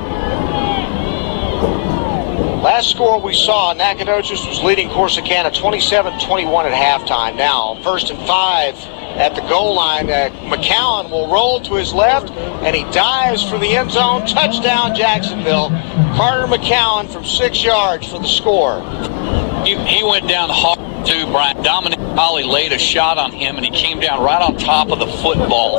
Last score we saw, Nacogdoches was leading Corsicana 27-21 at halftime. Now, 1st and 5 at the goal line. McCown will roll to his left, and he dives for the end zone. Touchdown, Jacksonville. Carter McCown from 6 yards for the score. He went down hard too, Brian. Dominic Holly laid a shot on him, and he came down right on top of the football.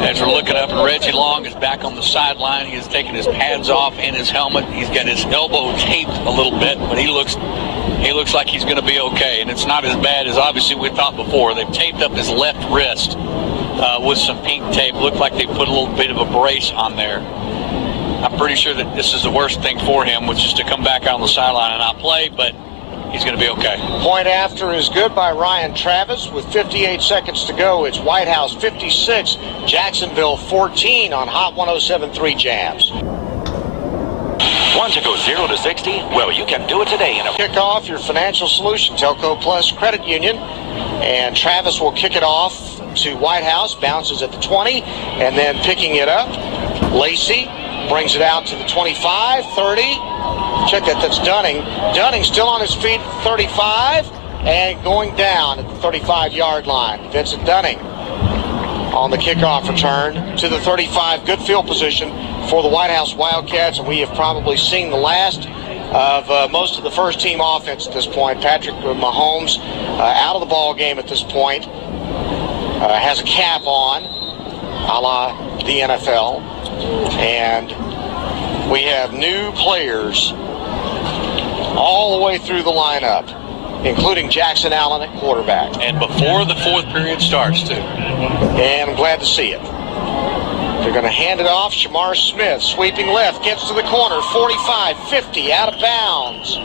As we're looking up, and Reggie Long is back on the sideline. He has taken his pads off and his helmet. He's got his elbow taped a little bit, but he looks like he's going to be okay, and it's not as bad as obviously we thought before. They've taped up his left wrist with some pink tape. Looked like they put a little bit of a brace on there. I'm pretty sure that this is the worst thing for him, which is to come back out on the sideline and not play, but he's going to be okay. Point after is good by Ryan Travis with 58 seconds to go. It's Whitehouse 56, Jacksonville 14 on Hot 107.3 Jams. Want to go 0 to 60? Well, you can do it today in a Kickoff, your financial solution, Telco Plus Credit Union. And Travis will kick it off to Whitehouse, bounces at the 20, and then picking it up, Lacey brings it out to the 25, 30. Check that, that's Dunning. Dunning still on his feet at the 35 and going down at the 35-yard line. Vincent Dunning on the kickoff return to the 35. Good field position for the Whitehouse Wildcats, and we have probably seen the last of most of the first-team offense at this point. Patrick Mahomes out of the ball game at this point. Has a cap on, a la the NFL. And we have new players all the way through the lineup, including Jackson Allen at quarterback. And before the 4th period starts, too. And I'm glad to see it. They're going to hand it off. Shamar Smith, sweeping left, gets to the corner, 45, 50, out of bounds.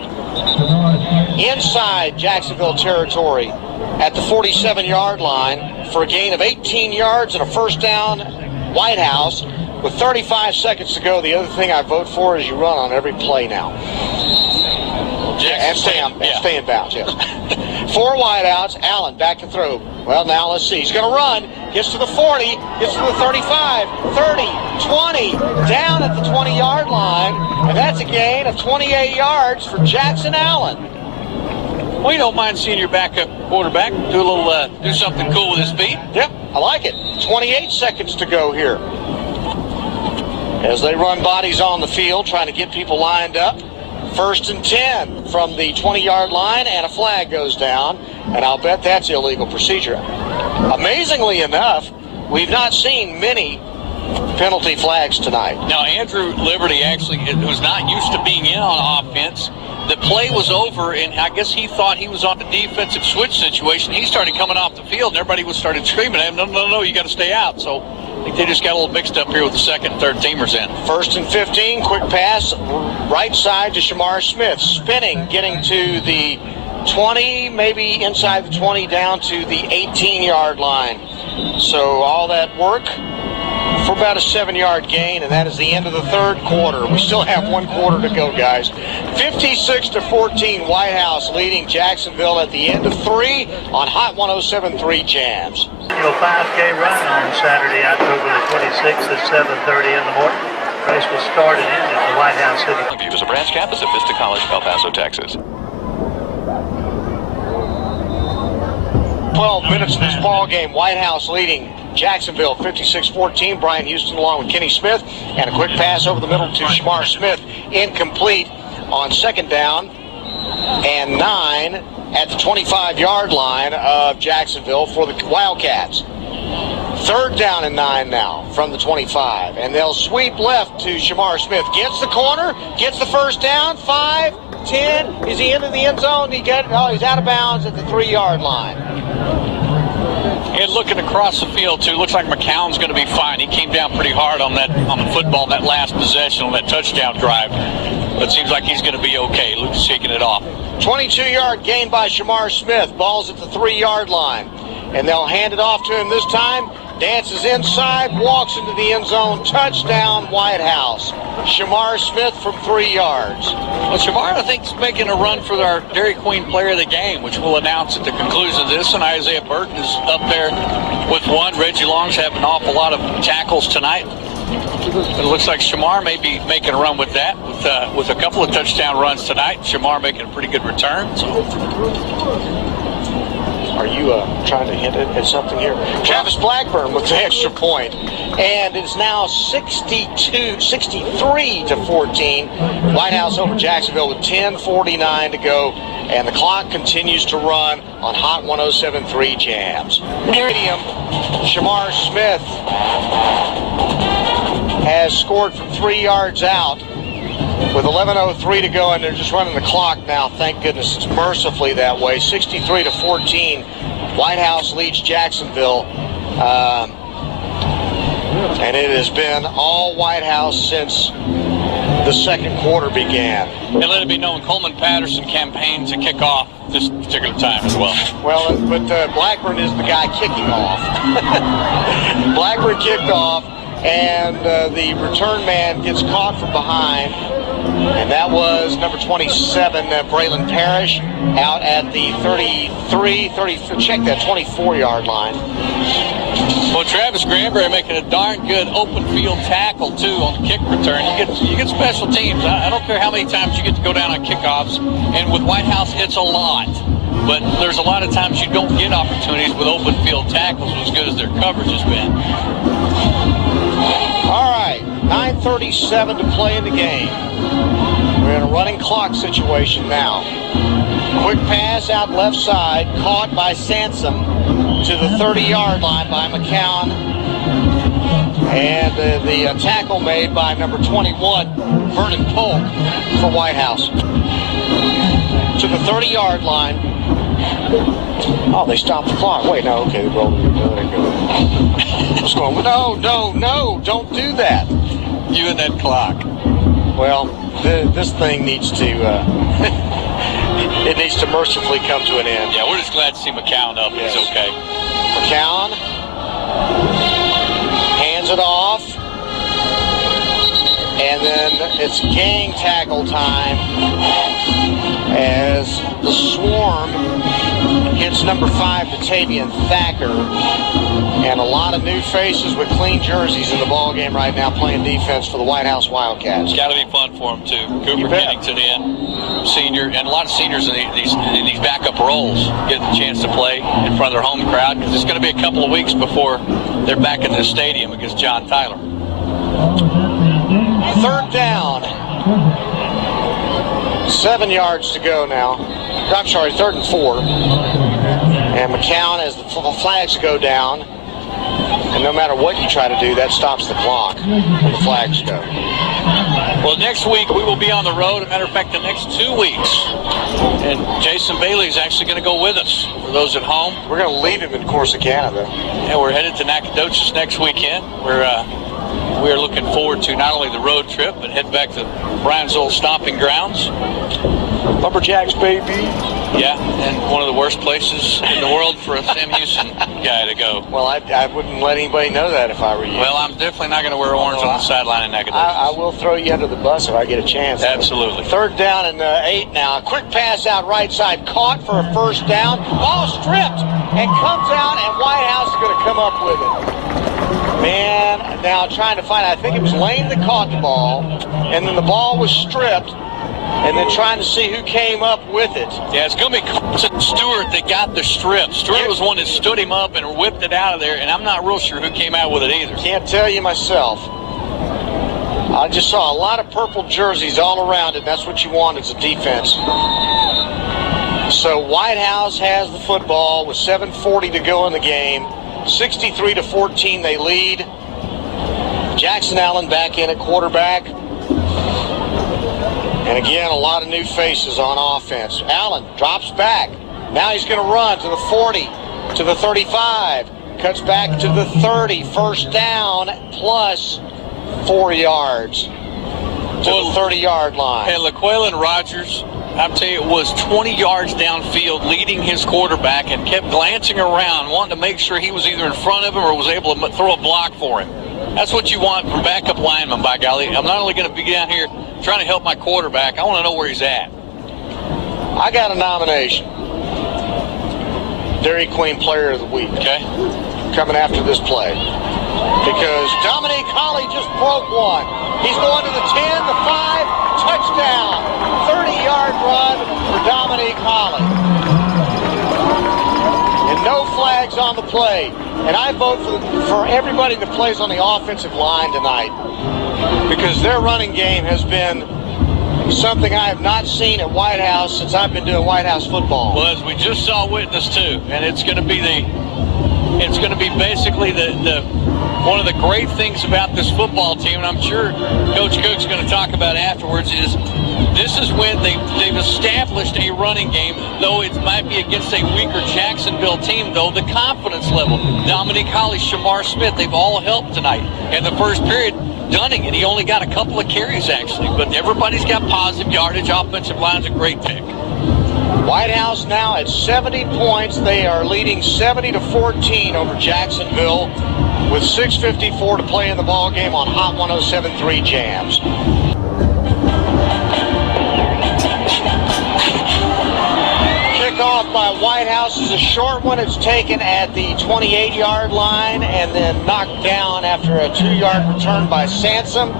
Inside Jacksonville territory at the 47-yard line for a gain of 18 yards and a first down. Whitehouse with 35 seconds to go. The other thing I vote for is you run on every play now. And stay in bounds, yes. 4 wideouts. Allen back to throw. Well, now let's see. He's going to run. Gets to the 40. Gets to the 35. 30. 20. Down at the 20-yard line. And that's a gain of 28 yards for Jackson Allen. Well, you don't mind seeing your backup quarterback do something cool with his feet. Yep, I like it. 28 seconds to go here. As they run bodies on the field, trying to get people lined up. 1st and 10 from the 20-yard line, and a flag goes down, and I'll bet that's illegal procedure. Amazingly enough, we've not seen many penalty flags tonight. Now, Andrew Liberty actually was not used to being in on offense. The play was over, and I guess he thought he was on the defensive switch situation. He started coming off the field, and everybody started screaming at him, no, you got to stay out. So I think they just got a little mixed up here with the 2nd and 3rd teamers in. 1st and 15, quick pass, right side to Shamar Smith, spinning, getting to the 20, maybe inside the 20, down to the 18-yard line. So all that work for about a 7-yard gain, and that is the end of the 3rd quarter. We still have 1 quarter to go, guys. 56-14, Whitehouse leading Jacksonville at the end of 3 on Hot 107.3 Jams. 5K run on Saturday, October the 26th at 7:30 in the morning. Race will start and end at the Whitehouse City. View is a branch campus of Vista College, El Paso, Texas. 12 minutes of this ball game. Whitehouse leading Jacksonville 56-14. Brian Houston along with Kenny Smith, and a quick pass over the middle to Shamar Smith, incomplete on 2nd down and 9. at the 25-yard line of Jacksonville for the Wildcats. 3rd down and 9 now from the 25. And they'll sweep left to Shamar Smith. Gets the corner, gets the first down, 5, 10. Is he into the end zone? He's out of bounds at the 3-yard line. And looking across the field, too, looks like McCown's going to be fine. He came down pretty hard on the football, that last possession on that touchdown drive. But it seems like he's going to be okay. Luke's shaking it off. 22-yard gain by Shamar Smith. Ball's at the 3-yard line. And they'll hand it off to him this time. Dances inside, walks into the end zone. Touchdown, Whitehouse. Shamar Smith from 3 yards. Well, Shamar, I think, is making a run for our Dairy Queen Player of the Game, which we'll announce at the conclusion of this. And Isaiah Burton is up there with one. Reggie Long's having an awful lot of tackles tonight. It looks like Shamar may be making a run with that, with a couple of touchdown runs tonight. Shamar making a pretty good return. So. Are you trying to hint at something here? Travis Blackburn with the extra point. And it's now 63 to 14. Whitehouse over Jacksonville with 10:49 to go. And the clock continues to run on Hot 107.3 Jams. Stadium, Shamar Smith has scored from 3 yards out. With 11:03 to go, and they're just running the clock now. Thank goodness it's mercifully that way. 63 to 14. Whitehouse leads Jacksonville. And it has been all Whitehouse since the second quarter began. And let it be known, Coleman Patterson campaigned to kick off this particular time as well. Well, but Blackburn is the guy kicking off. Blackburn kicked off, and the return man gets caught from behind. And that was number 27, Braylon Parrish, out at the 24-yard line. Well, Travis Granberry making a darn good open field tackle, too, on the kick return. You get special teams. I don't care how many times you get to go down on kickoffs. And with Whitehouse, it's a lot. But there's a lot of times you don't get opportunities with open field tackles as good as their coverage has been. All right, 9:37 to play in the game. We're in a running clock situation now. Quick pass out left side, caught by Sansom to the 30-yard line by McCown. And the tackle made by number 21, Vernon Polk for Whitehouse. To the 30-yard line. Oh, they stopped the clock. Wait, no, okay, they rolled it. What's going on? No, don't do that. You and that clock. Well, this thing needs to, it needs to mercifully come to an end. Yeah, we're just glad to see McCown up. Yes. He's okay. McCown hands it off. And then it's gang tackle time as the swarm hits number 5, Batavian Thacker. And a lot of new faces with clean jerseys in the ball game right now playing defense for the Whitehouse Wildcats. It's got to be fun for them, too. Cooper Kennington senior, and a lot of seniors in these backup roles get the chance to play in front of their home crowd, because it's going to be a couple of weeks before they're back in the stadium against John Tyler. 3rd down. 7 yards to go now. I'm sorry, 3rd and 4. And McCown, as the flags go down, and no matter what you try to do, that stops the clock when the flags go. Well, next week we will be on the road. As a matter of fact, the next 2 weeks. And Jason Bailey is actually going to go with us. For those at home, we're going to leave him in Corsicana, though. Yeah, we're headed to Nacogdoches next weekend. We're looking forward to not only the road trip, but head back to Brian's old stomping grounds. Lumberjacks, baby. Yeah, and one of the worst places in the world for a Sam Houston guy to go. Well, I wouldn't let anybody know that if I were you. Well, I'm definitely not going to wear orange on the sideline in Nacogdoches. I will throw you under the bus if I get a chance. Absolutely. 3rd down and 8 now. A quick pass out right side, caught for a 1st down. Ball stripped and comes out, and Whitehouse is going to come up with it. Man, now trying to find, I think it was Lane that caught the ball, and then the ball was stripped, and then trying to see who came up with it. Yeah, it's going to be Stewart that got the strip. Stewart was one that stood him up and whipped it out of there, and I'm not real sure who came out with it either. Can't tell you myself. I just saw a lot of purple jerseys all around it. That's what you want as a defense. So Whitehouse has the football with 7:40 to go in the game. 63-14 they lead. Jackson Allen back in at quarterback. And again, a lot of new faces on offense. Allen drops back. Now he's going to run to the 40, to the 35. Cuts back to the 30. First down plus 4 yards to the 30-yard line. And LaQuaylin Rogers, I'll tell you, was 20 yards downfield leading his quarterback and kept glancing around, wanting to make sure he was either in front of him or was able to throw a block for him. That's what you want from backup linemen, by golly. I'm not only going to be down here trying to help my quarterback, I want to know where he's at. I got a nomination. Dairy Queen Player of the Week. Okay. Coming after this play. Because Dominique Holly just broke one. He's going to the 10, the 5, touchdown. 30-yard run for Dominique Holly. And no flags on the play. And I vote for everybody that plays on the offensive line tonight. Because their running game has been something I have not seen at Whitehouse since I've been doing Whitehouse football. Well, as we just saw witness to, and it's going to be basically the one of the great things about this football team, and I'm sure Coach Cook's going to talk about afterwards, is this is when they've established a running game, though it might be against a weaker Jacksonville team, though the confidence level, Dominique Holly, Shamar Smith, they've all helped tonight. In the first period, Dunning, and he only got a couple of carries, actually, but everybody's got positive yardage. Offensive line's a great pick. Whitehouse now at 70 points. They are leading 70-14 over Jacksonville with 6:54 to play in the ball game on Hot 107.3 Jams. Kickoff by Whitehouse is a short one. It's taken at the 28-yard line and then knocked down after a 2-yard return by Sansom.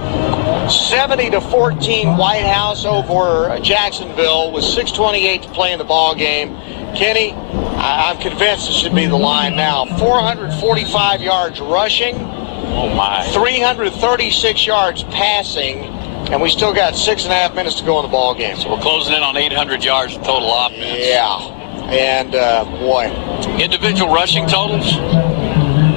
70-14 Whitehouse over Jacksonville with 6:28 to play in the ball game. Kenny, I'm convinced it should be the line now. 445 yards rushing. Oh my. 336 yards passing, and we still got 6.5 minutes to go in the ball game. So we're closing in on 800 yards of total offense. Yeah, and boy. Individual rushing totals?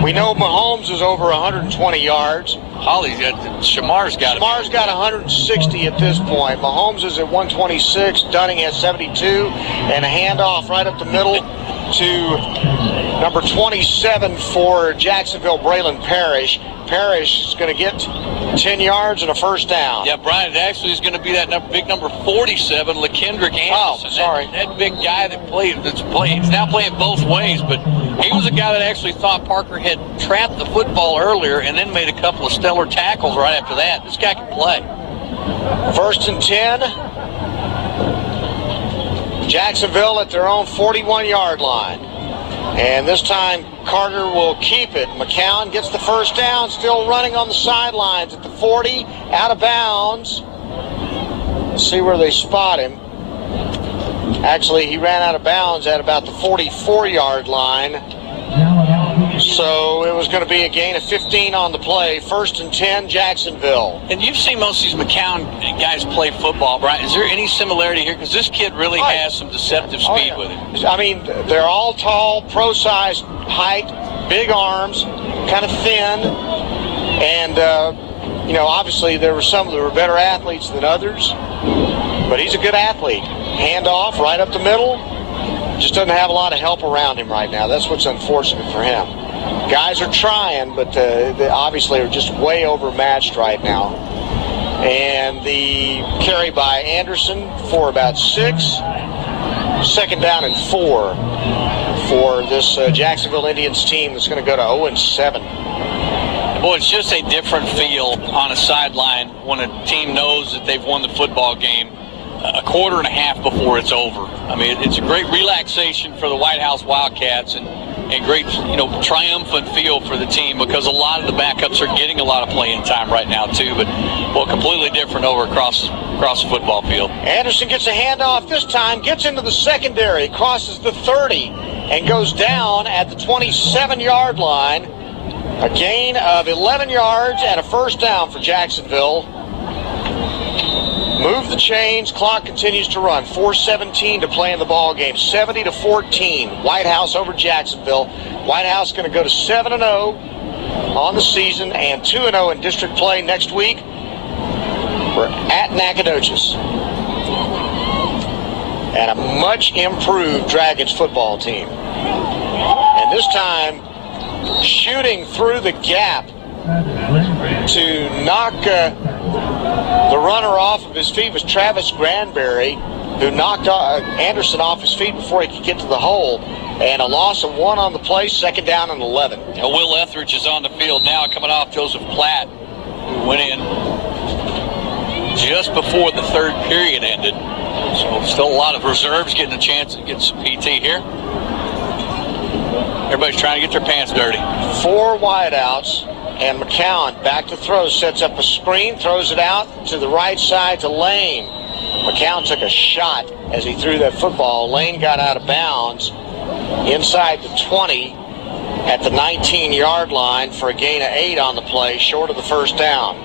We know Mahomes is over 120 yards. Shamar's got 160 at this point. Mahomes is at 126. Dunning has 72. And a handoff right up the middle to number 27 for Jacksonville, Braylon Parrish. Parrish is going to get 10 yards and a first down. Yeah, Brian, it actually is going to be that big number 47, LaKendrick Anderson. Oh, sorry. That big guy he's now playing both ways, but he was a guy that actually thought Parker had trapped the football earlier and then made a couple of stellar tackles right after that. This guy can play. 1st and 10. Jacksonville at their own 41-yard line. And this time, Carter will keep it. McCown gets the first down, still running on the sidelines at the 40, out of bounds. Let's see where they spot him. Actually, he ran out of bounds at about the 44-yard line. So it was going to be a gain of 15 on the play. 1st and 10, Jacksonville. And you've seen most of these McCown guys play football, Brian. Is there any similarity here? Because this kid really has some deceptive speed with him. I mean, they're all tall, pro-sized height, big arms, kind of thin. And, obviously there were some that were better athletes than others. But he's a good athlete. Handoff right up the middle. Just doesn't have a lot of help around him right now. That's what's unfortunate for him. Guys are trying, but they obviously are just way overmatched right now. And the carry by Anderson for about 6. 2nd down and 4 for this Jacksonville Indians team that's going to go to 0-7. Boy, it's just a different feel on a sideline when a team knows that they've won the football game a quarter and a half before it's over. I mean, it's a great relaxation for the Whitehouse Wildcats and great, triumphant feel for the team because a lot of the backups are getting a lot of playing time right now too, but completely different over across the football field. Anderson gets a handoff this time, gets into the secondary, crosses the 30, and goes down at the 27-yard line. A gain of 11 yards and a first down for Jacksonville. Move the chains. Clock continues to run. 4:17 to play in the ball game. 70-14. Whitehouse over Jacksonville. Whitehouse going to go to 7-0 on the season and 2-0 in district play next week. We're at Nacogdoches. And a much improved Dragons football team. And this time, shooting through the gap to knock the runner off of his feet was Travis Granberry, who knocked Anderson off his feet before he could get to the hole. And a loss of 1 on the play, 2nd down and 11. Now, Will Etheridge is on the field now, coming off Joseph Platt, who went in just before the 3rd period ended. So still a lot of reserves getting a chance to get some PT here. Everybody's trying to get their pants dirty. 4 wideouts, and McCown back to throw, sets up a screen, throws it out to the right side to Lane. McCown took a shot as he threw that football. Lane got out of bounds inside the 20 at the 19-yard line for a gain of 8 on the play, short of the 1st down.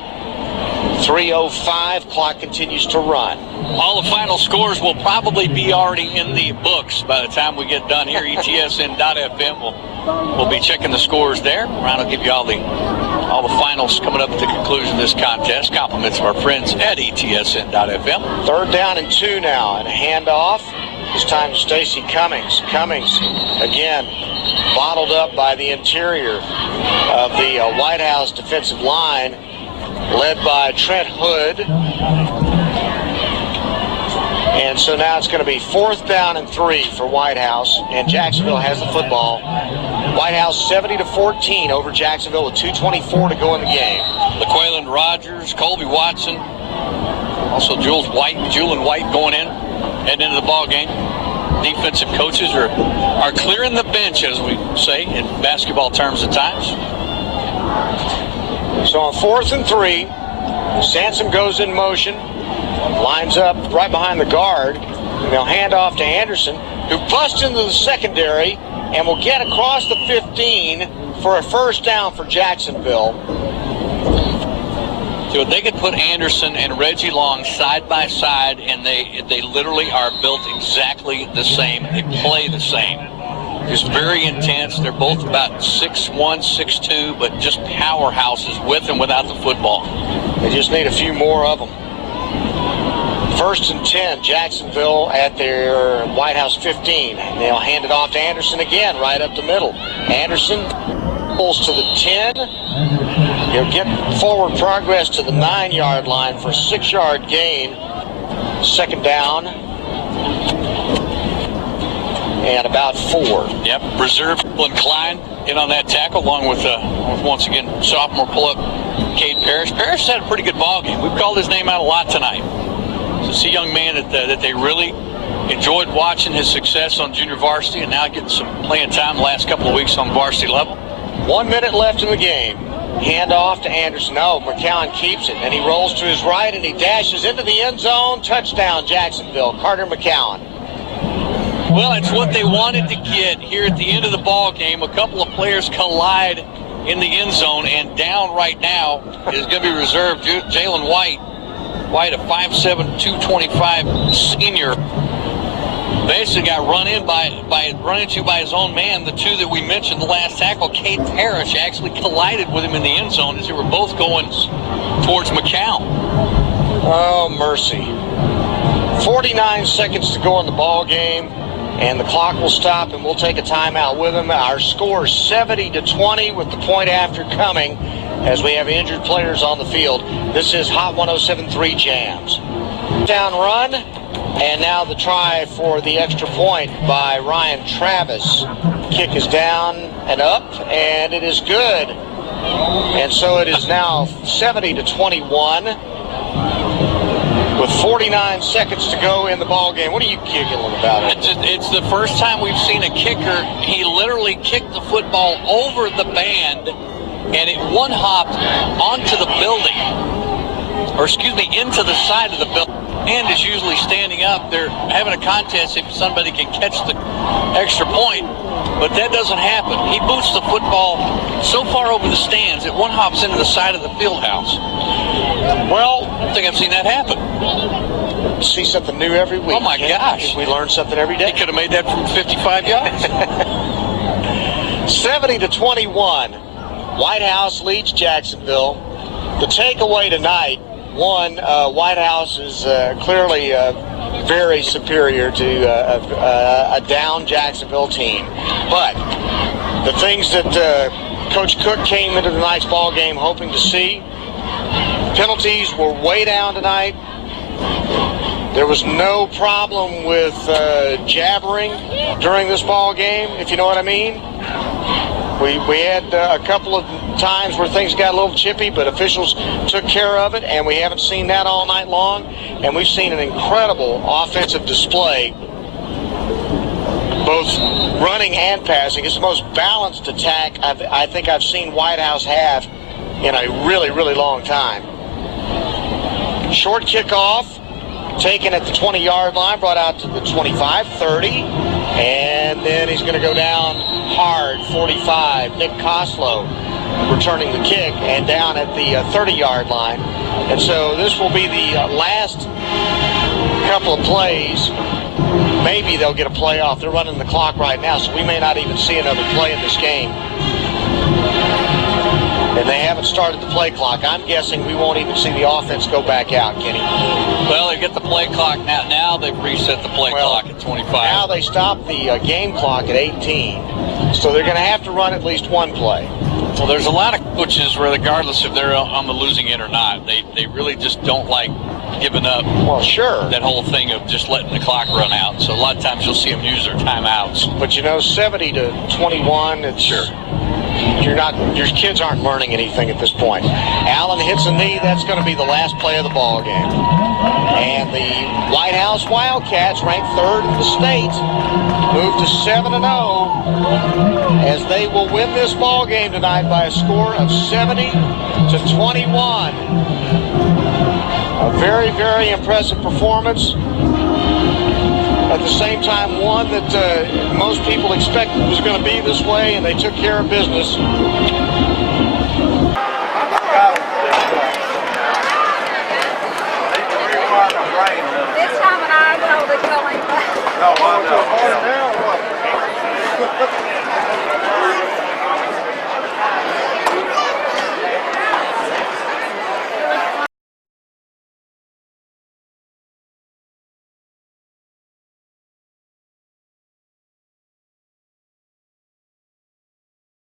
3:05, clock continues to run. All the final scores will probably be already in the books by the time we get done here. ETSN.FM will be checking the scores there. Ryan will give you all the finals coming up at the conclusion of this contest. Compliments of our friends at ETSN.FM. 3rd down and 2 now, and a handoff. This time to Stacy Cummings. Cummings, again, bottled up by the interior of the Whitehouse defensive line, led by Trent Hood. And so now it's going to be 4th down and 3 for Whitehouse, and Jacksonville has the football. Whitehouse 70-14 over Jacksonville with 2:24 to go in the game. LaQuaylen Rogers, Colby Watson, also Julian White going in, heading into the ball game. Defensive coaches are clearing the bench, as we say in basketball terms at times. So on 4th and 3, Sansom goes in motion, lines up right behind the guard, and they'll hand off to Anderson, who busts into the secondary and will get across the 15 for a 1st down for Jacksonville. So they could put Anderson and Reggie Long side by side, and they literally are built exactly the same. They play the same. Just very intense. They're both about 6'1", 6'2", but just powerhouses with and without the football. They just need a few more of them. 1st and 10, Jacksonville at their Whitehouse 15. And they'll hand it off to Anderson again, right up the middle. Anderson pulls to the 10. He'll get forward progress to the 9-yard line for a 6-yard gain. 2nd down and about 4. Yep, reserve Klein in on that tackle, along with once again, sophomore pull-up Cade Parrish. Parrish had a pretty good ball game. We've called his name out a lot tonight. It's a young man that they really enjoyed watching his success on junior varsity, and now getting some playing time the last couple of weeks on varsity level. 1 minute left in the game. Hand off to Anderson. No, McCown keeps it, and he rolls to his right, and he dashes into the end zone. Touchdown, Jacksonville. Carter McCown. Well, it's what they wanted to get here at the end of the ball game. A couple of players collide in the end zone, and down right now is going to be reserved Jalen White. White, a 5'7", 225 senior, basically got run into by his own man. The two that we mentioned, the last tackle, Cade Parrish, actually collided with him in the end zone as they were both going towards McCown. Oh, mercy. 49 seconds to go in the ball game, and the clock will stop, and we'll take a timeout with them. Our score is 70-20 with the point after coming, as we have injured players on the field. This is Hot 107.3 Jams. Down run, and now the try for the extra point by Ryan Travis. Kick is down and up, and it is good. And so it is now 70-21 with 49 seconds to go in the ball game. What are you giggling about? It's the first time we've seen a kicker. He literally kicked the football over the band, and it one-hopped onto the building, into the side of the building. And is usually standing up. They're having a contest if somebody can catch the extra point, but that doesn't happen. He boots the football so far over the stands, it one-hops into the side of the field house. Well, I don't think I've seen that happen. See something new every week. Oh, my gosh. We learn something every day. He could have made that from 55 yards. 70-21. Whitehouse leads Jacksonville. The takeaway tonight, one, Whitehouse is clearly very superior to a down Jacksonville team. But the things that Coach Cook came into tonight's ball game hoping to see, penalties were way down tonight. There was no problem with jabbering during this ball game, if you know what I mean. We had a couple of times where things got a little chippy, but officials took care of it, and we haven't seen that all night long. And we've seen an incredible offensive display, both running and passing. It's the most balanced attack I think I've seen Whitehouse have in a really, really long time. Short kickoff, taken at the 20-yard line, brought out to the 25, 30, and then he's going to go down hard, 45. Nick Koslow returning the kick and down at the 30-yard line. And so this will be the last couple of plays. Maybe they'll get a playoff. They're running the clock right now, so we may not even see another play in this game. And they haven't started the play clock. I'm guessing we won't even see the offense go back out, Kenny. Well, they get the play clock now. Now they've reset the play clock at 25. Now they stop the game clock at 18. So they're going to have to run at least one play. Well, there's a lot of coaches where, regardless if they're on the losing end or not, they really just don't like giving up. Well, sure. That whole thing of just letting the clock run out. So a lot of times you'll see them use their timeouts. But 70-21, it's sure. Your kids aren't learning anything at this point. Allen hits a knee. That's going to be the last play of the ball game. And the Whitehouse Wildcats, ranked third in the state, move to 7-0 as they will win this ball game tonight by a score of 70-21. A very, very impressive performance. At the same time, one that most people expected was going to be this way, and they took care of business. This time and I know they're going. No, I know.